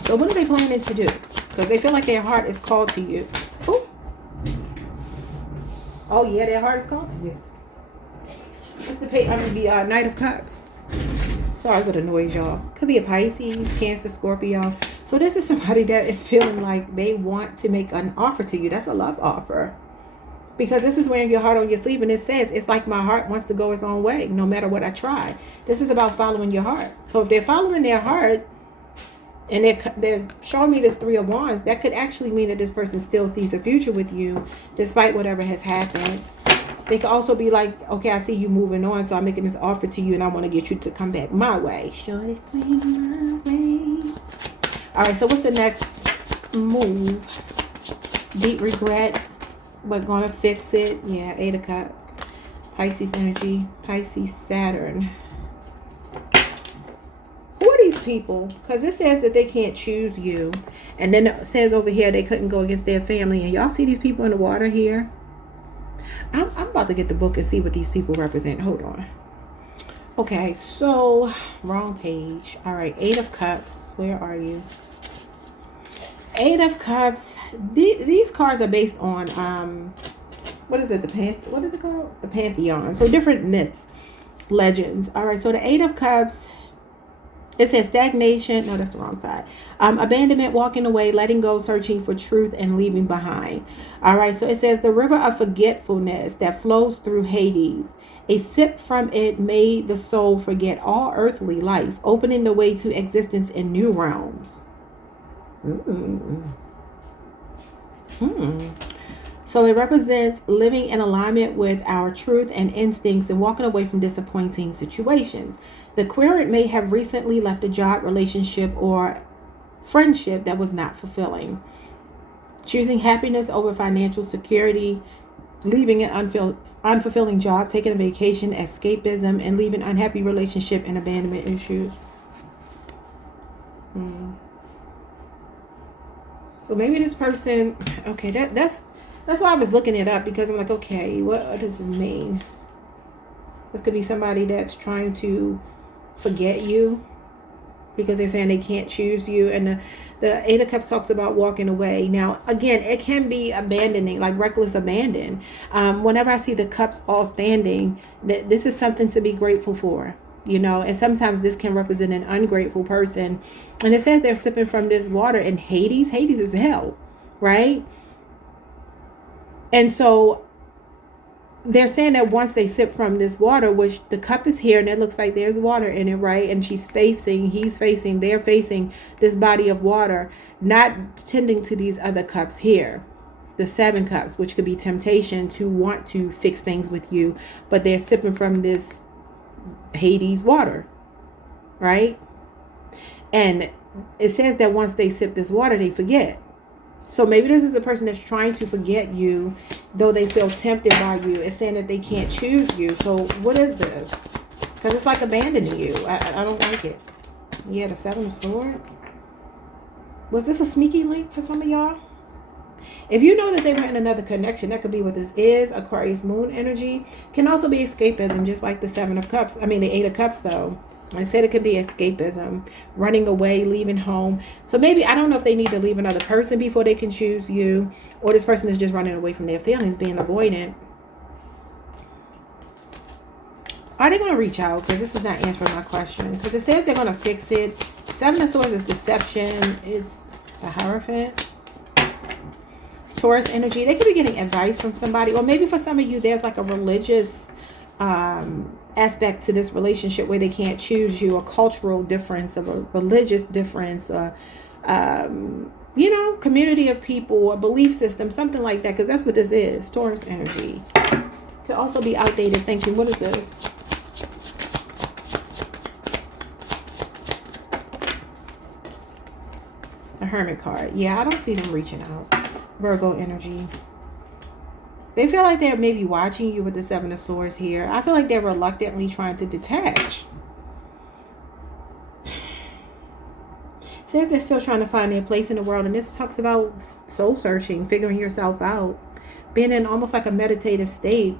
So what are they planning to do? Because they feel like their heart is called to you. Ooh. Oh yeah, their heart is called to you. It's the Knight of Cups. Sorry for the noise, y'all. Could be a Pisces, Cancer, Scorpio. So this is somebody that is feeling like they want to make an offer to you. That's a love offer. Because this is wearing your heart on your sleeve. And it says, it's like my heart wants to go its own way, no matter what I try. This is about following your heart. So if they're following their heart, and they're showing me this Three of Wands, that could actually mean that this person still sees a future with you, despite whatever has happened. They could also be like, okay, I see you moving on, so I'm making this offer to you, and I want to get you to come back my way. Surely swing my way. All right, so what's the next move? Deep regret, but gonna fix it. Yeah, Eight of Cups. Pisces energy. Pisces, Saturn. Who are these people? Because it says that they can't choose you. And then it says over here they couldn't go against their family. And y'all see these people in the water here? I'm about to get the book and see what these people represent. Hold on. Okay, so wrong page. All right, Eight of Cups. Where are you? Eight of Cups. These cards are based on what is it? What is it called? The Pantheon. So different myths, legends. All right, so the Eight of Cups. It says stagnation. No, that's the wrong side. Abandonment, walking away, letting go, searching for truth, and leaving behind. All right. So it says the river of forgetfulness that flows through Hades. A sip from it made the soul forget all earthly life, opening the way to existence in new realms. So it represents living in alignment with our truth and instincts and walking away from disappointing situations. The querent may have recently left a job, relationship, or friendship that was not fulfilling. Choosing happiness over financial security, leaving an unfulfilling job, taking a vacation, escapism, and leaving unhappy relationship and abandonment issues. So maybe this person, okay, that's why I was looking it up, because I'm like, okay, what does this mean? This could be somebody that's trying to forget you because they're saying they can't choose you. And the Eight of Cups talks about walking away. Now, again, it can be abandoning, like reckless abandon. Whenever I see the cups all standing, this is something to be grateful for, you know. And sometimes this can represent an ungrateful person. And it says they're sipping from this water in Hades. Hades is hell, right? And so they're saying that once they sip from this water, which the cup is here and it looks like there's water in it, right? And they're facing this body of water, not tending to these other cups here. The Seven Cups, which could be temptation to want to fix things with you, but they're sipping from this Hades water, right? And it says that once they sip this water, they forget. So maybe this is a person that's trying to forget you, though they feel tempted by you. It's saying that they can't choose you. So what is this? Because it's like abandoning you. I don't like it. Yeah, the Seven of Swords. Was this a sneaky link for some of y'all? If you know that they were in another connection, that could be what this is. Aquarius moon energy. Can also be escapism, just like the Seven of Cups. I mean, the Eight of Cups, though. I said it could be escapism, running away, leaving home. So maybe, I don't know if they need to leave another person before they can choose you, or this person is just running away from their feelings, being avoidant. Are they going to reach out? Because this is not answering my question. Because it says they're going to fix it. Seven of Swords is deception. It's the Hierophant. Taurus energy, they could be getting advice from somebody, or maybe for some of you, there's like a religious aspect to this relationship where they can't choose you, a cultural difference, of a religious difference, you know, community of people, a belief system, something like that, because that's what this is. Taurus energy could also be outdated thinking. What is this? A Hermit card. Yeah, I don't see them reaching out. Virgo energy. They feel like they're maybe watching you with the Seven of Swords here. I feel like they're reluctantly trying to detach. Says they're still trying to find their place in the world. And this talks about soul searching, figuring yourself out, being in almost like a meditative state.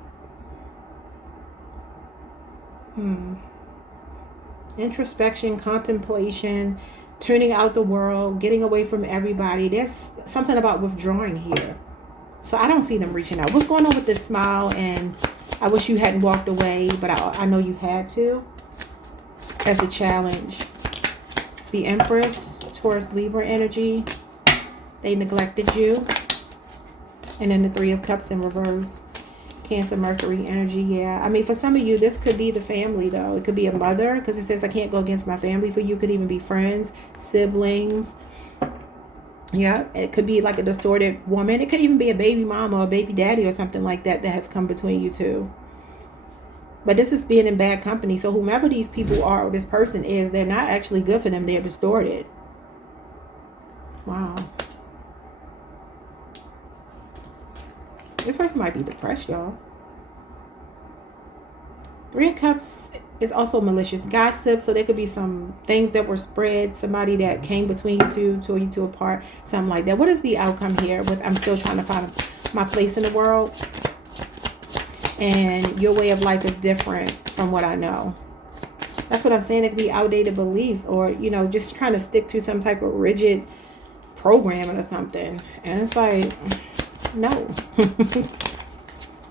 Introspection, contemplation, tuning out the world, getting away from everybody. There's something about withdrawing here. So I don't see them reaching out. What's going on with this smile? And I wish you hadn't walked away, but I know you had to. As a challenge. The Empress, Taurus, Libra energy. They neglected you. And then the Three of Cups in reverse. Cancer, Mercury energy. Yeah, I mean, for some of you, this could be the family, though. It could be a mother, because it says I can't go against my family. For you, it could even be friends, siblings. Yeah, it could be like a distorted woman. It could even be a baby mama or a baby daddy or something like that that has come between you two. But this is being in bad company. So whomever these people are or this person is, they're not actually good for them. They're distorted. Wow. This person might be depressed, y'all. Three of Cups is also malicious gossip. So there could be some things that were spread. Somebody that came between you two, tore you two apart. Something like that. What is the outcome here? I'm still trying to find my place in the world. And your way of life is different from what I know. That's what I'm saying. It could be outdated beliefs, or, you know, just trying to stick to some type of rigid programming or something. And it's like, no.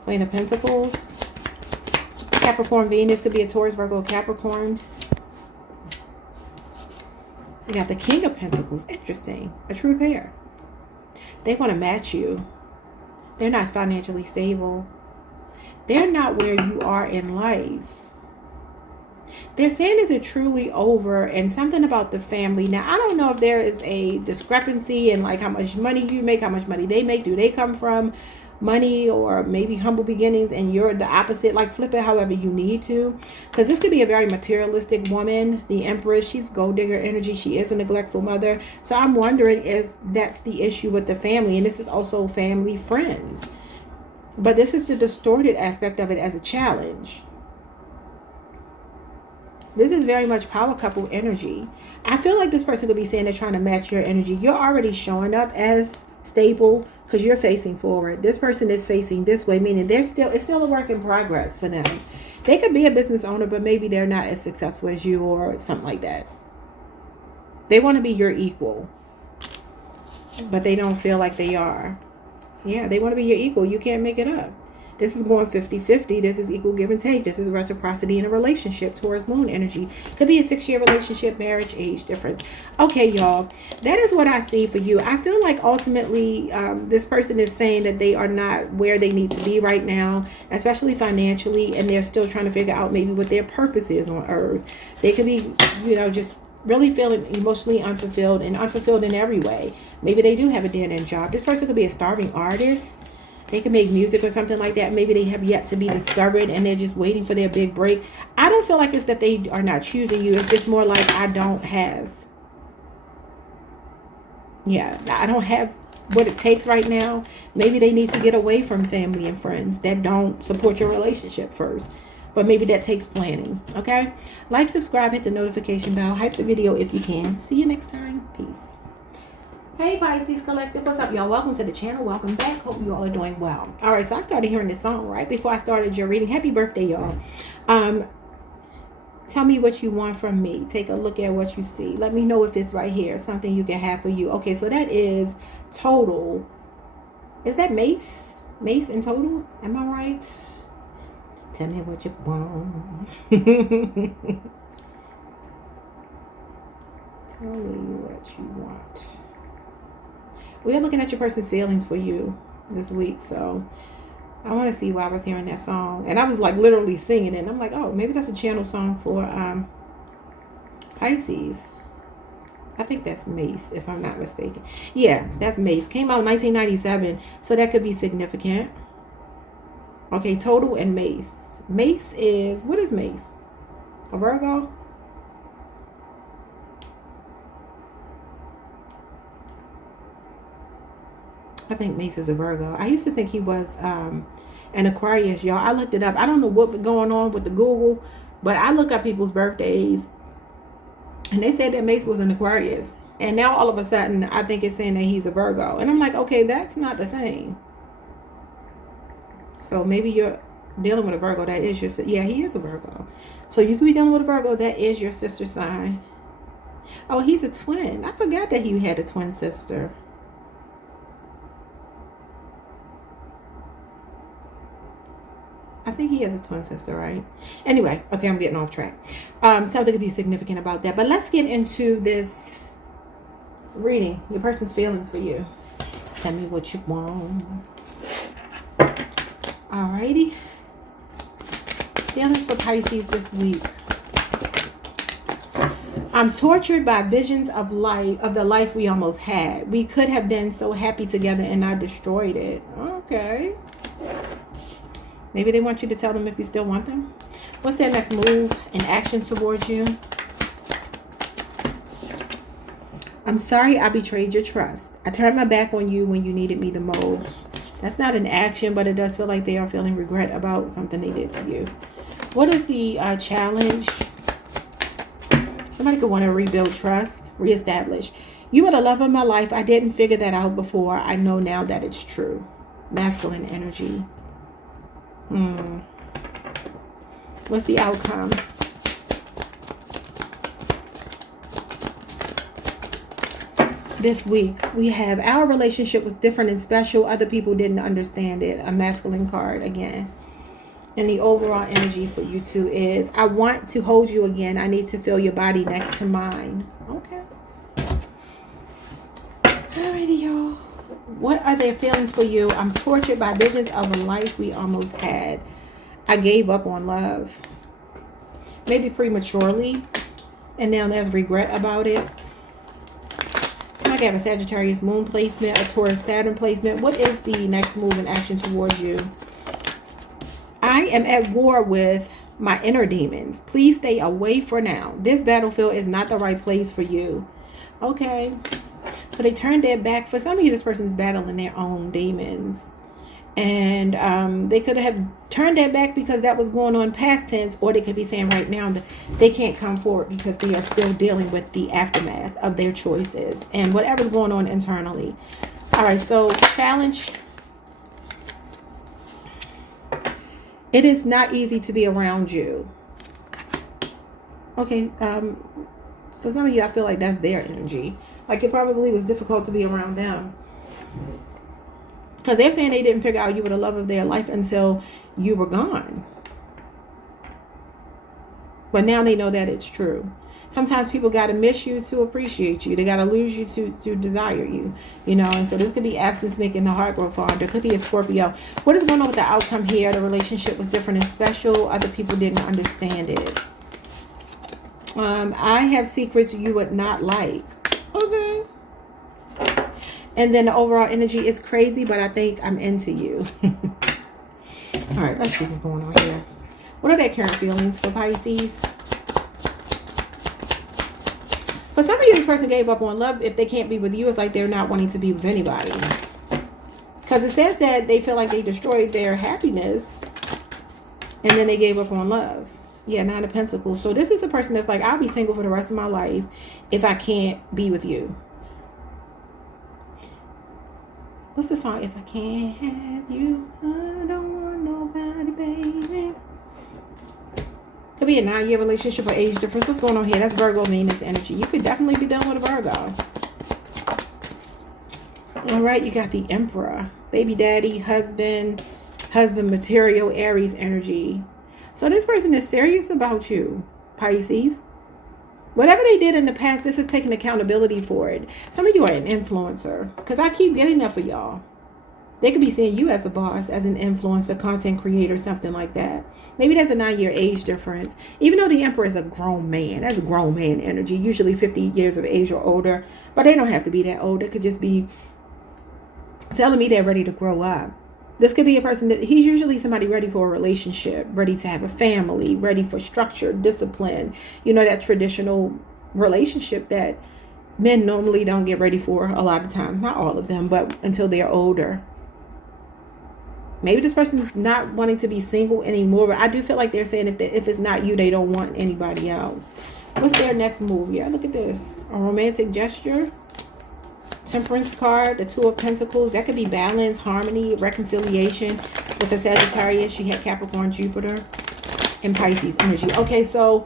Queen of Pentacles. Capricorn, Venus could be a Taurus, Virgo, Capricorn. We got the King of Pentacles. Interesting. A true pair. They want to match you. They're not financially stable. They're not where you are in life. They're saying, is it truly over? And something about the family. Now, I don't know if there is a discrepancy in like how much money you make, how much money they make. Do they come from money or maybe humble beginnings, and you're the opposite? Like, flip it however you need to. Because this could be a very materialistic woman. The Empress, she's gold digger energy. She is a neglectful mother. So I'm wondering if that's the issue with the family. And this is also family, friends. But this is the distorted aspect of it as a challenge. This is very much power couple energy. I feel like this person could be saying they're trying to match your energy. You're already showing up as stable because you're facing forward. This person is facing this way, meaning it's still a work in progress for them. They could be a business owner, but maybe they're not as successful as you or something like that. They want to be your equal, but they don't feel like they are. Yeah, they want to be your equal. You can't make it up. This is going 50-50. This is equal give and take. This is reciprocity in a relationship. Taurus moon energy. Could be a 6-year relationship, marriage, age difference. Okay, y'all. That is what I see for you. I feel like ultimately this person is saying that they are not where they need to be right now, especially financially, and they're still trying to figure out maybe what their purpose is on earth. They could be, you know, just really feeling emotionally unfulfilled and unfulfilled in every way. Maybe they do have a dead-end job. This person could be a starving artist. They can make music or something like that. Maybe they have yet to be discovered and they're just waiting for their big break. I don't feel like it's that they are not choosing you. It's just more like I don't have what it takes right now. Maybe they need to get away from family and friends that don't support your relationship first. But maybe that takes planning. Okay? Like, subscribe, hit the notification bell. Hype the video if you can. See you next time. Peace. Hey Pisces Collective, what's up y'all? Welcome to the channel. Welcome back. Hope you all are doing well. All right, so I started hearing this song right before I started your reading. Happy birthday, y'all. Tell me what you want from me. Take a look at what you see. Let me know if it's right here, something you can have for you. Okay, so that is Total. Is that Mace? Mace in Total? Am I right? Tell me what you want. Tell me what you want. We are looking at your person's feelings for you this week. So I want to see why I was hearing that song. And I was like literally singing it. And I'm like, oh, maybe that's a channel song for Pisces. I think that's Mace, if I'm not mistaken. Yeah, that's Mace. Came out in 1997. So that could be significant. Okay, total and Mace. Mace is, what is Mace? A Virgo? I think Mace is a Virgo. I used to think he was an Aquarius, y'all. I looked it up. I don't know what was going on with the Google, but I look up people's birthdays, and they said that Mace was an Aquarius. And now all of a sudden, I think it's saying that he's a Virgo. And I'm like, okay, that's not the same. So maybe you're dealing with a Virgo that is your, yeah, he is a Virgo. So you could be dealing with a Virgo that is your sister sign. Oh, he's a twin. I forgot that he had a twin sister. I think he has a twin sister, right? Anyway, okay, I'm getting off track. Something could be significant about that. But let's get into this reading. Your person's feelings for you. Tell me what you want. Alrighty. Feelings for Pisces this week. I'm tortured by visions of the life we almost had. We could have been so happy together and I destroyed it. Okay. Maybe they want you to tell them if you still want them. What's their next move and action towards you? I'm sorry I betrayed your trust. I turned my back on you when you needed me the most. That's not an action, but it does feel like they are feeling regret about something they did to you. What is the challenge? Somebody could want to rebuild trust, reestablish. You were the love of my life. I didn't figure that out before. I know now that it's true. Masculine energy. What's the outcome? This week, we have our relationship was different and special. Other people didn't understand it. A masculine card again. And the overall energy for you two is, I want to hold you again. I need to feel your body next to mine. Okay. Alrighty, y'all. What are their feelings for you? I'm tortured by visions of a life we almost had. I gave up on love. Maybe prematurely. And now there's regret about it. I have a Sagittarius moon placement, a Taurus Saturn placement. What is the next move and action towards you? I am at war with my inner demons. Please stay away for now. This battlefield is not the right place for you. Okay. So they turned their back. For some of you, this person is battling their own demons. And they could have turned their back because that was going on past tense. Or they could be saying right now that they can't come forward because they are still dealing with the aftermath of their choices. And whatever's going on internally. All right, so challenge. It is not easy to be around you. Okay, for some of you, I feel like that's their energy. Like it probably was difficult to be around them. Because they're saying they didn't figure out you were the love of their life until you were gone. But now they know that it's true. Sometimes people got to miss you to appreciate you. They got to lose you to desire you. You know, and so this could be absence making the heart grow fond. There could be a Scorpio. What is going on with the outcome here? The relationship was different and special. Other people didn't understand it. I have secrets you would not like. Okay. And then the overall energy is crazy, but I think I'm into you. All right, let's see what's going on here. What are their current feelings for Pisces? For some of you, this person gave up on love. If they can't be with you, it's like they're not wanting to be with anybody. Because it says that they feel like they destroyed their happiness. And then they gave up on love. Yeah, Nine of Pentacles. So this is a person that's like, I'll be single for the rest of my life if I can't be with you. What's the song? If I can't have you, I don't want nobody, baby. Could be a 9-year relationship or age difference. What's going on here? That's Virgo Venus energy. You could definitely be done with a Virgo. All right, you got the Emperor. Baby daddy, husband material, Aries energy. So this person is serious about you, Pisces. Whatever they did in the past, this is taking accountability for it. Some of you are an influencer, because I keep getting that for y'all. They could be seeing you as a boss, as an influencer, content creator, something like that. Maybe there's a 9-year age difference. Even though the Emperor is a grown man, that's a grown man energy, usually 50 years of age or older. But they don't have to be that old. It could just be telling me they're ready to grow up. This could be a person that he's usually somebody ready for a relationship, ready to have a family, ready for structure, discipline. You know, that traditional relationship that men normally don't get ready for a lot of times. Not all of them, but until they're older. Maybe this person is not wanting to be single anymore, but I do feel like they're saying if it's not you, they don't want anybody else. What's their next move? Yeah, look at this. A romantic gesture. Temperance card, the Two of Pentacles. That could be balance, harmony, reconciliation. With the Sagittarius, she had Capricorn, Jupiter, and Pisces energy. Okay, so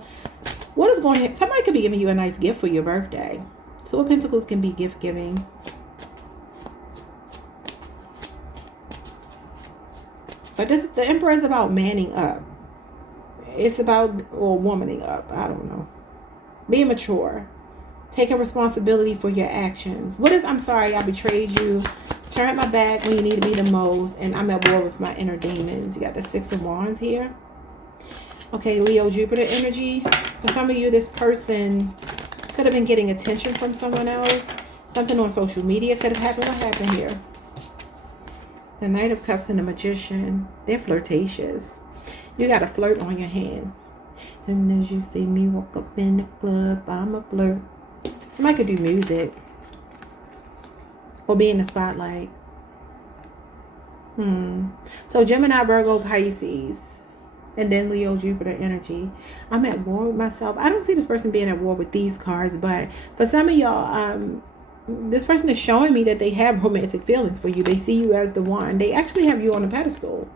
what is going on? Somebody could be giving you a nice gift for your birthday. Two of Pentacles can be gift giving. But the Emperor is about manning up. It's about, or womaning up. I don't know. Being mature. Taking responsibility for your actions. What is, I'm sorry, I betrayed you. Turn my back when you need to be the most. And I'm at war with my inner demons. You got the Six of Wands here. Okay, Leo, Jupiter energy. For some of you, this person could have been getting attention from someone else. Something on social media could have happened. What happened here? The Knight of Cups and the Magician. They're flirtatious. You got a flirt on your hands. As soon as you see me walk up in the club, I'm a flirt. Somebody could do music. Or be in the spotlight. So Gemini, Virgo, Pisces. And then Leo, Jupiter energy. I'm at war with myself. I don't see this person being at war with these cards. But for some of y'all, this person is showing me that they have romantic feelings for you. They see you as the one. They actually have you on a pedestal.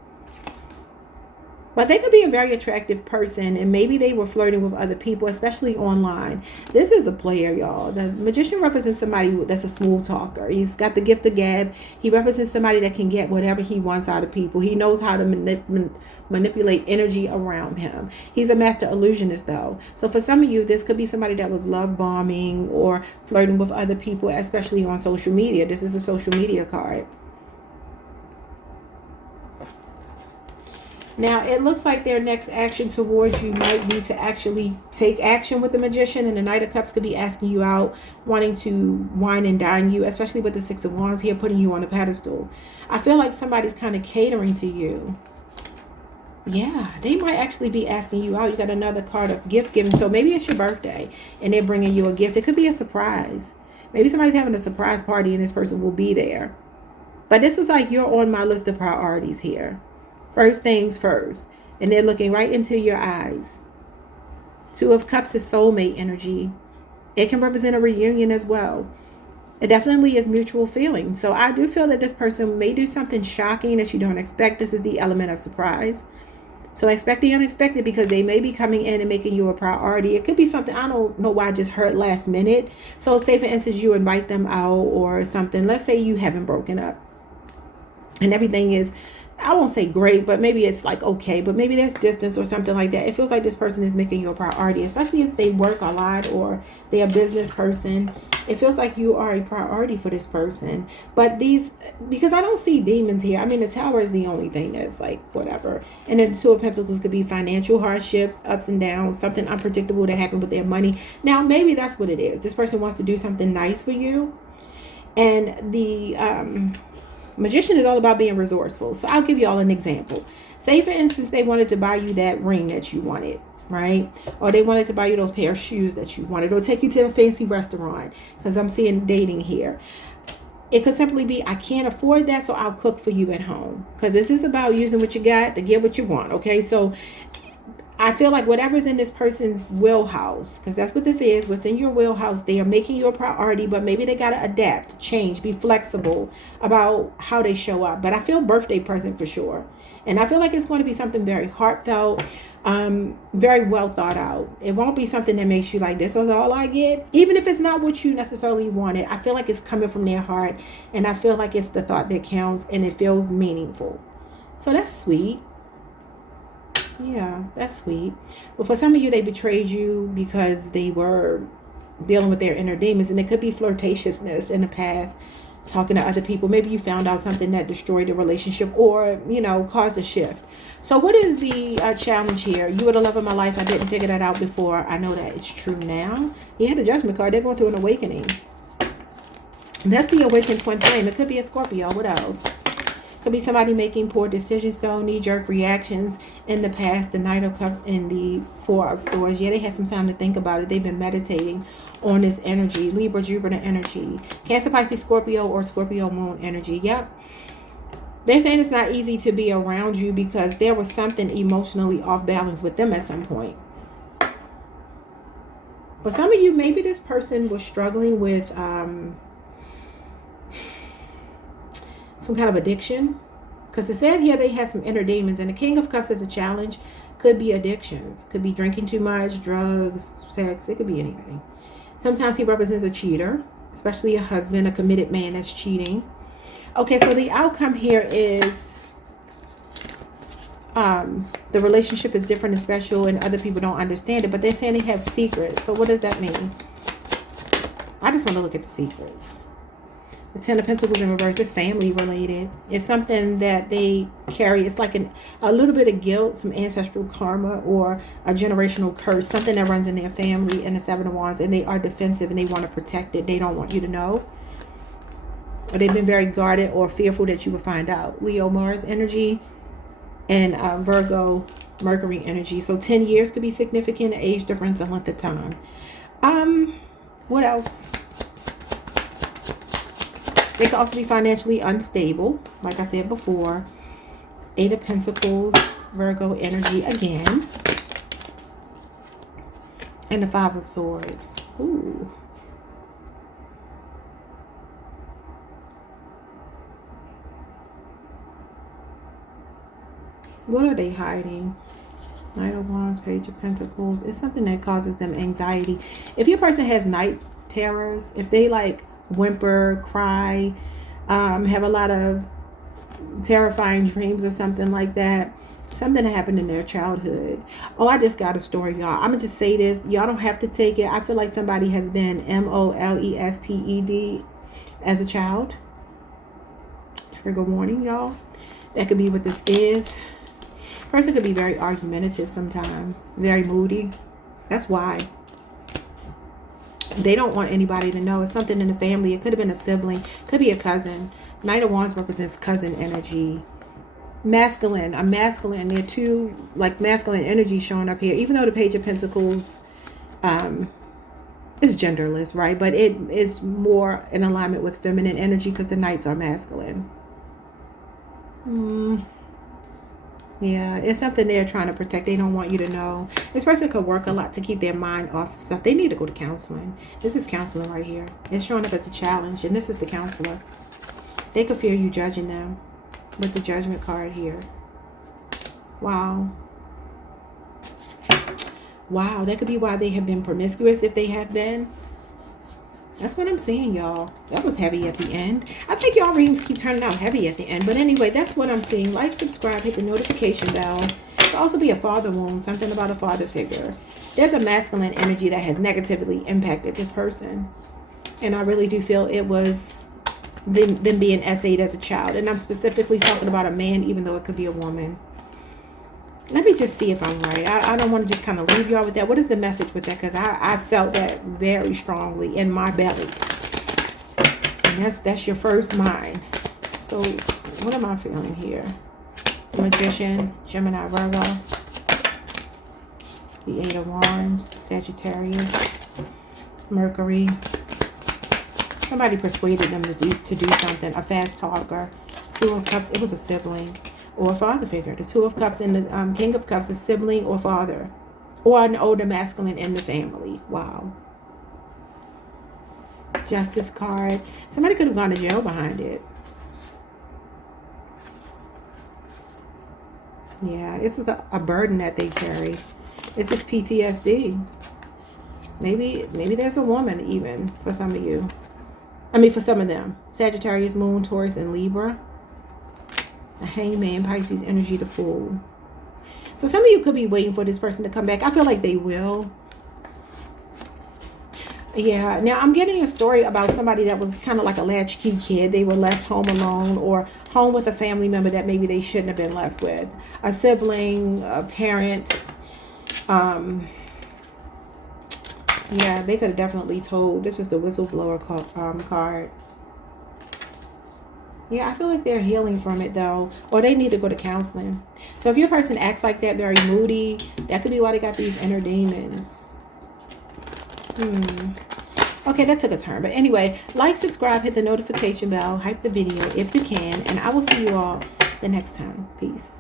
But they could be a very attractive person, and maybe they were flirting with other people, especially online. This is a player, y'all. The Magician represents somebody that's a smooth talker. He's got the gift of gab. He represents somebody that can get whatever he wants out of people. He knows how to manipulate energy around him. He's a master illusionist, though. So for some of you, this could be somebody that was love bombing or flirting with other people, especially on social media. This is a social media card. Now, it looks like their next action towards you might be to actually take action with the Magician. And the Knight of Cups could be asking you out, wanting to wine and dine you, especially with the Six of Wands here, putting you on a pedestal. I feel like somebody's kind of catering to you. Yeah, they might actually be asking you out. You got another card of gift giving. So maybe it's your birthday and they're bringing you a gift. It could be a surprise. Maybe somebody's having a surprise party and this person will be there. But this is like you're on my list of priorities here. First things first. And they're looking right into your eyes. Two of Cups is soulmate energy. It can represent a reunion as well. It definitely is mutual feeling. So I do feel that this person may do something shocking that you don't expect. This is the element of surprise. So expect the unexpected, because they may be coming in and making you a priority. It could be something, I don't know why I just heard last minute. So say for instance, you invite them out or something. Let's say you haven't broken up and everything is, I won't say great, but maybe it's like okay, but maybe there's distance or something like that. It feels like this person is making you a priority, especially if they work a lot or they're a business person. It feels like you are a priority for this person. But these, because I don't see demons here. I mean, the Tower is the only thing that's like whatever. And then the Two of Pentacles could be financial hardships, ups and downs, something unpredictable that happened with their money. Now, maybe that's what it is. This person wants to do something nice for you. And the Magician is all about being resourceful. So I'll give you all an example. Say, for instance, they wanted to buy you that ring that you wanted, right? Or they wanted to buy you those pair of shoes that you wanted, or take you to a fancy restaurant, because I'm seeing dating here. It could simply be, I can't afford that, so I'll cook for you at home. Because this is about using what you got to get what you want, okay? So I feel like whatever's in this person's wheelhouse, because that's what this is, what's in your wheelhouse, they are making you a priority, but maybe they got to adapt, change, be flexible about how they show up. But I feel birthday present for sure. And I feel like it's going to be something very heartfelt, very well thought out. It won't be something that makes you like, this is all I get. Even if it's not what you necessarily wanted, I feel like it's coming from their heart. And I feel like it's the thought that counts, and it feels meaningful. So that's sweet. Yeah, that's sweet. But for some of you, they betrayed you because they were dealing with their inner demons, and it could be flirtatiousness in the past, talking to other people. Maybe you found out something that destroyed the relationship, or caused a shift. So what is the challenge here? You were the love of my life. I didn't figure that out before. I know that it's true now. You had the Judgment card. They're going through an awakening. That's the awakened twin flame. It could be a Scorpio. What else? Could be somebody making poor decisions, though, knee-jerk reactions in the past. The Knight of Cups and the Four of Swords. Yeah, they had some time to think about it. They've been meditating on this energy. Libra, Jupiter energy. Cancer, Pisces, Scorpio, or Scorpio moon energy. Yep. They're saying it's not easy to be around you because there was something emotionally off balance with them at some point. For some of you, maybe this person was struggling with some kind of addiction. Because it said here they had some inner demons. And the King of Cups as a challenge could be addictions. Could be drinking too much, drugs, sex. It could be anything. Sometimes he represents a cheater, especially a husband, a committed man that's cheating. Okay, so the outcome here is the relationship is different and special and other people don't understand it, but they're saying they have secrets. So what does that mean? I just want to look at the secrets. The Ten of Pentacles in reverse is family related. It's something that they carry. It's like a little bit of guilt, some ancestral karma, or a generational curse, something that runs in their family. And the Seven of Wands, and they are defensive and they want to protect it. They don't want you to know. Or they've been very guarded or fearful that you would find out. Leo, Mars energy, and Virgo, Mercury energy. So 10 years could be significant, age difference and length of time. What else? They could also be financially unstable, like I said before. Eight of Pentacles, Virgo energy again. And the Five of Swords. Ooh. What are they hiding? Knight of Wands, Page of Pentacles. It's something that causes them anxiety. If your person has night terrors, if they like whimper, cry, have a lot of terrifying dreams or something like that, something that happened in their childhood. Oh, I just got a story, y'all. I'm gonna just say this. Y'all don't have to take it. I feel like somebody has been molested as a child. Trigger warning, y'all. That could be what this is. Person could be very argumentative sometimes, very moody. That's why. They don't want anybody to know. It's something in the family. It could have been a sibling, could be a cousin. Knight of Wands represents cousin energy. Masculine, a masculine. There are two like masculine energies showing up here. Even though the Page of Pentacles is genderless, right? But it's more in alignment with feminine energy because the knights are masculine. Yeah, it's something they're trying to protect. They don't want you to know. This person could work a lot to keep their mind off stuff. They need to go to counseling. This is counseling right here. It's showing up as a challenge, and this is the counselor. They could fear you judging them with the Judgment card here. Wow. Wow, that could be why they have been promiscuous if they have been. That's what I'm seeing, y'all. That was heavy at the end. I think y'all readings keep turning out heavy at the end. But anyway, that's what I'm seeing. Like, subscribe, hit the notification bell. It could also be a father wound, something about a father figure. There's a masculine energy that has negatively impacted this person. And I really do feel it was them being essayed as a child. And I'm specifically talking about a man, even though it could be a woman. Let me just see if I'm right. I don't want to just kind of leave y'all with that. What is the message with that? Because I felt that very strongly in my belly. And that's your first mind. So what am I feeling here? Magician, Gemini, Virgo. The Eight of Wands, Sagittarius, Mercury. Somebody persuaded them to do something. A fast talker. Two of Cups. It was a sibling. Or a father figure. The Two of Cups and the King of Cups is sibling or father. Or an older masculine in the family. Wow. Justice card. Somebody could have gone to jail behind it. Yeah, this is a burden that they carry. This is PTSD. Maybe there's a woman even for some of you. I mean, for some of them. Sagittarius, Moon, Taurus, and Libra. A Hangman, Pisces energy, the Fool. So some of you could be waiting for this person to come back. I feel like they will. Yeah, now I'm getting a story about somebody that was kind of like a latchkey kid. They were left home alone or home with a family member that maybe they shouldn't have been left with. A sibling, a parent. Yeah, they could have definitely told. This is the whistleblower card. Yeah, I feel like they're healing from it though. Or they need to go to counseling. So if your person acts like that, very moody, that could be why they got these inner demons. Okay, that took a turn. But anyway, like, subscribe, hit the notification bell, hype the video if you can. And I will see you all the next time. Peace.